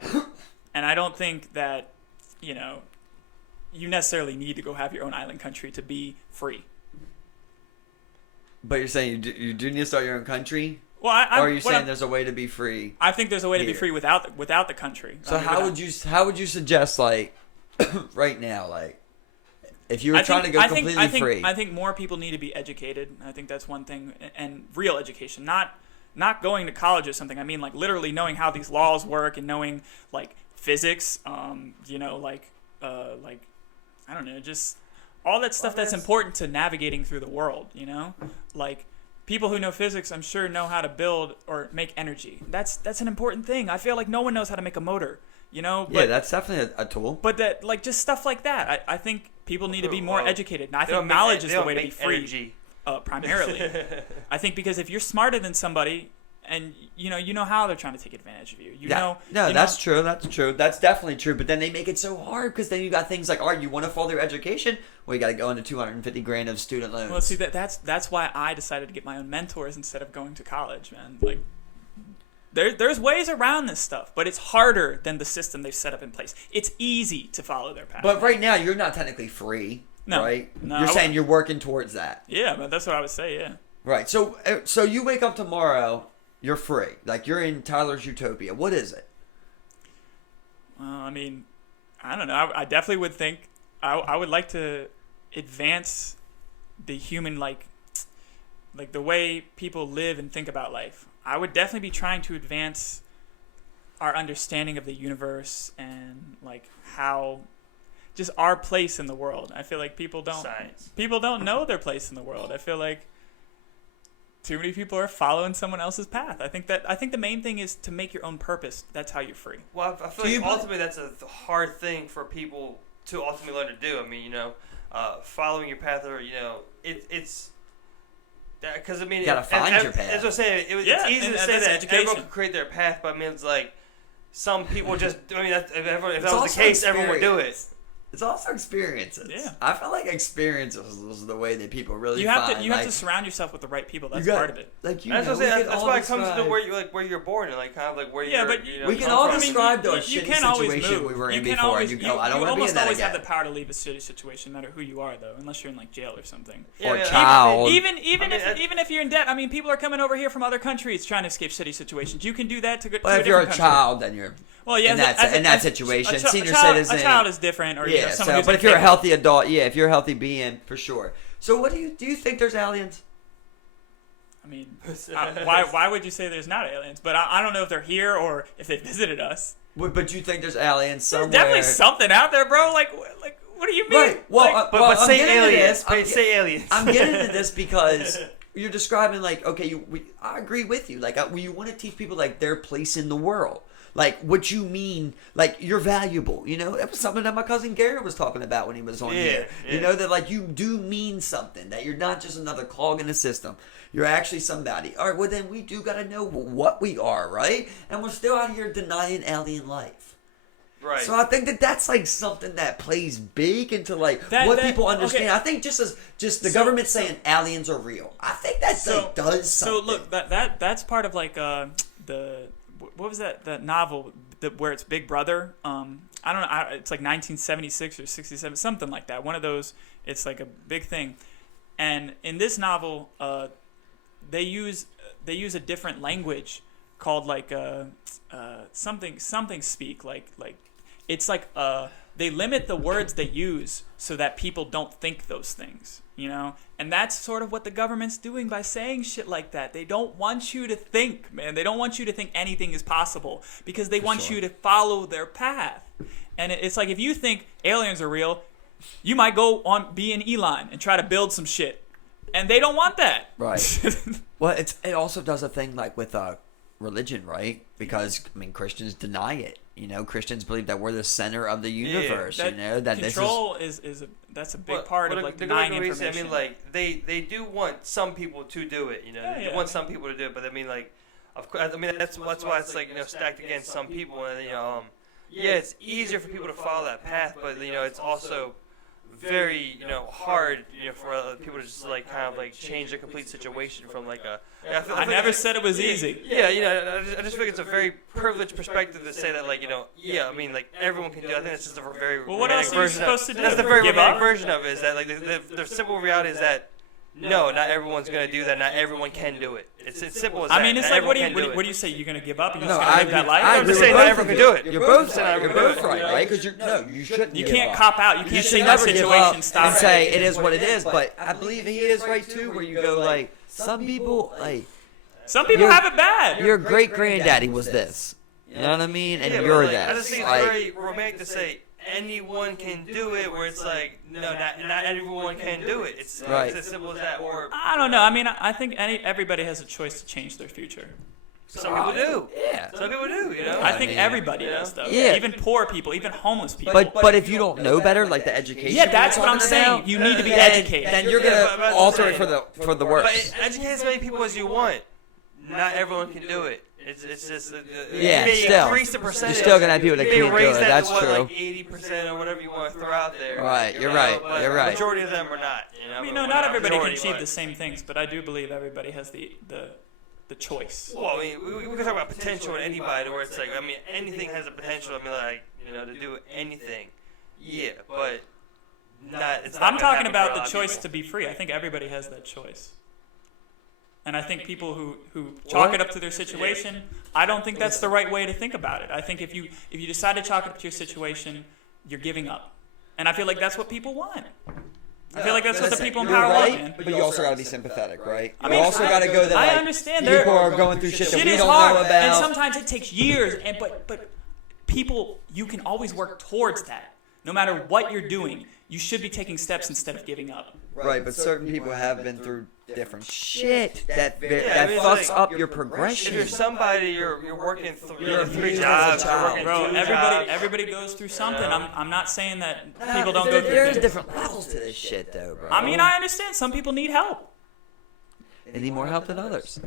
and I don't think that, you know, you necessarily need to go have your own island country to be free. But you're saying you do need to start your own country? Well, or are you saying there's a way to be free? I think there's a way to be free without the country. So how would you suggest, like, right now, like, if you were trying to go completely free? I think more people need to be educated. I think that's one thing, and real education, not going to college or something. I mean, like, literally knowing how these laws work and knowing, like, physics. You know, like I don't know, just all that stuff that's important to navigating through the world. You know, like. People who know physics, I'm sure, know how to build or make energy. That's an important thing. I feel like no one knows how to make a motor, you know? But, yeah, that's definitely a tool. But that, like, just stuff like that. I think people need to be more educated. And I think knowledge is the way to be free, primarily. I think because if you're smarter than somebody and, you know how they're trying to take advantage of you. That's true. That's true. That's definitely true. But then they make it so hard because then you got things like, all right, you want to follow your education? Well, you got to go into $250,000 of student loans. Well, see, that's why I decided to get my own mentors instead of going to college, man. Like, there's ways around this stuff, but it's harder than the system they've set up in place. It's easy to follow their path. But right now, you're not technically free, right? No, you're saying you're working towards that. Yeah, but that's what I would say, yeah. Right. So you wake up tomorrow, you're free. Like, you're in Tyler's utopia. What is it? I mean, I don't know. I definitely would think I would like to advance the human, like the way people live and think about life. I would definitely be trying to advance our understanding of the universe and, like, how just our place in the world. I feel like people don't know their place in the world. I feel like too many people are following someone else's path. I think the main thing is to make your own purpose. That's how you're free. Well, I feel like ultimately that's a hard thing for people to ultimately learn to do. I mean, you know, following your path, or, you know, it's because I mean, you gotta find your path. As I was saying, it's easy to say that everyone can create their path, but I mean, it's like some people just. I mean, if that was the case, everyone would do it. It's also experiences. Yeah. I feel like experiences is the way that people really you have to surround yourself with the right people. That's part of it. Like, that's why it comes to where you're born and, like, kind of like where you're. But you know, we can all describe the you shitty can always situation move. we were in can before, always, and you go, I don't want to be in that again. You almost always have the power to leave a shitty situation, no matter who you are, though, unless you're in, like, jail or something. Or a child. Even if you're in debt, I mean, people are coming over here from other countries trying to escape shitty situations. You can do that to go to a different country. Well, if you're a child, then you're. Well, yeah, in that situation, senior citizen. A child is different, or yeah. Someone But if you're a healthy adult, if you're a healthy being, for sure. So, what do you think there's aliens? I mean, why would you say there's not aliens? But I don't know if they're here or if they visited us. But you think there's aliens somewhere? There's definitely something out there, bro. Like what do you mean? Right. Well, but say aliens. Say aliens. I'm getting into this because you're describing, like, okay, I agree with you. Like, you want to teach people, like, their place in the world. Like, what you mean, like, you're valuable, you know? That was something that my cousin Gary was talking about when he was on here. Yeah. You know, that, like, you do mean something, that you're not just another cog in the system. You're actually somebody. All right, well, then we do got to know what we are, right? And we're still out here denying alien life. Right. So I think that's, like, something that plays big into, like, what people understand. Okay. I think just the government saying aliens are real. I think that does something. So, look, that's part of, like, what was that novel where it's Big Brother? I don't know. It's like 1976 or 67, something like that. One of those. It's like a big thing. And in this novel, they use a different language called, like, something speak. Like it's like they limit the words they use so that people don't think those things. You know, and that's sort of what the government's doing by saying shit like that. They don't want you to think, man. They don't want you to think anything is possible because they want you to follow their path. And it's like, if you think aliens are real, you might be an Elon and try to build some shit. and they don't want that. Right. Well, it also does a thing like with religion, right? Because I mean, Christians deny it. You know, Christians believe that we're the center of the universe. That you know that control is that's a big part of like denying information. I mean, like they do want some people to do it. You know, they want some people to do it, but I mean, like, of course, I mean that's why it's like stacked against some people, and it's easier for people to follow that path, but it's also very hard for people to just like kind of like change a complete situation from like a. I never said it was easy. Yeah, I just think it's a very privileged perspective to say that like I mean like everyone can do it. I think it's just a very what else are you supposed to do? That's the very romantic version of it. Is that like the simple reality is that no, not everyone's gonna do that. Not everyone can do it. It's simple as that. I mean, it's not like what do you say? You're gonna give up? You're just gonna live that life? I'm just saying not everyone can do it. You're both right? Because you shouldn't. You can't cop out. You can't say that never situation. Stop and say it is what it is. But I believe he is right too. Where you go like some people have it bad. Your great granddaddy was this. You know what I mean? And you're like, that. I just think it's very romantic to say anyone can do it. Where it's like no, not everyone can do it. It's as simple as that. Or I don't know. I mean, I think everybody has a choice to change their future. Some people do. Yeah. Some people do. I think everybody does though. Yeah. Even poor people, even homeless people. But if you don't know better, like the education. Yeah, that's what I'm saying. You need to be educated. Then you're gonna alter it for the worse. But educate as many people as you want. Not everyone can do it. It's just still increase the percentage. You're still gonna have people that can't do it. That's true. true. Like 80% or whatever you want to throw out there. Right, you're right. But You're right. The majority of them are not. I mean, not everybody can achieve the same things, but I do believe everybody has the choice. Well, I mean, we can talk about potential in anybody, where it's like, I mean, anything has a potential. I mean, like, to do anything. Yeah, but it's not. I'm talking about the choice to be free. I think everybody has that choice. And I think people who chalk it up to their situation, I don't think that's the right way to think about it. I think if you decide to chalk it up to your situation, you're giving up. And I feel like that's what people want. I feel like that's what the people in power want, man. But you also got to be sympathetic, right? I mean, you also got to go that I like, understand people are going through shit that we is don't hard, know about. and sometimes it takes years. But people, you can always work towards that. No matter what you're doing, you should be taking steps instead of giving up. Right, but certain people have been through different shit that fucks up your progression. If you're somebody, you're working 3 jobs, bro. Everybody goes through something. I'm not saying that people don't go through. There's different levels to this shit, though, bro. I mean, I understand some people need help. They need more help than others.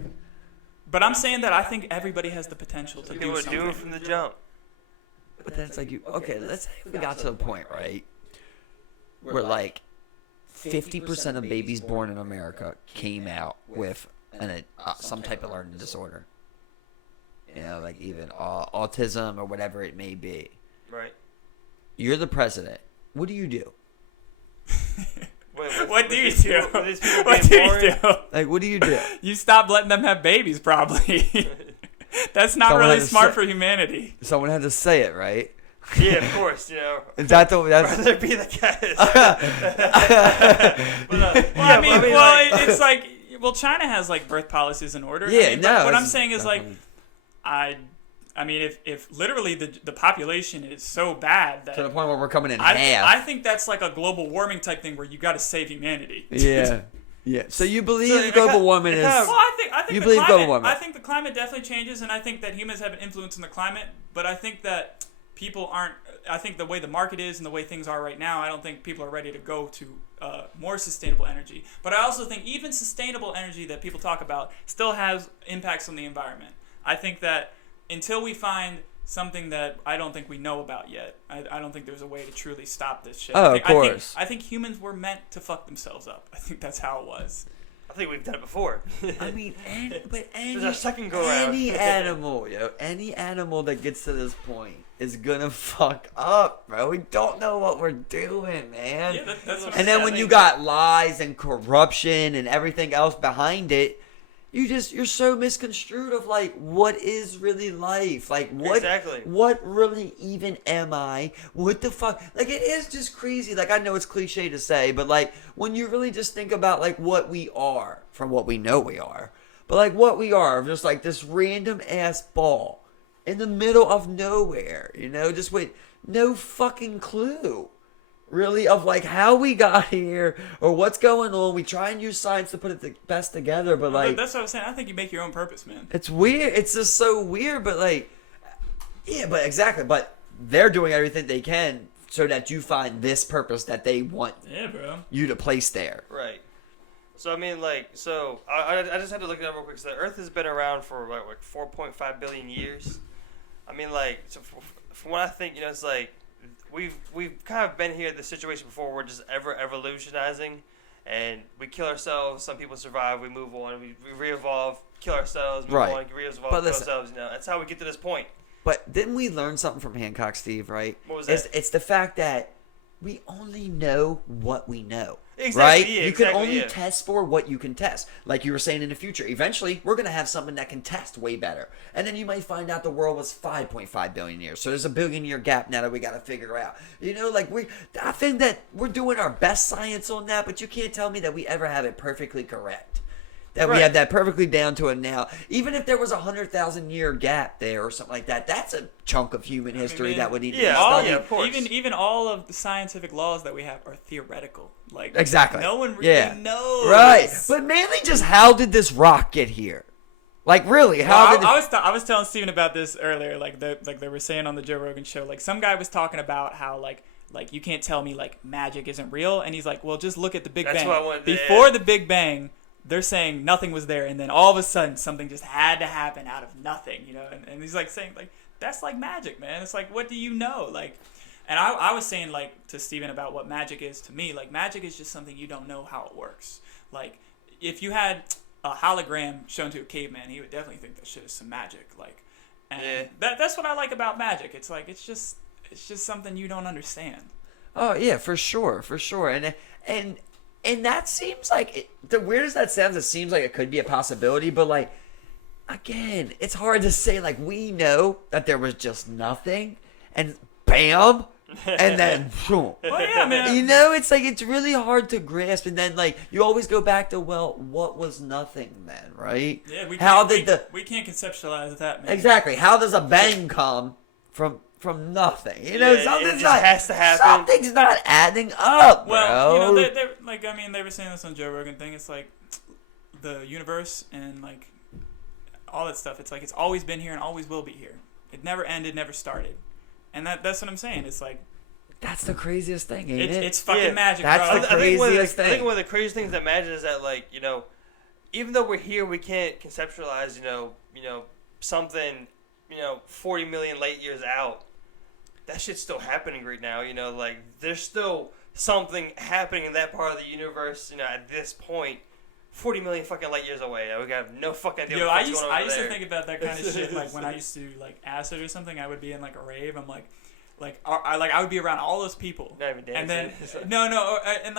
But I'm saying that I think everybody has the potential to do something. something. Do it from the jump. But then it's like let's say we got to a point, right, where like 50% of babies born in America came out with some type of learning disorder. You know, like even autism or whatever it may be. Right. You're the president. What do you do? What do you do? What do you do? Like, what do you do? You stop letting them have babies, probably. That's not really smart for humanity. Someone had to say it, right? Yeah, of course. Is that the? That's rather be the case. It's like, China has like birth policies in order. Yeah, but what I'm saying is like, I mean, if literally the population is so bad that to the point where we're coming in half, I think that's like a global warming type thing where you got to save humanity. Yeah. Yeah. So you believe global warming is? Well, I think you believe global warming. I think the climate definitely changes, and I think that humans have an influence in the climate. But I think that people aren't. I think the way the market is and the way things are right now, I don't think people are ready to go to more sustainable energy. But I also think even sustainable energy that people talk about still has impacts on the environment. I think that until we find something that I don't think we know about yet, I don't think there's a way to truly stop this shit. Oh, of course. I think humans were meant to fuck themselves up. I think that's how it was. I think we've done it before. I mean, there's our second go around. Any animal that gets to this point is gonna fuck up, bro. We don't know what we're doing, man. Yeah, that's what and then when you got lies and corruption and everything else behind it, you're so misconstrued of like what is really life, like what really even am I, what the fuck, like it is just crazy. Like I know it's cliche to say, but like when you really just think about like what we are from what we know we are, but like what we are, just like this random ass ball in the middle of nowhere, just with no fucking clue. really, of like how we got here or what's going on. We try and use science to put it the best together, but like that's what I was saying. I think you make your own purpose, man. it's weird. It's just so weird, but like, yeah, but exactly. But they're doing everything they can so that you find this purpose that they want you to place there. Right. So I mean, like, so I just had to look it up real quick. So the Earth has been around for like 4.5 billion years. I mean, like, so from what I think, you know, it's like we've kind of been here in this situation before. We're just ever evolutionizing, and we kill ourselves. Some people survive. We move on. We re-evolve, kill ourselves, move on, re-evolve, kill ourselves. You know, that's how we get to this point. But didn't we learn something from Hancock, Steve? Right? What was that? It's the fact that we only know what we know. Exactly, right? Yeah, you can only test for what you can test. Like you were saying in the future, eventually we're going to have something that can test way better. And then you might find out the world was 5.5 billion years. So there's a billion-year gap now that we got to figure out. You know, like I think that we're doing our best science on that, but you can't tell me that we ever have it perfectly correct. That we have that perfectly down to it now. Even if there was 100,000-year gap there or something like that, that's a chunk of human history that would need to be studied. Yeah, of course. Even all of the scientific laws that we have are theoretical. Like exactly. No one really knows. Right. But mainly just how did this rock get here? Like really, how did I was telling Steven about this earlier, like they were saying on the Joe Rogan show, like some guy was talking about how like you can't tell me like magic isn't real, and he's like, well, just look at the Big Bang. What I wanted to, Before the Big Bang, they're saying nothing was there, and then all of a sudden something just had to happen out of nothing, you know. And he's like saying like that's like magic, man. It's like, what do you know? Like, and I was saying like to Steven about what magic is to me. Like magic is just something you don't know how it works. Like if you had a hologram shown to a caveman, he would definitely think that shit is some magic. Like, and that's what I like about magic. It's like it's just something you don't understand. Oh yeah, for sure, and that seems like the weird as that sounds. It seems like it could be a possibility, but like again, it's hard to say. Like we know that there was just nothing, and bam. And then, well, yeah, man. You know, it's like it's really hard to grasp. And then, like, you always go back to, well, what was nothing then, right? Yeah, we can't conceptualize that, man. Exactly. How does a bang come from nothing? You know, something's not has to happen. Something's not adding up, well, bro. You know, they're like, I mean, they were saying this on Joe Rogan thing. It's like the universe and like all that stuff. It's like it's always been here and always will be here. It never ended, never started. And that's what I'm saying. It's like that's the craziest thing, ain't it? It's fucking magic, that's bro. The craziest thing. I think one of the craziest things that magic is that, like, you know, even though we're here, we can't conceptualize, you know, something, 40 million light years out. That shit's still happening right now. You know, like there's still something happening in that part of the universe. You know, at this point. 40 million fucking light years away. We got no fucking idea what's going on I used to think about that kind of shit. Like when I used to like acid or something, I would be in like a rave. I'm I would be around all those people. Not even dancing. And then and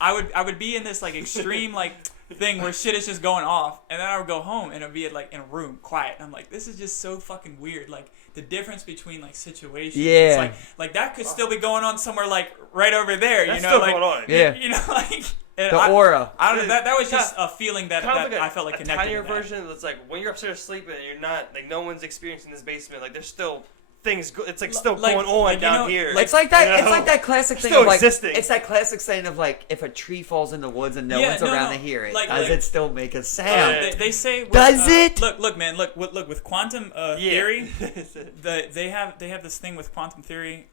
I would be in this like extreme like thing where shit is just going off, and then I would go home and it'd be like in a room quiet. And I'm like, this is just so fucking weird. Like the difference between like situations. Yeah. It's like that could still be going on somewhere like right over there. That's you know, still like going on. Yeah. You know, like. The aura. I don't know. That was just a feeling that I felt like connected. Tinier version that's like when you're upstairs sleeping and you're not like no one's experiencing this basement. Like there's still things. It's like still going on down here. It's like that. It's like that classic thing still of like. Existing. It's that classic saying of like if a tree falls in the woods and no one's around to hear it, does it still make a sound? They say. Does it? Look, man. Look with quantum theory. They have this thing with quantum theory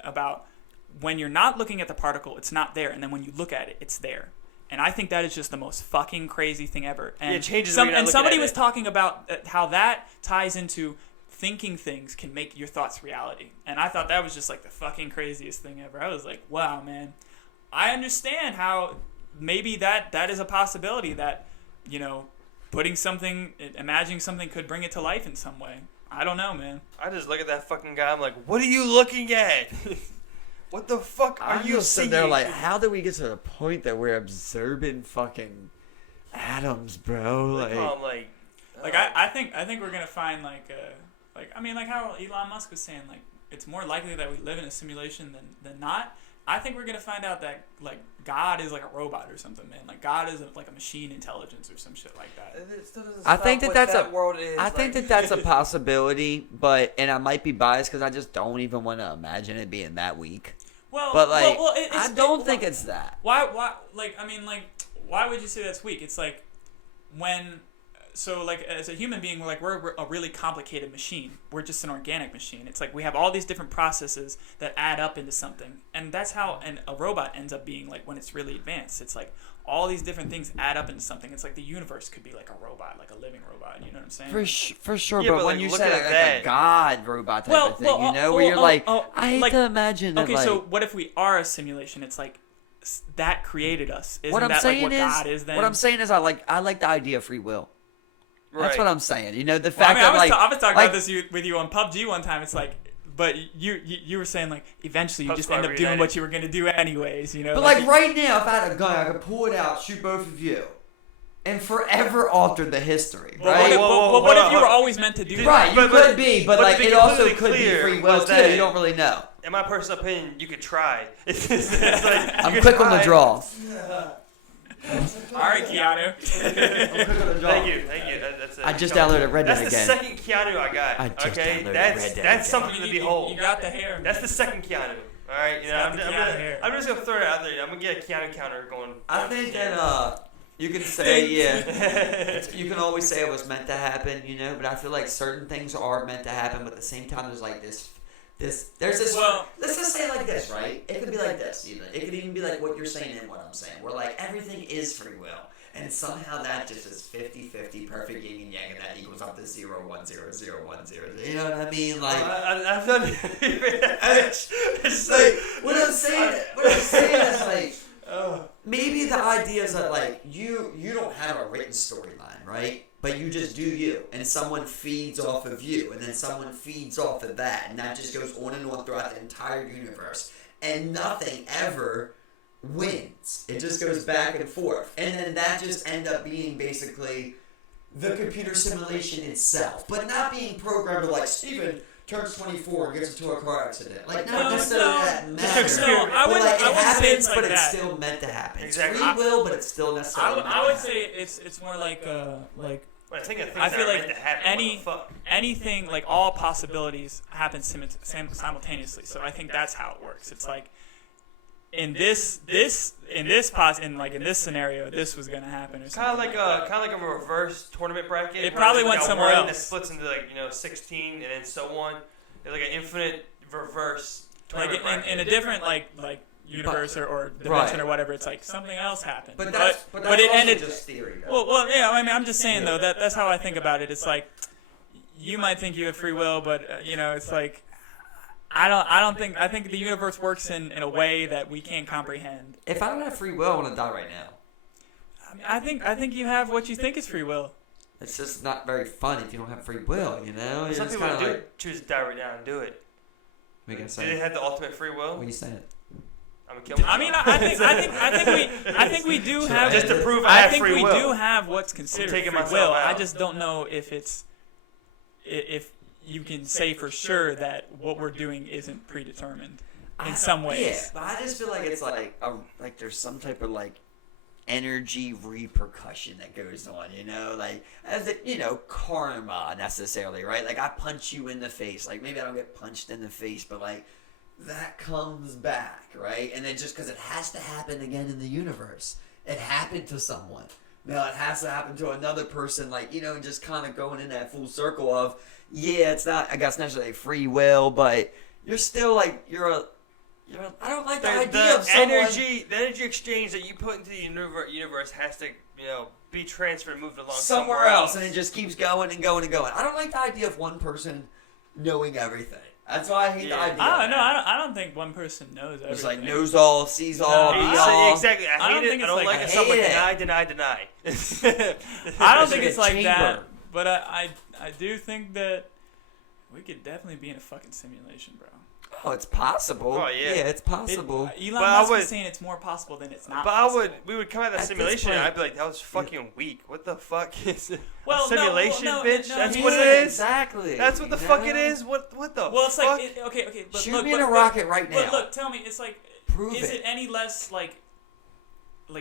about when you're not looking at the particle, it's not there, and then when you look at it, it's there. And I think that is just the most fucking crazy thing ever. And it changes. And somebody was talking about how that ties into thinking things can make your thoughts reality. And I thought that was just like the fucking craziest thing ever. I was like, wow, man. I understand how maybe that is a possibility that, imagining something could bring it to life in some way. I don't know, man. I just look at that fucking guy. I'm like, what are you looking at? What the fuck are you seeing? They're like, how do we get to the point that we're observing fucking atoms, bro? I think we're gonna find like how Elon Musk was saying, like it's more likely that we live in a simulation than not. I think we're gonna find out that like God is like a robot or something, man. Like God is like a machine intelligence or some shit like that. I think that's a world is. I think that's a possibility, and I might be biased because I just don't even want to imagine it being that weak. but like, I don't think it's that. Why, why would you say that's weak? It's like when, so like as a human being, we're a really complicated machine. We're just an organic machine. It's like we have all these different processes that add up into something, and that's how a robot ends up being like when it's really advanced. It's like all these different things add up into something. It's like the universe could be like a robot, like a living robot. You know what I'm saying? For sure. Yeah, but when you say like a god robot type of thing, where you're I hate to imagine. Okay, so what if we are a simulation? It's like that created us. Isn't that like what God is then? What I'm saying is I like the idea of free will. Right. That's what I'm saying. You know, the fact that I was talking about this with you on PUBG one time. It's like, but you were saying like eventually you just end up doing what you were gonna do anyways. You know. But like right now, if I had a gun, I could pull it out, shoot both of you, and forever alter the history. Right. But what if you were always meant to do that? Right. You could be, but like it also could be free will too. You don't really know. In my personal opinion, you could try. It's like, I'm quick on the draw. All right, Keanu. Thank you. That's I just downloaded Red Dead again. That's the second Keanu I got. I just okay, downloaded Red Dead that's again. something to behold. You got the hair. That's the second Keanu. All right, you know, I'm just gonna throw it out there. I'm gonna get a Keanu counter going. I think that you can say you can always say it was meant to happen, you know, but I feel like certain things are meant to happen, but at the same time there's like this. There's this. Well, let's just say it like this, right? It could be like this, even. It could even be like what you're saying and what I'm saying. Where like everything is free will, and somehow that just is 50-50, perfect yin and yang, and that equals up to 0, 1, 0, 0, 1, 0. You know what I mean? Like I've done. It's like what I'm saying is like. Maybe the idea is that like you don't have a written storyline, right? But you just do you, and someone feeds off of you, and then someone feeds off of that, and that just goes on and on throughout the entire universe, and nothing ever wins. It just goes back and forth, and then that just end up being basically the computer simulation itself, but not being programmed to like Steven turns 24 and gets into a car accident. Like, not necessarily that matters. No, I wouldn't say it's like but that. It's still meant to happen. Exactly. It's free will, but it's still necessarily meant to happen. I would say it's more like I feel like anything, like all possibilities happen simultaneously. So I think that's how it works. It's like in this scenario, this was gonna happen. Or kind of like a reverse tournament bracket. It probably went somewhere else. It splits into 16 and then so on. It's like an infinite reverse tournament bracket. In a different like universe or dimension or whatever. It's like something else happened. But it ended just theory. Well, yeah. I mean, I'm just saying though that's how I think about it. It's like you might think you have free will, but it's like. I think the universe works in a way that we can't comprehend. If I don't have free will, I want to die right now. I think you have what you think is free will. It's just not very fun if you don't have free will, you know? Some people do choose to die right now and do it. Do they have the ultimate free will? What are you saying? I'm gonna kill myself. I mean, I think we do have just to prove I have free will. I think we do have what's considered free will. I just don't know if you can say for sure that what we're doing isn't predetermined in some ways. Yeah, but I just feel like it's like there's some type of like energy repercussion that goes on, karma necessarily, right? Like I punch you in the face, like maybe I don't get punched in the face, but like that comes back, right? And then just because it has to happen again in the universe, it happened to someone. Now it has to happen to another person, just kind of going in that full circle of. Yeah, it's not, I guess, necessarily free will, but you're still like, I don't like the idea of someone... The energy exchange that you put into the universe has to, be transferred and moved along somewhere else, and it just keeps going and going and going. I don't like the idea of one person knowing everything. That's why I hate the idea. I don't think one person knows everything. It's like knows all, sees all, be all. Exactly. I hate it. I don't like it. Someone deny. I don't think it's like that. But I do think that we could definitely be in a fucking simulation, bro. Oh, it's possible. Oh, yeah. Yeah, it's possible. Elon Musk is saying it's more possible than it's not possible. We would come out of the simulation and I'd be like, that was fucking weak. What the fuck is it? Well, a simulation, bitch? No, that's what it is? Exactly. That's what the fuck it is? What the fuck? Well, it's like, okay. But shoot me in a rocket right now. But look, tell me, it's like, is it any less, like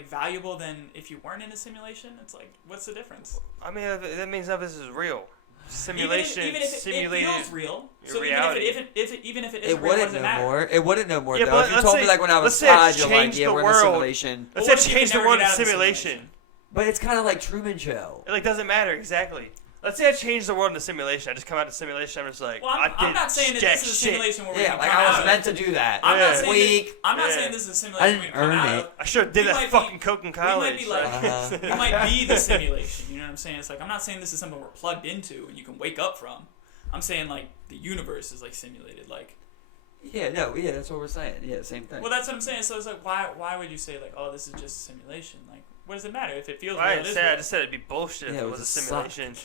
valuable than if you weren't in a simulation? It's like, what's the difference? I mean, that means none of this is real. simulation, even if simulated. it feels real. So reality. even if it It isn't real, what wouldn't does it know matter? more. It wouldn't know more Yeah, though. but If you let's told say- me like when I was let's say it's 5, you're like, changed yeah, the we're in a world. simulation. Let's Well, say what if you change the can never world get in out of the simulation. But it's kind of like Truman Show. It like doesn't matter exactly. Let's say I change the world into simulation. I just come out of simulation. I'm just like, Well, I'm not saying that jack this is a shit. simulation where we Yeah, can like come I out was of meant it. to do that. I'm not saying Weak. that, I'm not Yeah. saying this is a I simulation we didn't can come earn out it. of. I should have did We that might fucking be- coke in We might college. be like, Uh-huh. we might be the simulation. You know what I'm saying? It's like I'm not saying this is something we're plugged into and you can wake up from. I'm saying like the universe is like simulated. Like, Yeah, that's what we're saying. Yeah, same thing. well, that's what I'm saying. So it's like, why would you say like, oh, this is just a simulation? Like, what does it matter if it feels real? I It didn't is say. I real. just said it'd be bullshit Yeah, if it it was would a suck. simulation.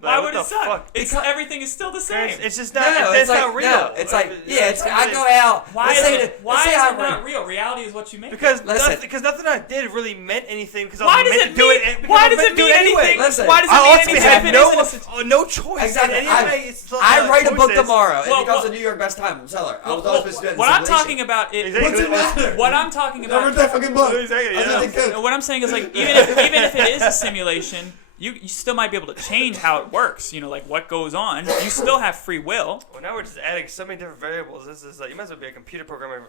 Why Like, would what it the suck? fuck? Everything is still the same. It's just No, not. it's It's like not real. no, it's like it's. I go out. Why let's is say it? that- Why let's is say I it ran- not real? Reality is what you make. Because Listen. nothing I did really meant anything. Because I Why was does meant it to do mean? it. because Why I was does meant it to do mean anyway. anything? Listen, Why does it I mean ultimately anything? had if it no isn't no choice. Exactly. In any way, it's not I write a book choices. tomorrow. Well, It becomes well- a New York bestseller. I was Well, always supposed to do it in what I'm simulation. talking about is Exactly. What's it matter? what I'm talking I read about. that fucking book. Exactly, I yeah. didn't think What I'm saying is like even if it is a simulation, you still might be able to change how it works. You know, like what goes on. You still have free will. Well, now we're just adding so many different variables. This is like you might as well be a computer programmer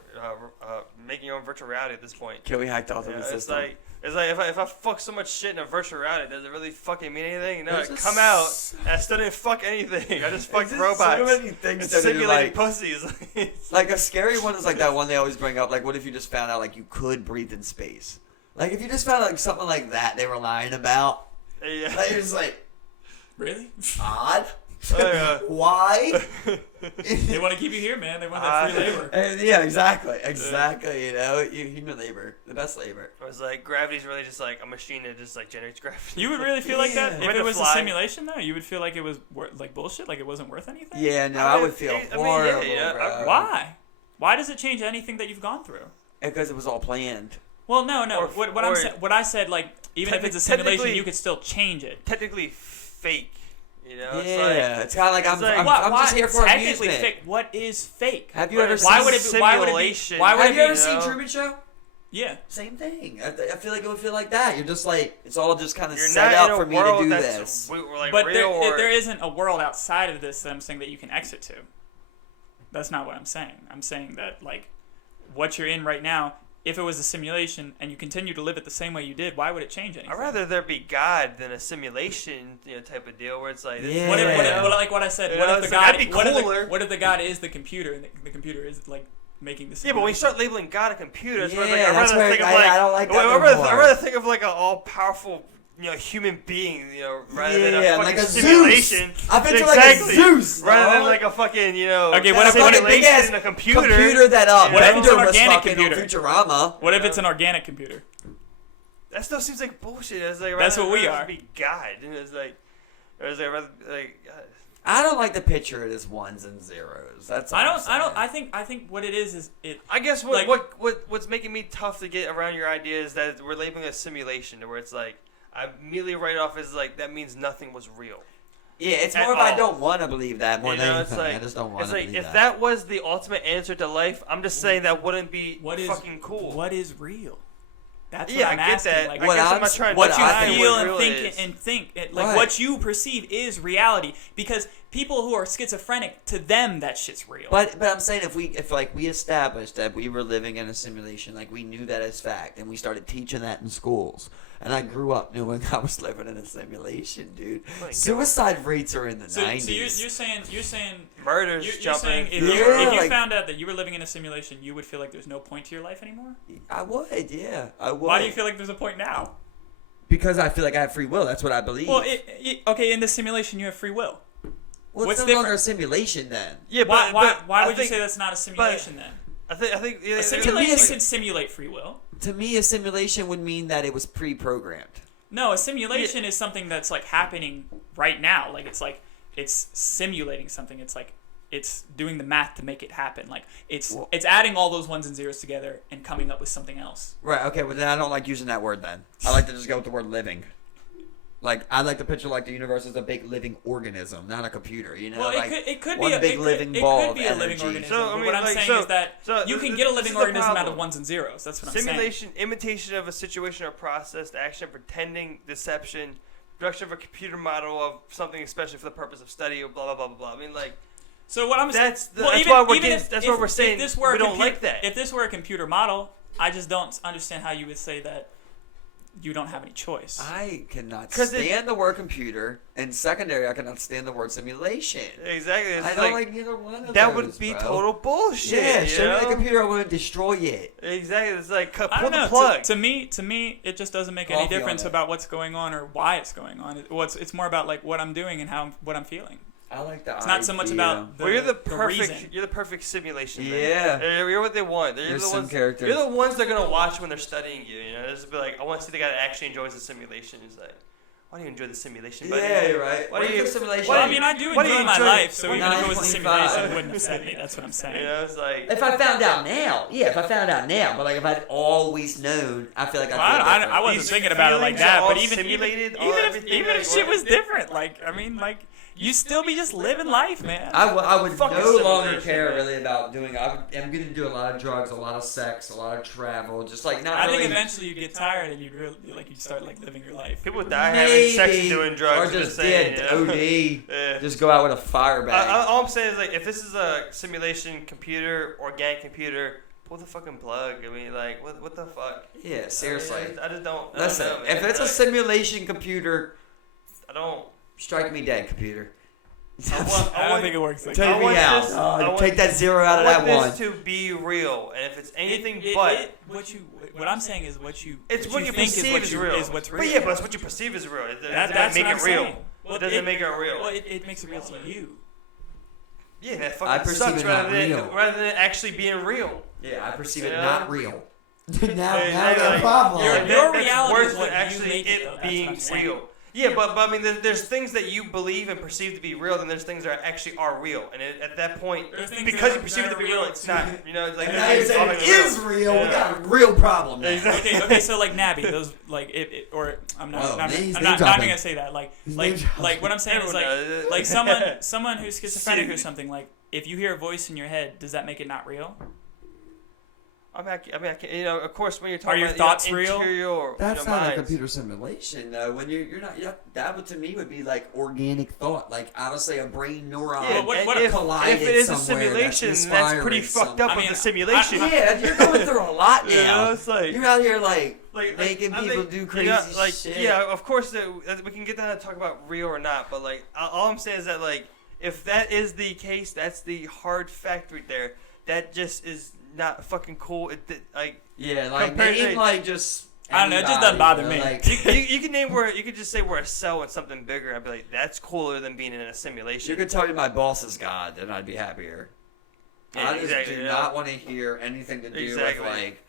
making your own virtual reality at this point. Can we hack the ultimate Yeah, system? it's like if I fuck so much shit in a virtual reality, does it really fucking mean anything? No, There's I just come out and I still didn't fuck anything. I just fucked There's robots. so many things and that are simulated like, pussies. like a scary one is like that one they always bring up. Like, what if you just found out like you could breathe in space? Like, if you just found out like something like that they were lying about, Yeah. like you're just like Really? odd. Oh, yeah. Why? They want to keep you here, man. They want that free labor. Yeah, exactly. You know, human labor, the best labor. It was like gravity's really just like a machine that just like generates gravity. You would really feel like that Yeah. if When it to was a fly. simulation, though. You would feel like it was like bullshit, like it wasn't worth anything. Yeah, no, I I mean, would feel I mean, yeah, horrible. yeah, bro. Why? Why does it change anything that you've gone through? Because it was all planned. Well, no. Or- What I said, like even if it's a simulation, technically- you could still change it. Technically fake. You know, it's Yeah, like it's kind of like it's like- I'm just here for technically amusement. fake? What is fake? Have you ever Why seen would it? Why would it be? simulation? Why would Have it you be? ever seen know? Truman Show? Yeah. Same thing. I feel like it would feel like that. You're just like it's all just kind of you're set not up in for a me to world do that's this. we're like But real or there isn't a world outside of this that I'm saying that you can exit to. That's not what I'm saying. I'm saying that like what you're in right now, if it was a simulation and you continue to live it the same way you did, why would it change anything? I'd rather there be God than a simulation, type of deal where it's like, Yeah. What if, Yeah. like what I said, You what know, if the it's like, God, that'd be what cooler. if the God is the computer and the computer is like making the yeah, simulation? but when you start labeling God a computer, it's Yeah, I'd that's rather where think of I like don't like that I'd no rather, more. I'd rather think of like an all-powerful, human being, rather than a Yeah, fucking like a simulation. Zeus. I picture like a Exactly. Zeus, rather than dog. like a fucking, Okay, what if- simulation big ass in a computer. that What if it's Bender an was organic fucking computer? on Futurama. What if it's an organic computer? That still seems like bullshit. It's like That's rather- what we rather are. Be God, and it's like, rather God. I don't like to picture it as ones and zeros. That's all I'm I saying. think what it is it. I guess Like- what's making me tough to get around your idea is that we're labeling it a simulation, where it's like I immediately write off as like that means nothing was real. Yeah, it's At more if I all. don't want to believe that more You than know, it's anything. like I just don't want it's to like believe if that was the ultimate answer to life, I'm just saying that wouldn't be What is fucking cool. What is real? That's Yeah, what I'm I get asking. that. Like, I What guess I'm I'm- not trying what to you I think feel what and real think is. and think like Right. what you perceive is reality, because people who are schizophrenic, to them that shit's real. But I'm saying if we established that we were living in a simulation, like we knew that as fact, and we started teaching that in schools, and I grew up knowing I was living in a simulation, dude. My God. Suicide rates are in the so 90s. you're saying Murders you're jumping. saying if Yeah, you like- found out that you were living in a simulation, you would feel like there's no point to your life anymore? I would, yeah, I would. Why do you feel like there's a point now? Because I feel like I have free will. That's what I believe. Well, okay, in this simulation you have free will. Well, what's it's no longer different? a simulation then. Yeah, Why but why I would you think- say that's not a simulation then? I think yeah, A To me, simulation it's- can simulate free will. To me, a simulation would mean that it was pre-programmed. No, a simulation is something that's like happening right now. Like it's simulating something. It's like it's doing the math to make it happen. Like it's adding all those ones and zeros together and coming up with something else. Right. Okay. Well, then I don't like using that word. Then I like to just go with the word living. Like I like to picture like the universe as a big living organism, not a computer. You know, Well, like it could one be a big living ball it could be of a living energy. organism. So, I but mean, what I'm like, saying so- is that so you can this- get a this living is the organism out of problem. ones and zeros. That's what I'm saying. Simulation, imitation of a situation or process, action, pretending, deception, production of a computer model of something, especially for the purpose of study, or blah blah blah blah blah. I mean, like. So what I'm That's saying, well, why we're saying we don't like that. If this were a computer model, I just don't understand how you would say that you don't have any choice. I cannot stand the word computer, and secondary, I cannot stand the word simulation. Exactly. I don't like neither one of those. That would be total bullshit. Yeah, show me know? the computer, I want to destroy it. Exactly. It's like pull I don't know. the plug. To me, it just doesn't make any difference about what's going on or why it's going on. It's more about like what I'm doing and what I'm feeling. I like that. It's not so much about the, you're the reason. You're the perfect simulation. Yeah. Man. You're what they want. There's some characters. You're the ones they're gonna watch when they're studying you. You know, just be like, I want to see the guy that actually enjoys the simulation. He's like, why do you enjoy the simulation, buddy? Yeah, you're right. Why do you simulation? Well, I mean, I do enjoy my life, so even if it was a 9.25. simulation, it wouldn't upset me. That's what I'm saying. You know, it's like If I found out now, but like if I'd always known, I feel like I wasn't thinking about it like that, but even if shit was like, different, like I mean, like you still be just living life, man. I would Fucking no longer civilization, care man. really about doing. I'm going to do a lot of drugs, a lot of sex, a lot of travel, just like not I really. think eventually you get tired and you'd start like living your life. people die having sex and doing drugs. or just saying, dead, you know? OD. Yeah. Just go out with a fire bag. All I'm saying is like, if this is a simulation computer, organic computer, pull the fucking plug. I mean, like, what the fuck? Yeah, seriously. I just don't. Listen, I don't know, man. if it's a simulation computer, I don't. strike me dead, computer. I don't think it works like Take that. me out. This, I want- Take that zero out of I that want one. this to be real, and if it's anything What I'm saying is what you think perceive is real. is what's real. But yeah, but it's what you perceive is real. It doesn't That's make what it I'm real. saying. Well, It doesn't make it real. Well, it makes it real to you. Yeah, that I fucking perceive sucks it not real. rather than it actually being real. Yeah, I perceive Yeah. it not real. now Hey, I got a like, problem. Your that's reality worse is what than you actually make it, though. it That's being what I'm saying. real. Yeah, but I mean, there's things that you believe and perceive to be real, then there's things that actually are real. And at that point, There's things because that you perceive it to be are real, real it's not. You know, it's like And now you're saying it it's is real. Yeah. We got a real problem now. Exactly. Okay, so like Nabby, those like or I'm not, Whoa, not, he's I'm name not dropping. gonna say that. Like He's name dropping. what I'm saying is Everyone knows. like someone who's schizophrenic or something. Like if you hear a voice in your head, does that make it not real? I mean, I can't, you know, of course, when you're talking your about thoughts real? interior, That's you know, not a minds. computer simulation, though. When you're not, that would to me would be like organic thought, like honestly a brain neuron. Yeah, what- and what if, collided if it is a somewhere that's simulation, that's pretty inspiring fucked up I with mean, the simulation. Yeah, you're going through a lot You now. know, it's like You're out here like making I people think, do crazy you know, like, shit. Yeah, of course, we can get down to talk about real or not, but like, all I'm saying is that like, if that is the case, that's the hard fact right there. That just is not fucking cool. Yeah, like compared to- name like just. I don't know, it just anybody, doesn't bother you know, me. Like, you can name you could just say we're a cell in something bigger. I'd be like, that's cooler than being in a simulation. you could tell me my boss is God, and I'd be happier. Yeah, I just exactly, do yeah. not want to hear anything to do Exactly. with like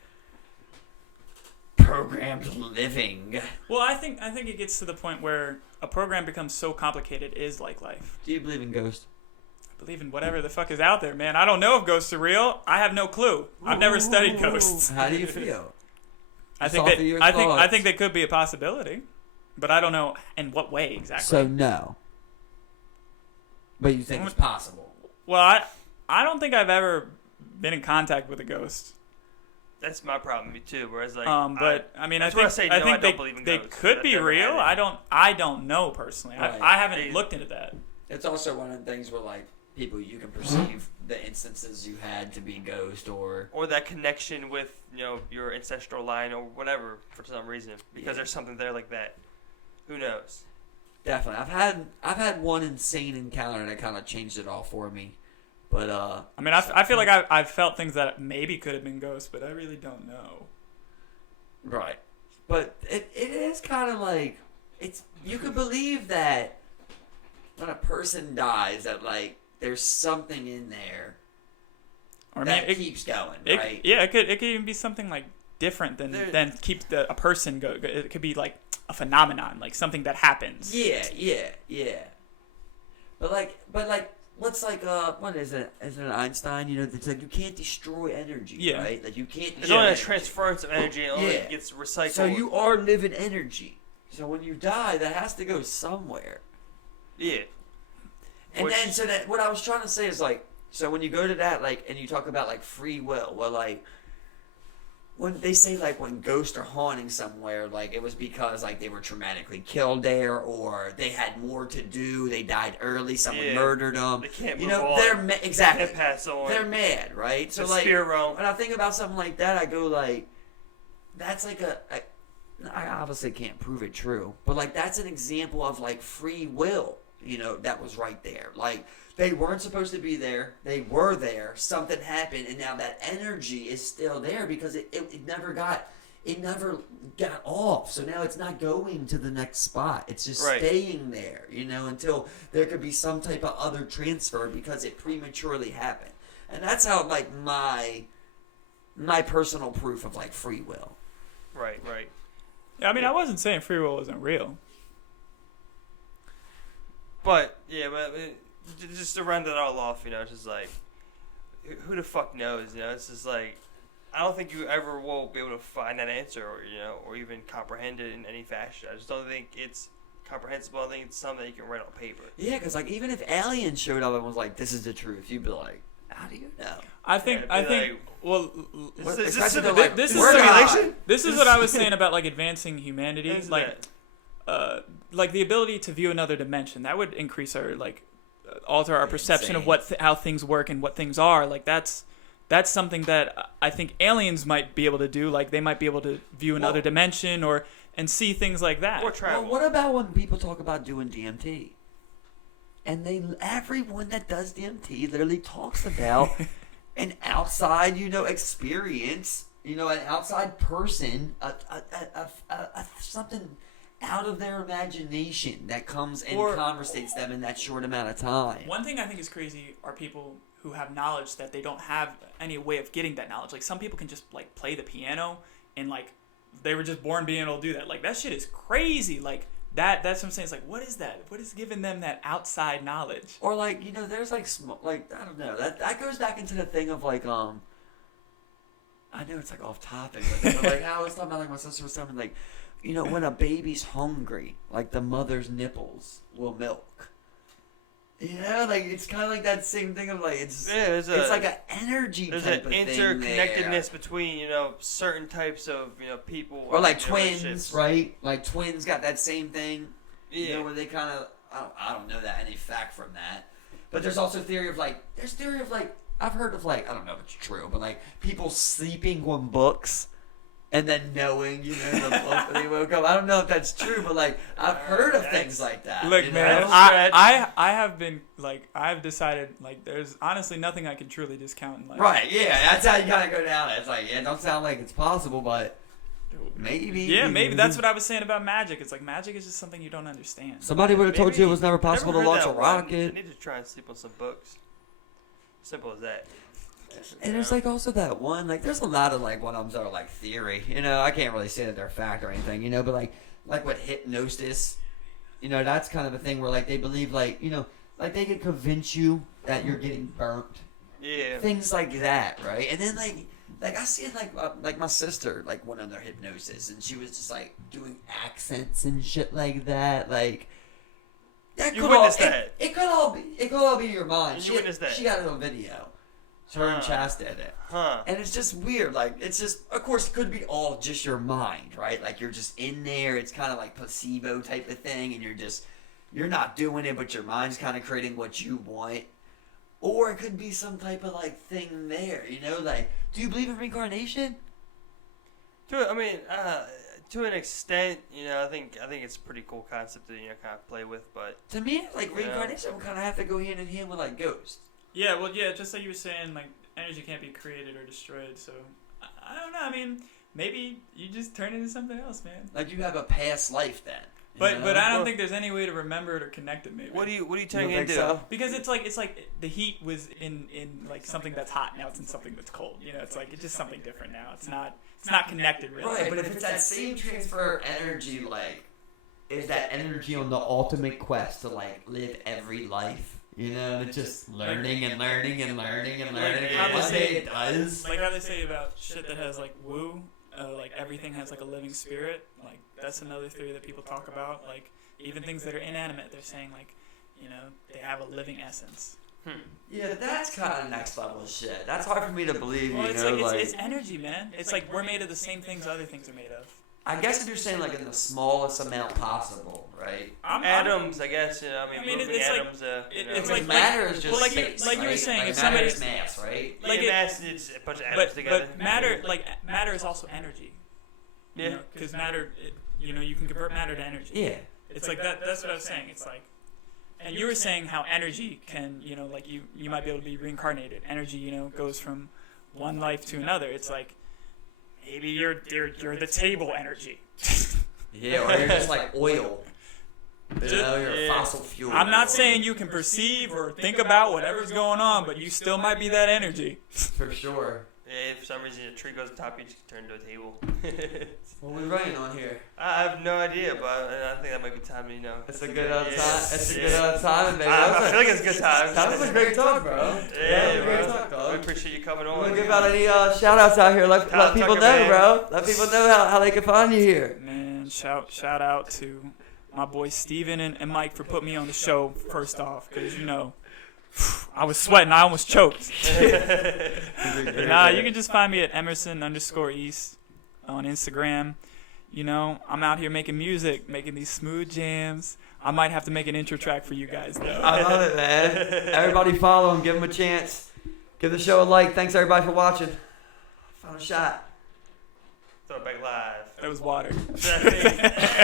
programmed living. Well, I think it gets to the point where a program becomes so complicated it is like life. Do you believe in ghosts? I believe in whatever the fuck is out there, man. I don't know if ghosts are real. I have no clue. I've never studied ghosts. How do you feel? I think Offer your I thoughts. think they could be a possibility, but I don't know in what way exactly. So no. But you think it's possible? Well, I don't think I've ever been in contact with a ghost. That's my problem too. Whereas like, But I mean, that's I where think I say, no, I think don't believe in they ghosts, could but be I've never real. had it. I don't know personally. Right. I haven't Hey. looked into that. It's also one of the things where like people you can perceive the instances you had to be ghost or that connection with your ancestral line or whatever for some reason because there's something there like that. Who knows? definitely. I've had one insane encounter that kind of changed it all for me. But I mean, I feel like I've felt things that maybe could have been ghosts, but I really don't know. right. But it is kind of like it's you could believe that when a person dies that like there's something in there Or that it keeps going, It, right? Yeah, it could even be something like different than keep a person go. It could be like a phenomenon, like something that happens. Yeah. But like, what's like what is it? Is it Einstein? You know, it's like you can't destroy energy, Yeah. right? Like you can't. There's destroy only a energy. transference of energy and it only Yeah. gets recycled. So you are living energy. So when you die, that has to go somewhere. yeah. And Which- then, so that what I was trying to say is like, so when you go to that, like, and you talk about like free will, well, like, when they say like when ghosts are haunting somewhere, like it was because like they were traumatically killed there, or they had more to do, they died early, someone murdered them. They can't you move know, on. they're exactly. They pass on. They're mad, right? So The like, spirit realm. when I think about something like that, I go like, that's like I obviously can't prove it true, but like that's an example of like free will. You know, that was right there. Like, they weren't supposed to be there. They were there. Something happened, and now that energy is still there because it never got off. So now it's not going to the next spot. It's just staying there, you know, until there could be some type of other transfer because it prematurely happened. And that's how like my personal proof of like free will. Right. Yeah, I mean, I wasn't saying free will isn't real. But just to round it all off, you know, it's just like, who the fuck knows, you know? It's just like, I don't think you ever will be able to find that answer, or you know, or even comprehend it in any fashion. I just don't think it's comprehensible. I think it's something that you can write on paper. Yeah, because like even if aliens showed up and was like, "This is the truth," you'd be like, "How do you know?" I think. Well, this is what I was saying about like advancing humanity, like the ability to view another dimension. That would increase our alter our perception of how things work and what things are. Like that's something that I think aliens might be able to do. Like they might be able to view another dimension and see things like that. Or travel. Well, what about when people talk about doing DMT? And everyone that does DMT literally talks about an outside, experience, an outside person, something out of their imagination that comes and conversates them in that short amount of time. One thing I think is crazy are people who have knowledge that they don't have any way of getting that knowledge. Like some people can just like play the piano and like they were just born being able to do that. Like that shit is crazy. Like that's what I'm saying. It's like, what is that? What is giving them that outside knowledge? Or like, there's like I don't know. That goes back into the thing of like I know it's like off topic, but like I was talking about like my sister was telling me like, when a baby's hungry, like the mother's nipples will milk. Like it's kind of like that same thing of like it's like an energy type of thing. There's an interconnectedness between certain types of people. Or like twins, right? Like twins got that same thing. Yeah. Where they kind of I don't know that any fact from that, but there's also theory of like I've heard of like I don't know if it's true, but like people sleeping on books. And then knowing, the book when they woke up. I don't know if that's true, but like I've heard of things like that. Look, man, I have been like I've decided like there's honestly nothing I can truly discount in life. Right? Yeah, that's how you gotta go down. It's like it don't sound like it's possible, but maybe. Yeah, maybe that's what I was saying about magic. It's like magic is just something you don't understand. Somebody would have told you it was never possible to launch a rocket. You need to try and sleep on some books. Simple as that. And there's like also that one, like there's a lot of like one-ums that are like theory, I can't really say that they're fact or anything, but like with hypnosis, that's kind of a thing where like they believe like, like they can convince you that you're getting burnt. Yeah. Things like that, right? And then like I see it like my sister like went under hypnosis and she was just like doing accents and shit like that, like that you witnessed that. It could all be your mind. You witnessed that. She got it on video. Her and Chast did it. And it's just weird. Like, it's just, of course, it could be all just your mind, right? Like, you're just in there. It's kind of like placebo type of thing. And you're not doing it, but your mind's kind of creating what you want. Or it could be some type of, like, thing there, Like, do you believe in reincarnation? To an extent, I think it's a pretty cool concept to, kind of play with. But to me, like, reincarnation would kind of have to go hand in hand with, like, ghosts. Yeah, well, just like you were saying, like, energy can't be created or destroyed, so, I don't know, I mean, maybe you just turn into something else, man. Like, you have a past life, then. But I don't think there's any way to remember it or connect it, maybe. What are you turning into? So? Because it's like the heat was in like, something that's hot, now it's in something that's cold, it's like, it's just something different now, it's not connected, really. Right, but if it's that same transfer energy, like, is that energy on the ultimate quest to, like, live every life? It's just learning and learning and learning and learning. Like how they say it does. Like how they say about shit that has like woo, like everything has like a living spirit. Like that's another theory that people talk about. Like even things that are inanimate, they're saying like, they have a living essence. Yeah, that's kind of next level shit. That's hard for me to believe, Well, you it's know, like, like... it's energy, man. It's like we're made of the same things other things are made of. I guess if you're saying, like, in the smallest amount possible, right? Atoms, I guess. You know, I mean, moving it's atoms. it's Like, like matter is just well, space, like you were right? saying, like, if matter somebody is mass, right? like mass, it's a bunch of atoms together. But matter is also energy. Yeah. Because matter, you can convert matter to energy. Yeah. It's like that. That's what I was saying. It's like, and you were saying how energy can, like you might be able to be reincarnated. Energy, goes from one life to another. It's like maybe you're the table energy. Yeah, or you're just like oil. You're a fossil fuel. I'm not saying you can perceive or think about whatever's going on, but you still might be that energy. For sure. Yeah, if for some reason a tree goes on top, you just turn into a table. What are we running on here? I have no idea, but I think that might be time, It's a good time. It's a good time, baby. I feel like it's a good time. That was a great talk, bro. Yeah, a great talk, I dog. appreciate you coming You on. want to give out any shout outs out here? Let people know, man. bro. Let people know how they can find you here. Man, shout out to my boys Steven and Mike for putting me on the show, first off, because, I was sweating. I almost choked. Nah, you can just find me at Emerson_East on Instagram. I'm out here making music, making these smooth jams. I might have to make an intro track for you guys, though. I love it, man. Everybody follow him. Give him a chance. Give the show a like. Thanks, everybody, for watching. Final shot. Throw it back live. That was water.